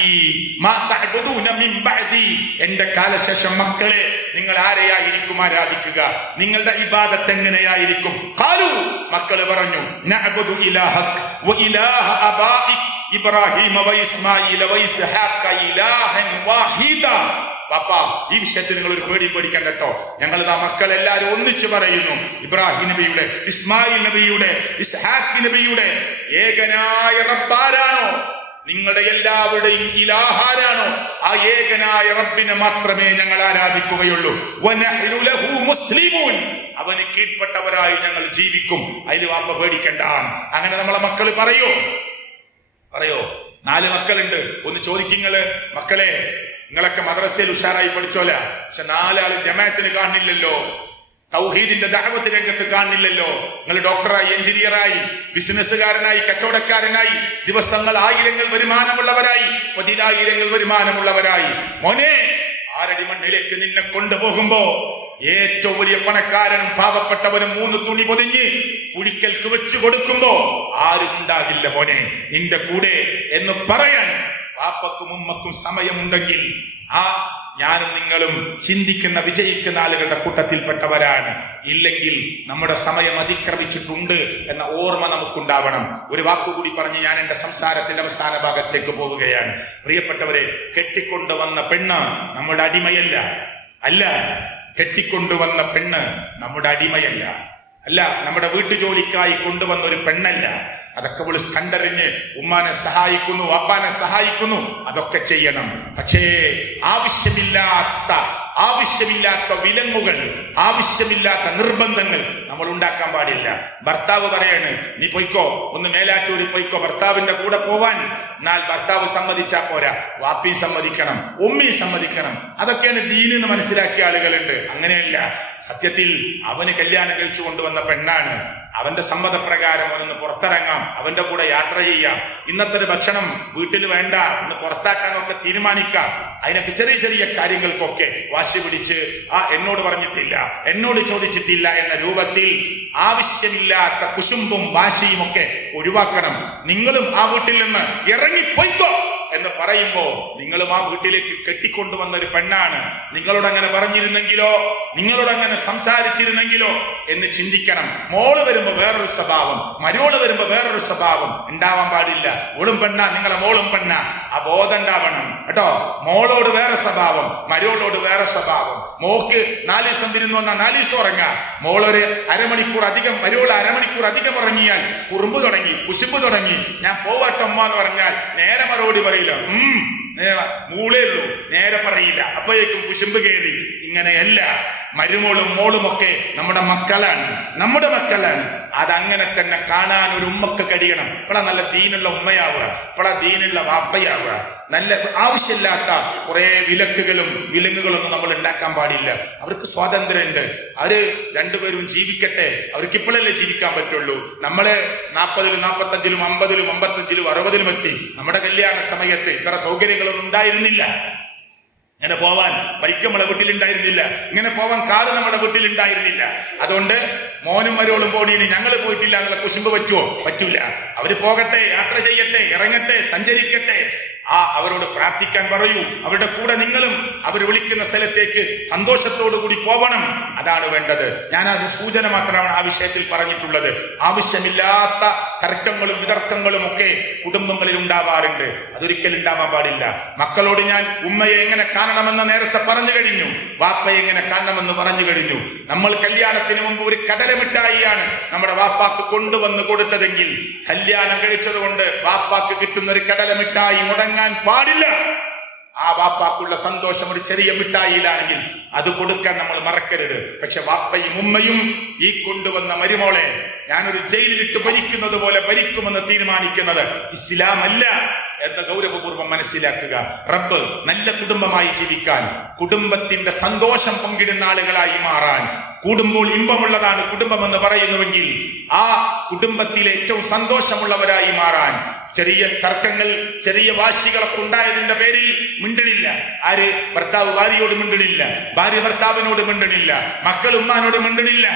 മാ തഅബുദൂന മിൻ ബഅദി, എന്റെ കാലശേഷം മക്കളെ നിങ്ങൾ ആരെയായിരിക്കും ആരാധിക്കുക? നിങ്ങളുടെ ഇബാദത്ത് എങ്ങനെയായിരിക്കും? ഖാലു, മക്കള് പറഞ്ഞു, നഅബുദു ഇലാഹക വ ഇലാഹ അബാഇക് ഇബ്രാഹിം വ ഇസ്മാഈൽ വ ഇസ്ഹാഖ ഇലാഹൻ വാഹിദ. പാപ്പാ, ഈ വിഷയത്തിൽ നിങ്ങൾ ഒരു പേടിക്കണ്ട കേട്ടോ. ഞങ്ങൾ ആ മക്കളെല്ലാരും ഒന്നിച്ചു പറയുന്നു, ഇബ്രാഹിം നബിയുടെ, ഇസ്മായിൽ നബിയുടെ, ഇസ്ഹാഖ് നബിയുടെ ഏകനായ റബ്ബാരാണോ നിങ്ങളുടെ എല്ലാവരുടെയും ഇലാഹാരാണോ ആ ഏകനായ റബ്ബിനെ മാത്രമേ ഞങ്ങൾ ആരാധിക്കുകയുള്ളൂ. വനഹ്നു ലഹു മുസ്ലിമൂൻ, അവന് കീഴ്പ്പെട്ടവരായി ഞങ്ങൾ ജീവിക്കും. അതിൽ വാപ്പ പേടിക്കണ്ട. അങ്ങനെ നമ്മളെ മക്കൾ പറയോ? 4 മക്കളുണ്ട്. ഒന്ന് ചോദിക്കുങ്ങള്, മക്കളെ നിങ്ങളൊക്കെ മദ്രസയിൽ ഉഷാറായി പഠിച്ചോല, പക്ഷെ 4 ആള് ജമാഅത്തിന് കാണില്ലല്ലോ, തൗഹീദിന്റെ ദഅവത്ത് രംഗത്ത് കാണില്ലല്ലോ. നിങ്ങൾ ഡോക്ടറായി, എഞ്ചിനീയറായി, ബിസിനസ്സുകാരനായി, കച്ചവടക്കാരനായി, ദിവസങ്ങൾ 1000 വരുമാനമുള്ളവരായി, 10,000 വരുമാനമുള്ളവരായി. മോനെ, ആരടി മണ്ണിലേക്ക് നിന്നെ കൊണ്ടുപോകുമ്പോ ഏറ്റവും വലിയ പണക്കാരനും പാവപ്പെട്ടവനും 3 തുണി പൊതിഞ്ഞ് പുഴിക്കൽക്ക് വെച്ചു കൊടുക്കുമ്പോ ആരും ഉണ്ടാകില്ല മോനെ നിന്റെ കൂടെ എന്ന് പറയാൻ പാപ്പക്കും ഉമ്മക്കും സമയമുണ്ടെങ്കിൽ ഞാനും നിങ്ങളും ചിന്തിക്കുന്ന, വിജയിക്കുന്ന ആളുകളുടെ കൂട്ടത്തിൽപ്പെട്ടവരാണ്. ഇല്ലെങ്കിൽ നമ്മുടെ സമയം അതിക്രമിച്ചിട്ടുണ്ട് എന്ന ഓർമ്മ നമുക്കുണ്ടാവണം. ഒരു വാക്കുകൂടി പറഞ്ഞ് ഞാൻ എൻ്റെ സംസാരത്തിന്റെ അവസാന ഭാഗത്തേക്ക് പോവുകയാണ്. പ്രിയപ്പെട്ടവരെ, കെട്ടിക്കൊണ്ടുവന്ന പെണ്ണ് നമ്മുടെ അടിമയല്ല. കെട്ടിക്കൊണ്ടുവന്ന പെണ്ണ് നമ്മുടെ അടിമയല്ല. നമ്മുടെ വീട്ടുജോലിക്കായി കൊണ്ടുവന്ന ഒരു പെണ്ണല്ല. അതൊക്കെ വിളിച്ച് കണ്ടറിഞ്ഞ് ഉമ്മാനെ സഹായിക്കുന്നു, വാപ്പാനെ സഹായിക്കുന്നു, അതൊക്കെ ചെയ്യണം. പക്ഷേ ആവശ്യമില്ലാത്ത വിലങ്ങുകൾ, ആവശ്യമില്ലാത്ത നിർബന്ധങ്ങൾ നമ്മൾ ഉണ്ടാക്കാൻ പാടില്ല. ഭർത്താവ് പറയാണ്, നീ പൊയ്ക്കോ, ഒന്ന് മേലാറ്റൂര് പൊയ്ക്കോ, ഭർത്താവിന്റെ കൂടെ പോവാൻ. എന്നാൽ ഭർത്താവ് സമ്മതിച്ചാ പോരാ, വാപ്പി സമ്മതിക്കണം, ഉമ്മി സമ്മതിക്കണം. അതൊക്കെയാണ് ദീന് എന്ന് മനസ്സിലാക്കിയ ആളുകളുണ്ട്. അങ്ങനെയല്ല. സത്യത്തിൽ അവന് കല്യാണം കഴിച്ചു കൊണ്ടുവന്ന പെണ്ണാണ്. അവന്റെ സമ്മതപ്രകാരം അവനൊന്ന് പുറത്തിറങ്ങാം, അവന്റെ കൂടെ യാത്ര ചെയ്യാം, ഇന്നത്തെ ഒരു ഭക്ഷണം വീട്ടിൽ വേണ്ട എന്ന് പുറത്താക്കാനൊക്കെ തീരുമാനിക്കാം. അതിനൊക്കെ ചെറിയ ചെറിയ കാര്യങ്ങൾക്കൊക്കെ വാശി പിടിച്ച് എന്നോട് പറഞ്ഞിട്ടില്ല, എന്നോട് ചോദിച്ചിട്ടില്ല എന്ന രൂപത്തിൽ ആവശ്യമില്ലാത്ത കുശുമ്പും വാശിയും ഒക്കെ ഒഴിവാക്കണം. നിങ്ങളും ആ വീട്ടിൽ നിന്ന് ഇറങ്ങിപ്പോയിക്കോ എന്ന് പറയുമ്പോ നിങ്ങളും ആ വീട്ടിലേക്ക് കെട്ടിക്കൊണ്ടുവന്ന ഒരു പെണ്ണാണ്. നിങ്ങളോട് അങ്ങനെ പറഞ്ഞിരുന്നെങ്കിലോ, നിങ്ങളോട് അങ്ങനെ സംസാരിച്ചിരുന്നെങ്കിലോ എന്ന് ചിന്തിക്കണം. മോള് വരുമ്പോ വേറൊരു സ്വഭാവം, മരോള് വരുമ്പോ വേറൊരു സ്വഭാവം ഉണ്ടാവാൻ പാടില്ല. ഓളും പെണ്ണ, നിങ്ങളെ മോളും പെണ്ണ, ആ ബോധം ഉണ്ടാവണം കേട്ടോ. മോളോട് വേറെ സ്വഭാവം, മരോളോട് വേറെ സ്വഭാവം. മോക്ക് 4 ദിവസം വിരുന്ന് വന്നാൽ 4 ദിവസം ഉറങ്ങാം. മോളൊരു അരമണിക്കൂർ അധികം, മരോള് അരമണിക്കൂർ അധികം ഉറങ്ങിയാൽ കുറുമ്പ് തുടങ്ങി, കുശുമ്പ് തുടങ്ങി. ഞാൻ പോവട്ടമ്മ എന്ന് പറഞ്ഞാൽ നേരെ മറുപടി പറയും, മൂളേ ഉള്ളൂ, നേരെ പറയില്ല. അപ്പോഴേക്കും കുശുമ്പ് കയറി. ഇങ്ങനെയല്ല. മരുമോളും മോളും ഒക്കെ നമ്മുടെ മക്കളാണ്. അതങ്ങനെ തന്നെ കാണാൻ ഒരു ഉമ്മക്ക് കഴിയണം. ഇപ്പോഴാ നല്ല ദീനുള്ള ഉമ്മയാവുക, ഇപ്പോഴാ ദീനുള്ള വാപ്പയാവുക. നല്ല ആവശ്യമില്ലാത്ത കുറെ വിലങ്ങുകളൊന്നും നമ്മൾ ഉണ്ടാക്കാൻ പാടില്ല. അവർക്ക് സ്വാതന്ത്ര്യമുണ്ട്. അവര് രണ്ടുപേരും ജീവിക്കട്ടെ. അവർക്ക് ഇപ്പോഴല്ലേ ജീവിക്കാൻ പറ്റുള്ളൂ. നമ്മള് 40-ലും 45-ലും 50-ലും 55-ലും 60-ലും എത്തി. നമ്മുടെ കല്യാണ സമയത്ത് ഇത്ര സൗകര്യങ്ങളൊന്നും ഉണ്ടായിരുന്നില്ല. ഇങ്ങനെ പോവാൻ ബൈക്ക് നമ്മുടെ വീട്ടിലുണ്ടായിരുന്നില്ല, ഇങ്ങനെ പോവാൻ കാറ് നമ്മുടെ വീട്ടിലുണ്ടായിരുന്നില്ല. അതുകൊണ്ട് മോനും മരോളും പോണീന് ഞങ്ങൾ പോയിട്ടില്ല എന്നുള്ള കുശുമ്പ് പറ്റൂല. അവര് പോകട്ടെ, യാത്ര ചെയ്യട്ടെ, ഇറങ്ങട്ടെ, സഞ്ചരിക്കട്ടെ. അവരോട് പ്രാർത്ഥിക്കാൻ പറയൂ. അവരുടെ കൂടെ നിങ്ങളും അവർ വിളിക്കുന്ന സ്ഥലത്തേക്ക് സന്തോഷത്തോടു കൂടി പോവണം. അതാണ് വേണ്ടത്. ഞാൻ ആ സൂചന മാത്രമാണ് ആ വിഷയത്തിൽ പറഞ്ഞിട്ടുള്ളത്. ആവശ്യമില്ലാത്ത തർക്കങ്ങളും വിതർക്കങ്ങളും ഒക്കെ കുടുംബങ്ങളിൽ ഉണ്ടാവാറുണ്ട്. അതൊരിക്കലും ഉണ്ടാവാൻ പാടില്ല. മക്കളോട് ഞാൻ ഉമ്മയെ എങ്ങനെ കാണണമെന്ന് നേരത്തെ പറഞ്ഞു കഴിഞ്ഞു, വാപ്പയെ എങ്ങനെ കാണണമെന്ന് പറഞ്ഞു കഴിഞ്ഞു. നമ്മൾ കല്യാണത്തിന് മുമ്പ് ഒരു കടലമിഠായിയാണ് നമ്മുടെ വാപ്പാക്ക് കൊണ്ടുവന്ന് കൊടുത്തതെങ്കിൽ, കല്യാണം കഴിച്ചത് കൊണ്ട് വാപ്പാക്ക് കിട്ടുന്ന ഒരു കടലമിഠായി മുടങ്ങാൻ പാടില്ല. ആ വാപ്പാക്കുള്ള സന്തോഷം ഒരു ചെറിയ മിഠായിയിലാണെങ്കിൽ അത് കൊടുക്കാൻ നമ്മൾ മറക്കരുത്. പക്ഷെ വാപ്പയും ഉമ്മയും ഈ കൊണ്ടുവന്ന മരുമോളെ ഞാനൊരു ജയിലിലിട്ട് ഭരിക്കുന്നത് പോലെ ഭരിക്കുമെന്ന് തീരുമാനിക്കുന്നത് ഇസ്ലാമല്ല എന്ന് ഗൗരവപൂർവ്വം മനസ്സിലാക്കുക. റബ്ബ് നല്ല കുടുംബമായി ജീവിക്കാൻ, കുടുംബത്തിന്റെ സന്തോഷം പങ്കിടുന്ന ആളുകളായി മാറാൻ, കൂടുമ്പോൾ ഇമ്പമുള്ളതാണ് കുടുംബം എന്ന് പറയുന്നുവെങ്കിൽ ആ കുടുംബത്തിലെ ഏറ്റവും സന്തോഷമുള്ളവരായി മാറാൻ, ചെറിയ തർക്കങ്ങൾ, ചെറിയ വാശികളൊക്കെ ഉണ്ടായതിന്റെ പേരിൽ മിണ്ടണില്ല. ആര്? ഭർത്താവ് ഭാര്യയോട് മിണ്ടണില്ല, ഭാര്യ ഭർത്താവിനോട് മിണ്ടണില്ല, മക്കൾ ഉമ്മാനോട് മിണ്ടണില്ല,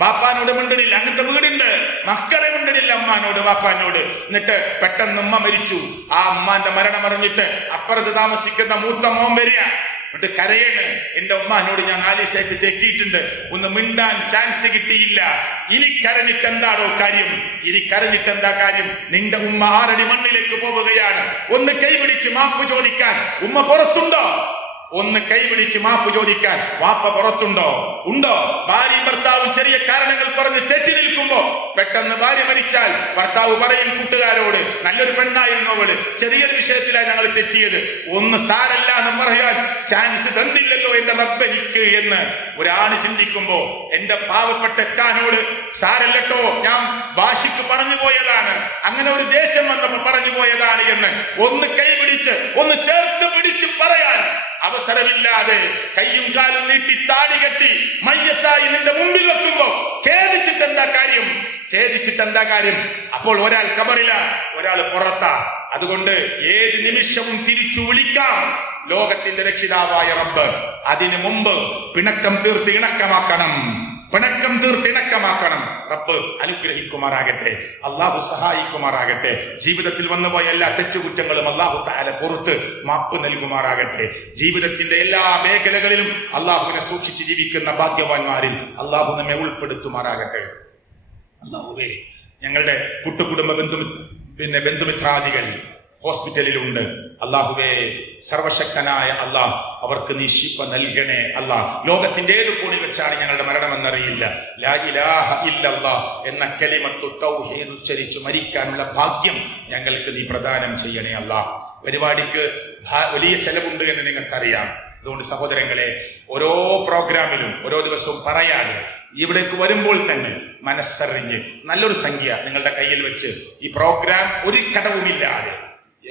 ബാപ്പാനോട് മിണ്ടണില്ല. അങ്ങനത്തെ വീടുണ്ട്. മക്കളെ മിണ്ടണില്ല ഉമ്മാനോട് ബാപ്പാനോട്. എന്നിട്ട് പെട്ടെന്ന് ഉമ്മ മരിച്ചു. ആ ഉമ്മാന്റെ മരണം അറിഞ്ഞിട്ട് അപ്പുറത്ത് താമസിക്കുന്ന മൂത്ത മോൻ വരിക, എന്നിട്ട് കരയാണ്. എന്റെ ഉമ്മാനോട് ഞാൻ 4 ദിവസമായിട്ട് തെറ്റിയിട്ടുണ്ട്, ഒന്ന് മിണ്ടാൻ ചാൻസ് കിട്ടിയില്ല. ഇനി കരഞ്ഞിട്ട് എന്താണോ കാര്യം? ഇനി കരഞ്ഞിട്ട് എന്താ കാര്യം? നിന്റെ ഉമ്മ 6 അടി മണ്ണിലേക്ക് പോവുകയാണ്. ഒന്ന് കൈപിടിച്ച് മാപ്പ് ചോദിക്കാൻ ഉമ്മ പുറത്തുണ്ടോ? ഒന്ന് കൈപിടിച്ച് മാപ്പ് ചോദിക്കാൻ വാപ്പ പുറത്തുണ്ടോ? ഉണ്ടോ? ഭാര്യയും ഭർത്താവും ചെറിയ കാരണങ്ങൾ പറഞ്ഞ് തെറ്റി നിൽക്കുമ്പോ പെട്ടെന്ന് ഭാര്യ മരിച്ചാൽ ഭർത്താവ് പറയും കൂട്ടുകാരോട്, നല്ലൊരു പെണ്ണായിരുന്നു അവള്, ചെറിയൊരു വിഷയത്തിലാണ് ഞങ്ങൾ തെറ്റിയത്, ഒന്ന് സാരല്ല എന്ന് പറയാൻ ചാൻസ് തന്നില്ലല്ലോ എന്റെ റബ്ബെനിക്ക് എന്ന് ഒരാണ് ചിന്തിക്കുമ്പോ, എന്റെ പാവപ്പെട്ട കാനോട് സാരല്ലട്ടോ, ഞാൻ വാശിക്ക് പറഞ്ഞു പോയതാണ്, അങ്ങനെ ഒരു ദേഷ്യം വന്നപ്പോ പറഞ്ഞു പോയതാണ് എന്ന് ഒന്ന് കൈപിടിച്ച് ഒന്ന് ചേർത്ത് പിടിച്ച് പറയാൻ അവസരമില്ലാതെ കയ്യും കാലും നീട്ടി താടി കെട്ടി മയ്യത്തായി നിന്റെ മുമ്പിൽ വെക്കുമ്പോ ഖേദിച്ചിട്ട് എന്താ കാര്യം? അപ്പോൾ ഒരാൾ കബറില, ഒരാൾ പുറത്താ. അതുകൊണ്ട് ഏത് നിമിഷവും തിരിച്ചു വിളിക്കാം ലോകത്തിന്റെ രക്ഷിതാവായ റബ്ബ്. അതിനു മുമ്പ് പിണക്കം തീർത്ത് ഇണക്കമാക്കണം. റബ്ബ് അനുഗ്രഹിക്കുമാറാകട്ടെ, അള്ളാഹു സഹായിക്കുമാറാകട്ടെ. ജീവിതത്തിൽ വന്നുപോയ എല്ലാ തെറ്റുകുറ്റങ്ങളും അള്ളാഹു തആല പുറത്ത് മാപ്പ് നൽകുമാറാകട്ടെ. ജീവിതത്തിന്റെ എല്ലാ മേഖലകളിലും അള്ളാഹുവിനെ സൂക്ഷിച്ച് ജീവിക്കുന്ന ഭാഗ്യവാന്മാരിൽ അള്ളാഹു നമ്മെ ഉൾപ്പെടുത്തുമാറാകട്ടെ. അള്ളാഹുവേ, ഞങ്ങളുടെ കുട്ടുകുടുംബ ബന്ധുമിത്രാദികൾ ഹോസ്പിറ്റലിലുണ്ട്. അള്ളാഹുവേ, സർവശക്തനായ അള്ളാഹ്, അവർക്ക് നീ ശിഫ നൽകണേ. അള്ളാഹ്, ലോകത്തിന്റെ ഏത് കോണിൽ വെച്ചാണ് ഞങ്ങളുടെ മരണമെന്നറിയില്ല, ലാ ഇലാഹ ഇല്ലല്ലാഹ് എന്ന കലിമത്തു തൗഹീദ് ഉച്ചരിച്ച് മരിക്കാനുള്ള ഭാഗ്യം ഞങ്ങൾക്ക് നീ പ്രദാനം ചെയ്യണേ. അള്ളാഹ്, പരിപാടിക്ക് വലിയ ചെലവുണ്ട് എന്ന് നിങ്ങൾക്കറിയാം. അതുകൊണ്ട് സഹോദരങ്ങളെ, ഓരോ പ്രോഗ്രാമിലും ഓരോ ദിവസവും പറയാതെ ഇവിടേക്ക് വരുമ്പോൾ തന്നെ മനസ്സറിഞ്ഞ് നല്ലൊരു സംഖ്യ നിങ്ങളുടെ കയ്യിൽ വെച്ച് ഈ പ്രോഗ്രാം ഒരു കടവുമില്ലാതെ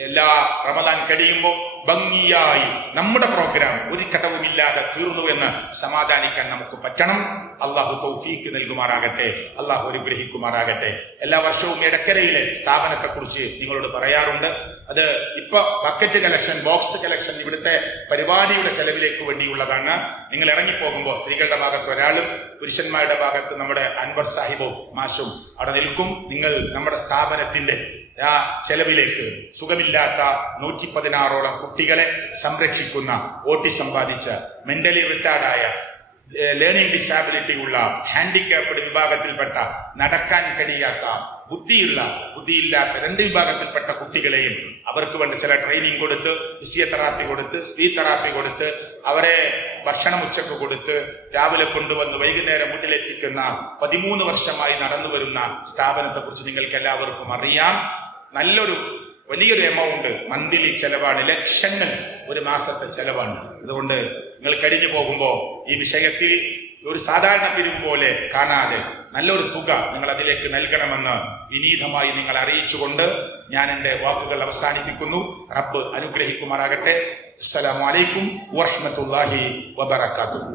എല്ലാ റമദാൻ കഴിയുമ്പോൾ ഭംഗിയായി നമ്മുടെ പ്രോഗ്രാം ഒരു കടവുമില്ലാതെ തീർന്നു എന്ന് സമാധാനിക്കാൻ നമുക്ക് പറ്റണം. അള്ളാഹു തൗഫീക്ക് നൽകുമാറാകട്ടെ, അള്ളാഹു അനുഗ്രഹിക്കുമാറാകട്ടെ. എല്ലാ വർഷവും എടക്കരയിലെ സ്ഥാപനത്തെക്കുറിച്ച് നിങ്ങളോട് പറയാറുണ്ട്. അത് ഇപ്പൊ ബക്കറ്റ് കളക്ഷൻ, ബോക്സ് കളക്ഷൻ ഇവിടുത്തെ പരിപാടിയുടെ ചെലവിലേക്ക് വേണ്ടിയുള്ളതാണ്. നിങ്ങൾ ഇറങ്ങിപ്പോകുമ്പോൾ സ്ത്രീകളുടെ ഭാഗത്ത് ഒരാളും പുരുഷന്മാരുടെ ഭാഗത്ത് നമ്മുടെ അൻവർ സാഹിബും മാഷും അവിടെ നിൽക്കും. നിങ്ങൾ നമ്മുടെ സ്ഥാപനത്തിന്റെ ആ ചെലവിലേക്ക് സുഖമില്ലാത്ത 116ഓളം കുട്ടികളെ സംരക്ഷിക്കുന്ന, ഓട്ടിസം ബാധിച്ച, മെന്റലി റിട്ടാർഡായ, ലേണിംഗ് ഡിസാബിലിറ്റി ഉള്ള, ഹാൻഡിക്യാപ്ഡ് വിഭാഗത്തിൽപ്പെട്ട, നടക്കാൻ കഴിയാത്ത, ബുദ്ധിയില്ലാത്ത 2 വിഭാഗത്തിൽപ്പെട്ട കുട്ടികളെയും അവർക്ക് വേണ്ട ചില ട്രെയിനിങ് കൊടുത്ത്, ഫിസിയോതെറാപ്പി കൊടുത്ത്, സ്പീച്ച് തെറാപ്പി കൊടുത്ത്, അവരെ ഭക്ഷണം ഉച്ചക്ക് കൊടുത്ത് രാവിലെ കൊണ്ടുവന്ന് വൈകുന്നേരം വീട്ടിലെത്തിക്കുന്ന 13 വർഷമായി നടന്നു വരുന്ന സ്ഥാപനത്തെക്കുറിച്ച് നിങ്ങൾക്ക് എല്ലാവർക്കും അറിയാം. വലിയൊരു എമൗണ്ട് മന്ത്ലി ചെലവാണ്, ലക്ഷങ്ങൾ ഒരു മാസത്തെ ചെലവാണ്. അതുകൊണ്ട് നിങ്ങൾ കഴിഞ്ഞു പോകുമ്പോൾ ഈ വിഷയത്തിൽ ഒരു സാധാരണ പിരിവ് പോലെ കാണാതെ നല്ലൊരു തുക നിങ്ങൾ അതിലേക്ക് നൽകണമെന്ന് വിനീതമായി നിങ്ങൾ അറിയിച്ചുകൊണ്ട് ഞാൻ എൻ്റെ വാക്കുകൾ അവസാനിപ്പിക്കുന്നു. റബ്ബ് അനുഗ്രഹിക്കുമാറാകട്ടെ. അസ്സലാമു അലൈക്കും വറഹ്മത്തുള്ളാഹി വബറകാതുഹു.